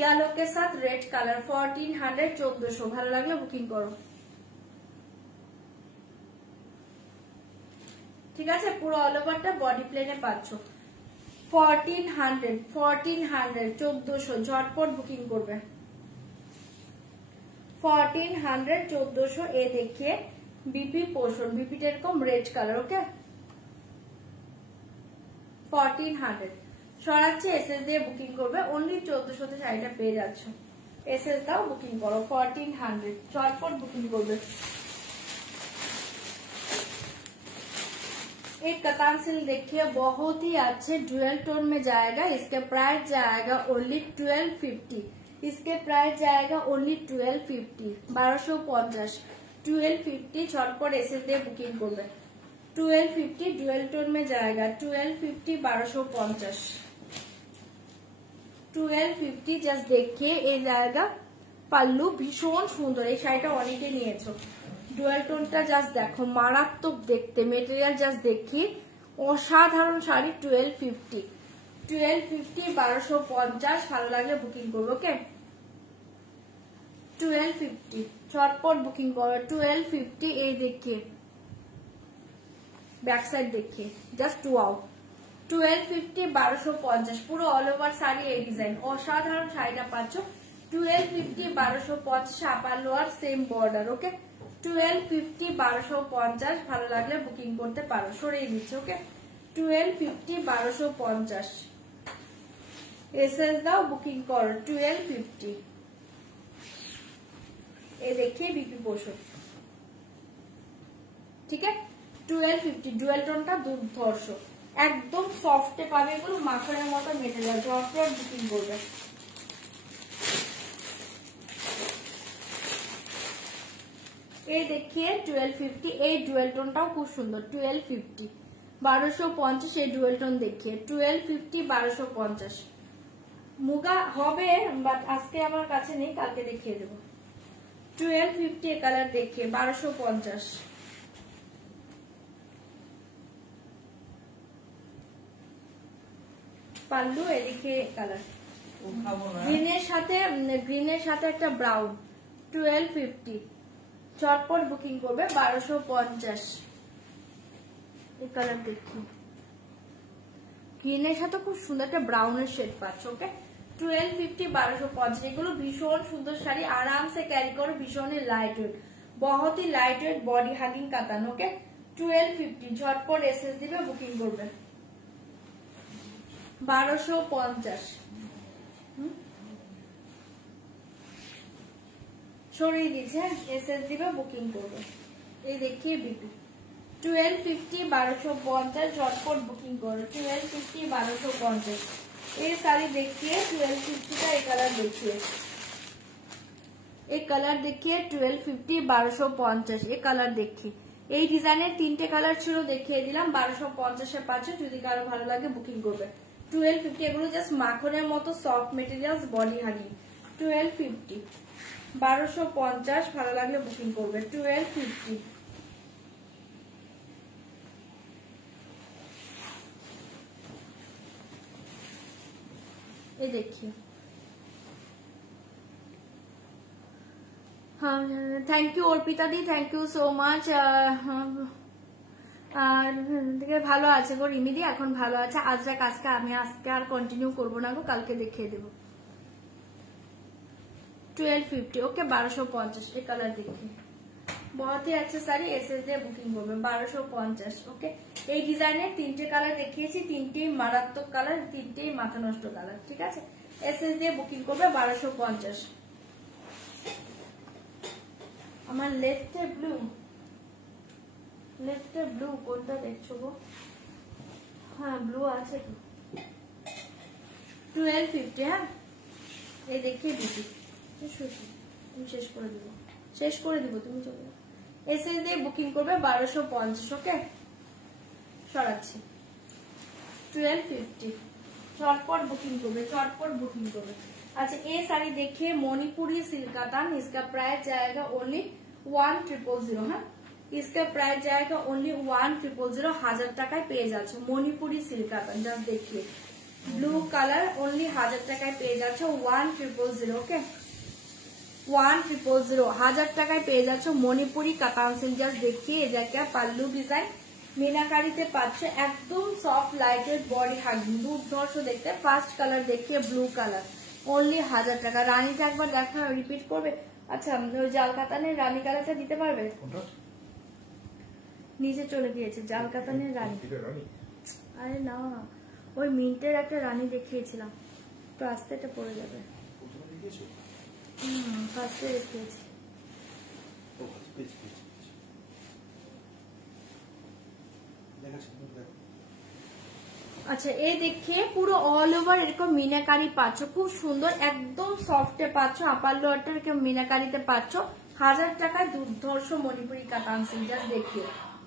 येलो के साथ रेड कलर 1400 1400। ভালো লাগলে বুকিং করো। ঠিক আছে, পুরো অল ওভারটা বডি প্লেনে পাচ্ছ। 1400 1400 ঝটপট বুকিং করবে। 1400 1400। ए देखिए बीपी पोर्शन, बीपीটা এরকম রেড কালার, ওকে 1400 সরাচ্ছি। এসএস দিয়ে বুকিং করবে, অনলি 1400 তে শাড়িটা পেয়ে যাচ্ছ। एसएस দাও, বুকিং করো 1400, ঝটপট বুকিং করবে। एक कतान सिल्क देखिए, बहुत ही अच्छे ड्यूअल टोन में जाएगा। इसके प्राइस जाएगा ओनली 1250। इसके प्राइस जाएगा ओनली 1250, 1250 1250। झटपट एसएस দিয়ে বুকিং করবে। 1250 ड्यूअल टोन में जाएगा। 1250 1250 1250। জাস্ট देखिए এই জায়গা পাল্লু ভীষণ সুন্দর। এই শাড়িটা অনেকে নিয়েছো। ডুয়াল টোনটা জাস্ট দেখো, মারাত্মক দেখতে। মেটেরিয়াল জাস্ট দেখি, অসাধারণ শাড়ি। 1250 1250। ভালো লাগলে বুকিং করবে, ওকে 1250 ঝটপট বুকিং করো। 1250। এই দেখিয়ে ব্যাক সাইড দেখিয়ে জাস্ট ওয়াও। 1250 1250 পুরো অল ওভার শাড়ি এই ডিজাইন। অসাধারণ শাড়িটা পাচ্ছ 1250 1250। আপার লোয়ার সেম বর্ডার, ওকে 1250 1250। ভালো লাগলে বুকিং করতে পারো। সরিয়ে দিচ্ছে, ওকে 1250 1250। एसएस দাও, বুকিং করো 1250। এই देखिए बीपी पोर्शन, ঠিক আছে 1250। ডুয়াল টোনটা দুর্ধর্ষ, একদম সফটে পাবে এগুলো, মাখনের মতো মেটেরিয়াল। ঝটপট বুকিং করবে। এই देखिए 1250। এই ডুয়াল টোনটাও খুব সুন্দর। 1250 1250। এই ডুয়াল টোন देखिए 1250 1250। মুগা হবে বাট আজকে আমার কাছে নেই, কালকে দেখিয়ে দেবো। 1250 কালার देखिए 1250। পাল্লু এদিকে কালার গ্রিনের সাথে একটা ব্রাউন 1250। চটপট বুকিং করবে 1250। এই কালার দেখি, গ্রিনের সাথে খুব সুন্দর একটা ব্রাউনের শেড পাচ্ছ, ওকে 1250 1250। এগুলো ভীষণ সুন্দর শাড়ি, आराम से ক্যারি করো। ভীষণ লাইট ওয়েট, बहुत ही लाइट वेट बॉडी हागिंग कातान, ओके 1250। झटपट एसएस दिबे, बुकिंग करबे 1250। সরিয়ে দিয়েছে, এসএস দিবে, বুকিং করবে। এই দেখিয়ে বিপি 1250 1250। झटपट बुकिंग करो 1250 1250। ये साड़ी देखिए 1250 का। एक कलर देखिए, एक कलर देखिए 1250 1250। ये कलर देखिए, এই ডিজাইনের তিনটে কালার ছিল, দেখিয়ে দিলাম। 1250 পাচ্ছে। যদি কারো ভালো লাগে বুকিং করবে 1250 এগুলো জাস্ট মাখনের মতো সফট মেটেরিয়ালস, বডি হাগিং। 1250, 1250, ভালো লাগলে বুকিং করবে। 1250। ये देखिए, हाँ thank you Arpita the, thank you so माच। ভালো আছে গো রিমিদি, এখন ভালো আছে। আজরা কাজকে আমি আজকে আর কন্টিনিউ করবো না গো, কালকে দেখিয়ে দেবো। 1250 ओके, 1250। ये कलर देखिए, बहुत ही अच्छा साड़ी, एसएस দিয়ে বুকিং করবে। 1250 ওকে। এই ডিজাইনের 3টে কালার দেখিয়েছি, 3টেই মারাত্মক কালার, 3টেই মাথা নষ্ট কালার, ঠিক আছে। এসএস দিয়ে বুকিং করবে 1250। আমার লেফটে ব্লু, লেফটে ব্লু কোনটা দেখছো গো? হ্যাঁ ব্লু আছে তো। 1250। হ্যাঁ এই দেখিয়ে দিচ্ছি, তুমি শেষ করে দিব, শেষ করে দিব, তুমি চলে যাও। এসএস দিয়ে বুকিং করবে 1250 ওকে। সরাচ্ছি 1250, চটপট বুকিং করবে, চটপট বুকিং করবে। अच्छा ये साड़ी देखिए मणिपुरी सिल्क कातान, इसका प्राइस जाएगा ओनली 1000। हाँ इसका प्राइस जाएगा ओनली 1000, 1000 টাকায় পেয়ে যাচ্ছে মণিপুরি সিল্ক কাতান। জাস্ট देखिए ব্লু কালার, ओनली 1000 টাকায় পেয়ে যাচ্ছে 1000 ওকে। 1000, 1000 টাকায় পেয়ে যাচ্ছে মণিপুরি কাতান সিল্ক। জাস্ট देखिए এটা क्या পাল্লু ডিজাইন, মিনাকারিতে পাচ্ছ, একদম সফট লাইটের বডি হাগিং, দুর্ধর্ষ দেখতে। ফার্স্ট কালার देखिए ব্লু কালার, ओनली 1000 টাকা। রানীটা একবার দেখা রিপিট করবে। আচ্ছা ওই জাল কাতানের রানী কালারটা দিতে পারবে? নিচে চলে গিয়েছে জাল কাতানের রানী। আরে না, ওই মিন্টের একটা রানী দেখিয়েছিলাম, তো আস্তে এটা পড়ে যাবে। ফার্স্টে দেখিয়েছি। আচ্ছা এই দেখে পুরো অল ওভার এরকম মিনাকারি পাচ্ছ, খুব সুন্দর, একদম সফটে পাচ্ছ। আপার লোয়ারটা এরকম মিনাকারিতে পাচ্ছ 1000 টাকায়, দুর্ধর্ষ মণিপুরি কাতান সিল্ক। জাস্ট देखिए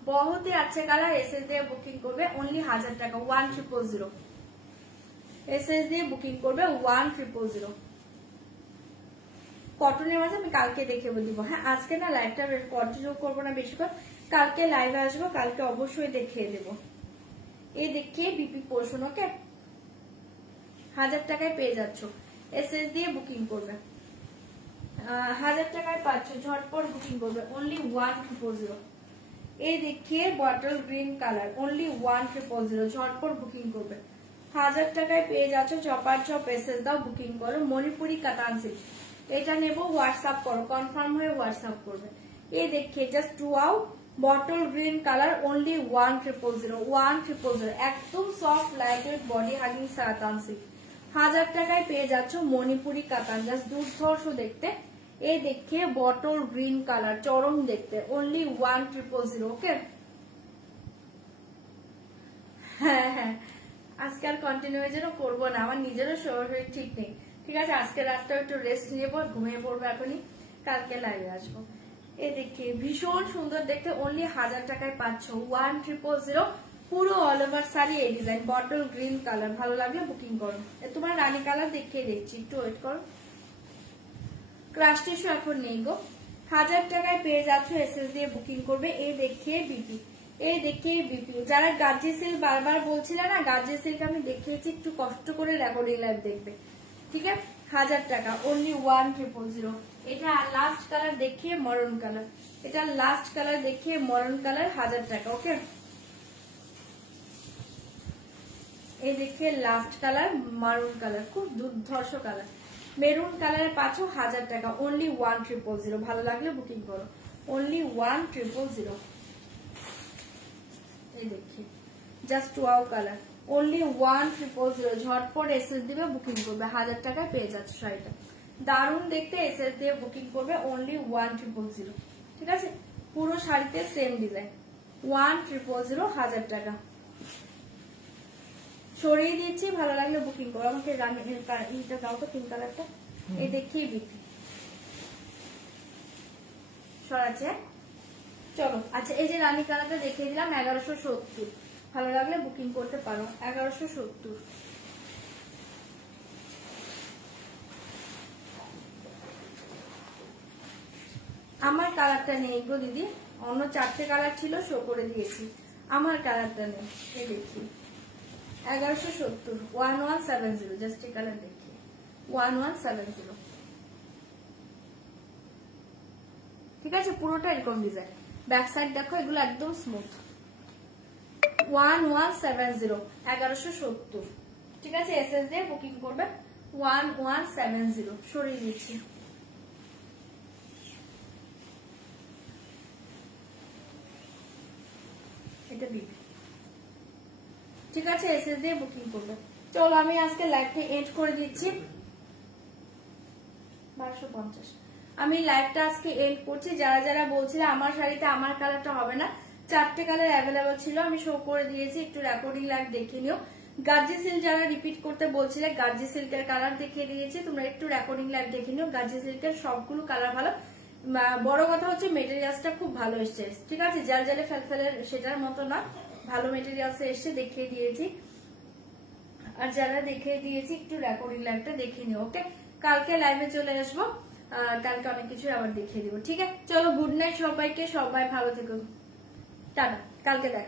बहुत ही अच्छे কালার। এসএস দিয়ে বুকিং করবে ओनली 1000 টাকা, 1000। এসএস দিয়ে বুকিং করবে 1000। কটনের মাঝে আমি কালকে দেখে দিব। হ্যাঁ আজকে না লাইভটা কন্টিনিউ করবো না বেশিক্ষণ, কালকে লাইভে আসবো, কালকে অবশ্যই দেখিয়ে দেবো। এই দেখিয়ে বিপি পোর্শন ওকে, 1000 টাকায় পেয়ে যাচ্ছ। এসএস দিয়ে বুকিং করবে, 1000 টাকায় পাচ্ছ, ঝটপট বুকিং করবে ओनली 1000। এই দেখিয়ে বটল গ্রিন কালার, ओनली 1000, ঝটপট বুকিং করবে। 1000 টাকায় পেয়ে যাচ্ছ, চপার চপ এসএস দাও, বুকিং করো। মণিপুরি কাতান সিল্ক, এটা নেবো, হোয়াটসঅ্যাপ করো, কনফার্ম হয়ে হোয়াটসঅ্যাপ করবে। এই দেখিয়ে just wow, bottle green colour, only 1000, একদম সফট লাইটের বডি হাগিং কাতান সিল্ক। 1000 টাকায় পেয়ে যাচ্ছ মণিপুরি কাতান, জাস্ট দুর্ধর্ষ দেখতে। এই দেখিয়ে বটল গ্রিন কালার, চরম দেখতে, ओनली 1000 ওকে। হ্যাঁ হ্যাঁ আজকে আর কন্টিনিউ যেন করবো না, আমার নিজেরও শরীর ঠিক নেই, ঠিক আছে। আজকে রাতটা একটু রেস্ট নেবো, ঘুমিয়ে পড়বো এখনই, কালকে লাইভে আসবো। এই দেখে ভীষণ সুন্দর দেখতে, ओनली 1000 টাকায় পাচ্ছ 1000, পুরো অল ওভার শাড়ি এই ডিজাইন, বটল গ্রিন কালার। ভালো লাগলে বুকিং করো। তোমার রানী কালার দেখিয়ে দেখছি, একটু ওয়েট করো। ক্রাশ টিস্যু এখন নেই গো, 1000 টাকায় পেয়ে যাচ্ছ, এসএস দিয়ে বুকিং করবে। এই দেখিয়ে বিপি, এই দেখিয়ে বিপি। যারা গাজি সিল্ক বারবার বলছিল না, গাজি সিল্ক আমি দেখিয়েছি, একটু কষ্ট করে রেকর্ডিং লাইভ দেখবে, ঠিক আছে। 1000 টাকা, ओनली 1000। এটা লাস্ট কালার দেখিয়ে মরন কালার, এটা লাস্ট কালার দেখিয়ে মরন কালার, 1000 টাকা ওকে। এই দেখিয়ে লাস্ট কালার মারুন কালার, খুব দুর্ধর্ষ কালার। মেরুন কালারে পাচ্ছ 1000 টাকা, ओनली 1000। ভালো লাগলে বুকিং করো, ओनली 1000। এই দেখিয়ে জাস্ট ওয়াও কালার, ओनली 1000, ঝটপট এসএস দিবে, বুকিং করবে। 1000 টাকায় পেয়ে যাচ্ছে শাড়িটা, দারুণ দেখতে। এসএস দিয়ে বুকিং করবে ओनली 1000, ঠিক আছে। পুরো শাড়িতে সেম ডিজাইন, 1000, 1000 টাকা। সরিয়ে দিচ্ছি, ভালো লাগলে বুকিং করো। আমাকে ইটা দাও তো, পিঙ্ক কালারটা। এই দেখিয়ে বিক্রি সরাচ্ছে, চলো। আচ্ছা এই যে রানী কালারটা দেখিয়ে দিলাম 1170, ভালো লাগলে বুকিং করতে পারো। 1170, আমার কালারটা নেই গো দিদি, অন্য 4টে কালার ছিল, শো করে দিয়েছি, আমার কালারটা নেই। এই দেখি 1170 1170, জাস্ট এই কালার দেখি 1170। ঠিক আছে, পুরোটা এরকম ডিজাইন, ব্যাক সাইড দেখো, এগুলো একদম স্মুথ। 1170 1170। ঠিক আছে, এসএস দিয়ে বুকিং করবে। 1170 সরিয়ে দিচ্ছি। এটা দিই। ঠিক আছে, এসএস দিয়ে বুকিং করবে। চলো আমি আজকে লাইভটা এন্ড করে দিচ্ছি। 1250। আমি লাইভটা আজকে এন্ড করছি। যারা যারা বলছিল আমার শাড়িতে আমার কালারটা হবে না, 4টে কালার অ্যাভেলেবল ছিল, আমি শো করে দিয়েছি, একটু রেকর্ডিং লাইভ দেখে নিও। গার্জি সিল্ক যারা রিপিট করতে বলছিলে, গার্জি সিল্কের কালার দেখিয়ে দিয়েছি, তোমরা একটু রেকর্ডিং লাইভ দেখে নিও। গার্জি সিল্কের সবগুলো কালার ভালো, বড় কথা হচ্ছে মেটেরিয়ালসটা খুব ভালো এসছে। ঠিক আছে, যার যারে ফেলফেলের সেটার মতো না, ভালো মেটেরিয়ালস এসছে, দেখিয়ে দিয়েছি। আর যারা দেখিয়ে দিয়েছি একটু রেকর্ডিং লাইভটা দেখে নিও। ওকে, কালকে লাইভে চলে আসবো, কালকে অনেক কিছু আবার দেখিয়ে দিব। ঠিক আছে, চলো গুড নাইট সবাইকে, সবাই ভালো থেকো, টাটা, কালকে দেখা।